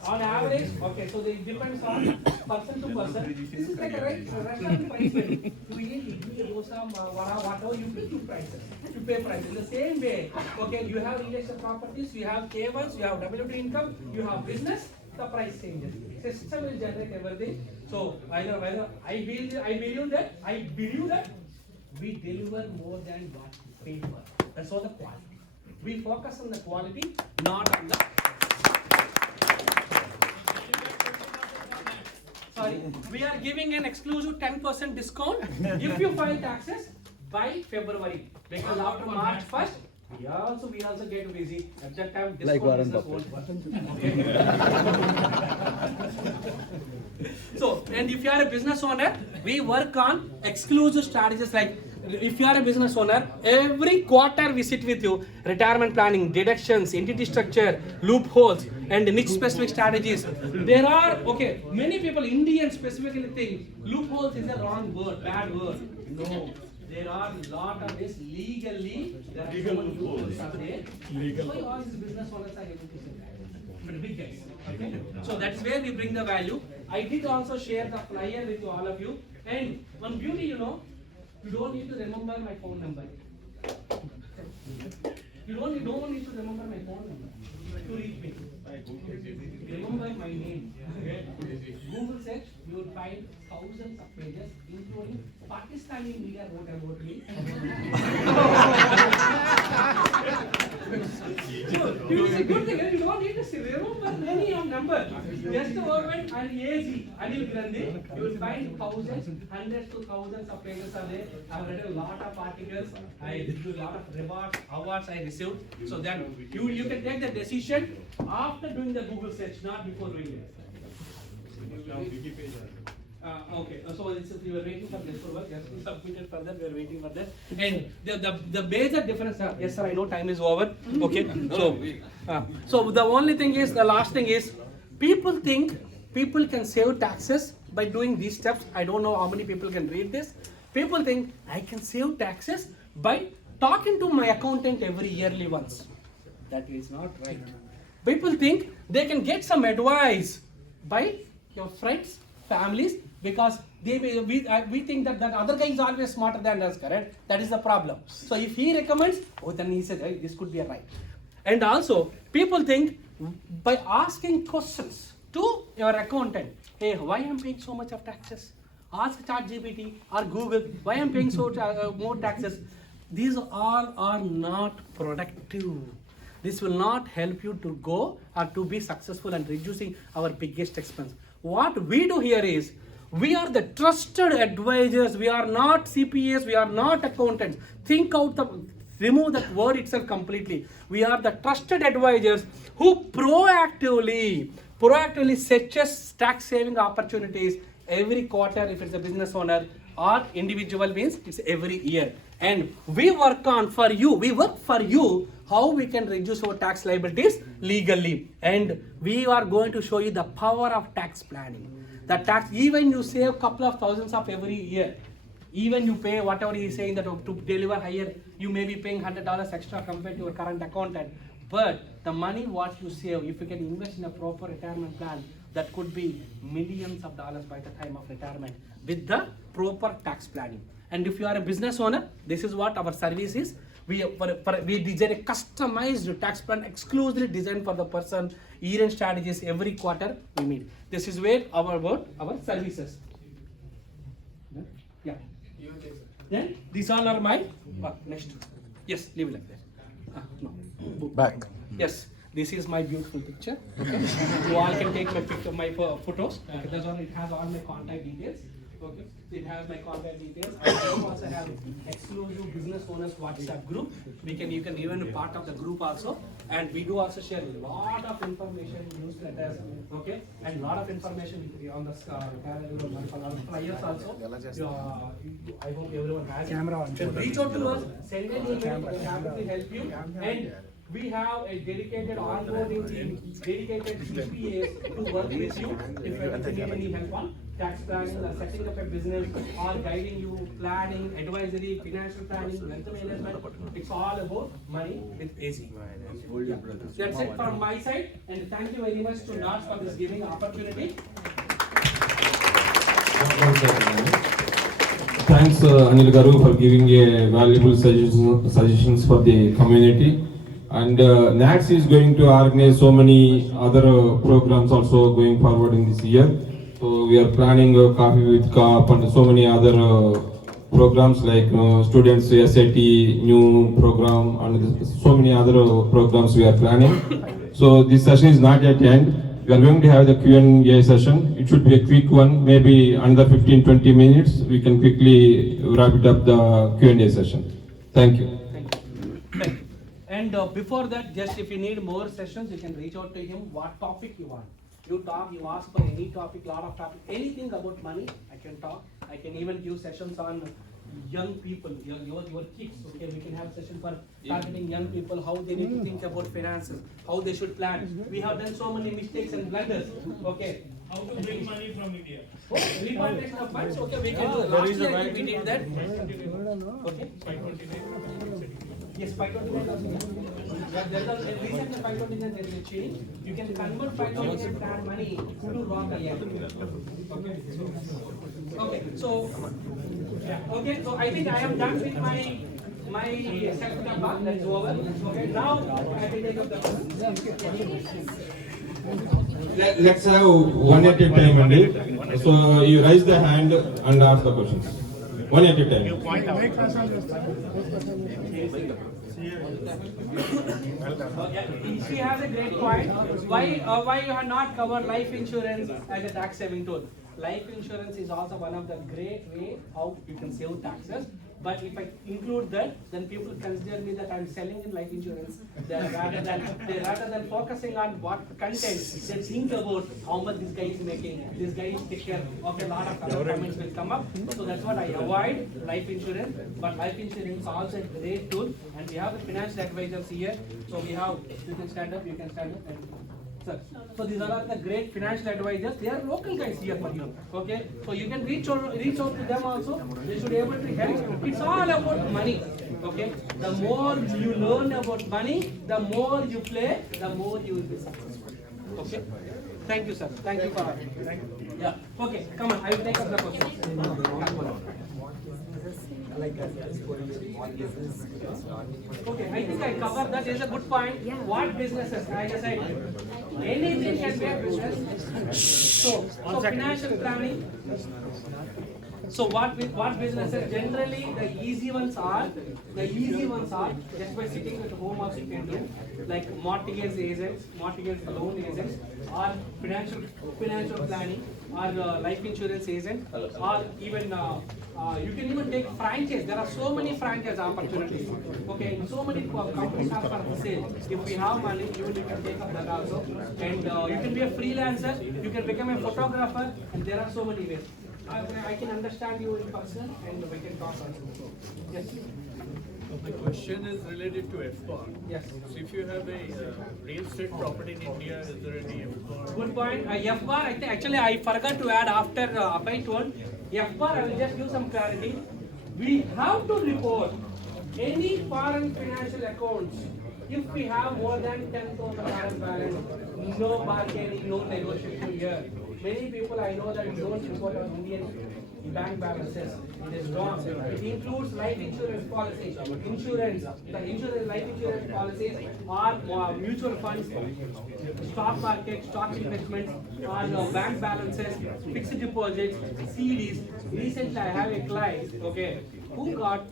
On average, okay. So it depends on person to person. This is like a restaurant price menu. You eat idli, dosa, whatever you pay, you prices. You pay prices. The same way, okay. You have real estate properties. You have K1s. You have W2 income. You have business. The price changes. System will generate everything. So I believe that we deliver more than what we pay for. That's all the quality. We focus on the quality, not on the. Sorry, we are giving an exclusive 10% discount if you file taxes by February. Because after March 1st, we also get busy. At that time, this Like Warren business Buffett. won't work. Okay. So, and if you are a business owner, we work on exclusive strategies like, if you are a business owner, every quarter we sit with you, retirement planning, deductions, entity structure, loopholes, and niche specific strategies. There are, okay, many people, Indians specifically think loopholes is a wrong word, bad word. No, there are a lot of this legally, there are so many loopholes are there. So all these business owners are able to say that. But big guys, okay? So that is where we bring the value. I did also share the flyer with all of you. And one beauty, you know, you don't need to remember my phone number. No one need to remember my phone number to reach me. Remember my name. Google search, you will find thousands of pages, including Pakistani media wrote about me. So, it is a good thing, and you don't need to remember any of number. Just open and AG, Anil Grandhi, you will find thousands, hundreds to thousands of pages are there. I have read a lot of articles, I did a lot of rewards, awards I received. So then you can take the decision after doing the Google search, not before doing it. Okay, so we were waiting for this work, yes, we submitted for that, we are waiting for that. And the major difference, yes sir, I know time is over, okay, so the only thing is, the last thing is, people think people can save taxes by doing these steps. I don't know how many people can read this. People think I can save taxes by talking to my accountant every yearly once. That is not right. People think they can get some advice by your friends, families, because we think that other guy is always smarter than us, correct? That is the problem. So if he recommends, oh, then he says, hey, this could be a right. And also, people think by asking questions to your accountant, hey, why am I paying so much of taxes? Ask ChatGPT or Google, why am I paying so more taxes? These all are not productive. This will not help you to go or to be successful and reducing our biggest expense. What we do here is, we are the trusted advisors. We are not CPAs, we are not accountants. Remove that word itself completely. We are the trusted advisors who proactively suggest tax saving opportunities every quarter if it's a business owner, or individual means it's every year. And we work for you how we can reduce our tax liabilities legally. And we are going to show you the power of tax planning. The tax, even you save a couple of thousands of every year, even you pay whatever he is saying that to deliver higher, you may be paying $100 extra compared to your current accountant. But the money what you save, if you can invest in a proper retirement plan, that could be millions of dollars by the time of retirement with the proper tax planning. And if you are a business owner, this is what our service is. We design a customized tax plan exclusively designed for the person. Year-end strategies every quarter we meet. This is where our services. Yeah. Then these all are my next. Yes, leave it like that. No. Back. Yes, this is my beautiful picture. Okay. You all can take my photos. Okay. That's all. It has all my contact details. Okay. It has my contact details. I also have exclusive business owners WhatsApp group. You can even be part of the group also. And we do also share a lot of information, newsletters, okay, and a lot of information on the flyers also. I hope everyone has it. Reach out to us, send an email, we will happily help you. And we have a dedicated onboarding team, dedicated CPAs to work with you if you need any help on tax planning or setting up a business or guiding you, planning, advisory, financial planning, wealth management. It's all about money with AC. Yeah. That's it from my side, and thank you very much to NATS for this giving opportunity. Thanks Anil Garu for giving a valuable suggestions for the community. And NATS is going to organize so many other programs also going forward in this year. So we are planning a Coffee with COP and so many other programs like students SAT new program and so many other programs we are planning. So this session is not yet end. We are going to have the Q&A session. It should be a quick one, maybe another 15-20 minutes. We can quickly wrap it up the Q&A session. Thank you. Thank you. And before that, just if you need more sessions, you can reach out to him, what topic you want. You talk, you ask for any topic, lot of topic, anything about money, I can talk. I can even give sessions on young people, your kids, okay? We can have session for targeting young people, how they need to think about finances, how they should plan. We have done so many mistakes and blunders, okay? How to bring money from India? Repatriation of funds, okay, we can do. Last year I think we did that. Okay? 529. Yes, 529. Recently 529 there is a change. You can convert 529 plan money to raw INR. Okay, so okay, so I think I am done with my section part. That's over. Okay, now I will take up the. Let's have one at a time, Anil. So you raise the hand and ask the questions. One at a time. She has a great point. Why you have not covered life insurance as a tax saving tool? Life insurance is also one of the great way how you can save taxes. But if I include that, then people consider me that I'm selling in life insurance. Rather than focusing on what content, they think about how much this guy is making. This guy is taking care of a lot of other comments will come up. So that's what I avoid life insurance. But life insurance is also a great tool. And we have the financial advisors here. So we have, you can stand up, Sir. So these are all the great financial advisors. They are local guys here for you. Okay. So you can reach out to them also. They should be able to help. It's all about money. Okay. The more you learn about money, the more you play, the more you will be successful. Okay. Thank you, sir. Thank you for. Yeah. Okay. Come on. I will take up the question. Okay, I think I covered that. Is a good point. What businesses? Like I said, anything can be a business. So financial planning. So what businesses generally the easy ones are just by sitting at home also you can do, like mortgage agents, mortgage loan agents, or financial planning, or life insurance agent, or even you can even take franchise. There are so many franchise opportunities. Okay, so many companies are for sale. If we have money, you can take up that also. And you can be a freelancer, you can become a photographer, and there are so many ways. I can understand you in person, and we can talk also. Yes. The question is related to FBAR. Yes. So if you have a real estate property in India, is there any FBAR? Good point. FBAR, actually I forgot to add after Abhay told. FBAR, I will just give some clarity. We have to report any foreign financial accounts if we have more than $10,000 balance. No bargaining, no negotiation here. Many people I know that don't report on Indian bank balances. It is wrong. It includes life insurance policies, life insurance policies, or mutual funds, stock market, stock investments, or bank balances, fixed deposits, CDs. Recently, I have a client, okay, who got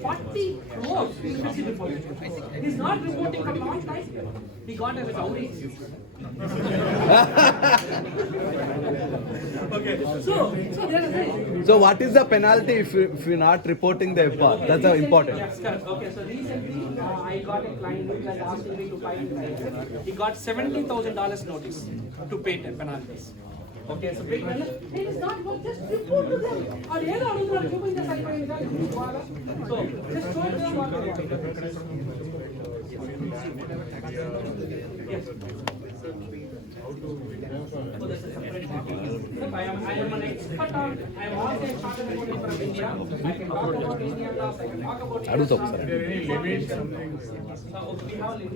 40 crores in fixed deposits. He's not reporting for a long time. He got a dowry. Okay, So what is the penalty if you're not reporting the FBAR? That's important. Yes, correct. Okay, so recently I got a client who was asking me to pay the He got $70,000 notice to pay the penalties. Okay, so big money. It is not worth, just report to them. Or any other people just so just show them what they want. Yes. Oh, that's a separate topic. I am an expert on. I am also a chartered accountant from India. I can talk about Indian laws. I can talk about. Are there any limits? We have limits.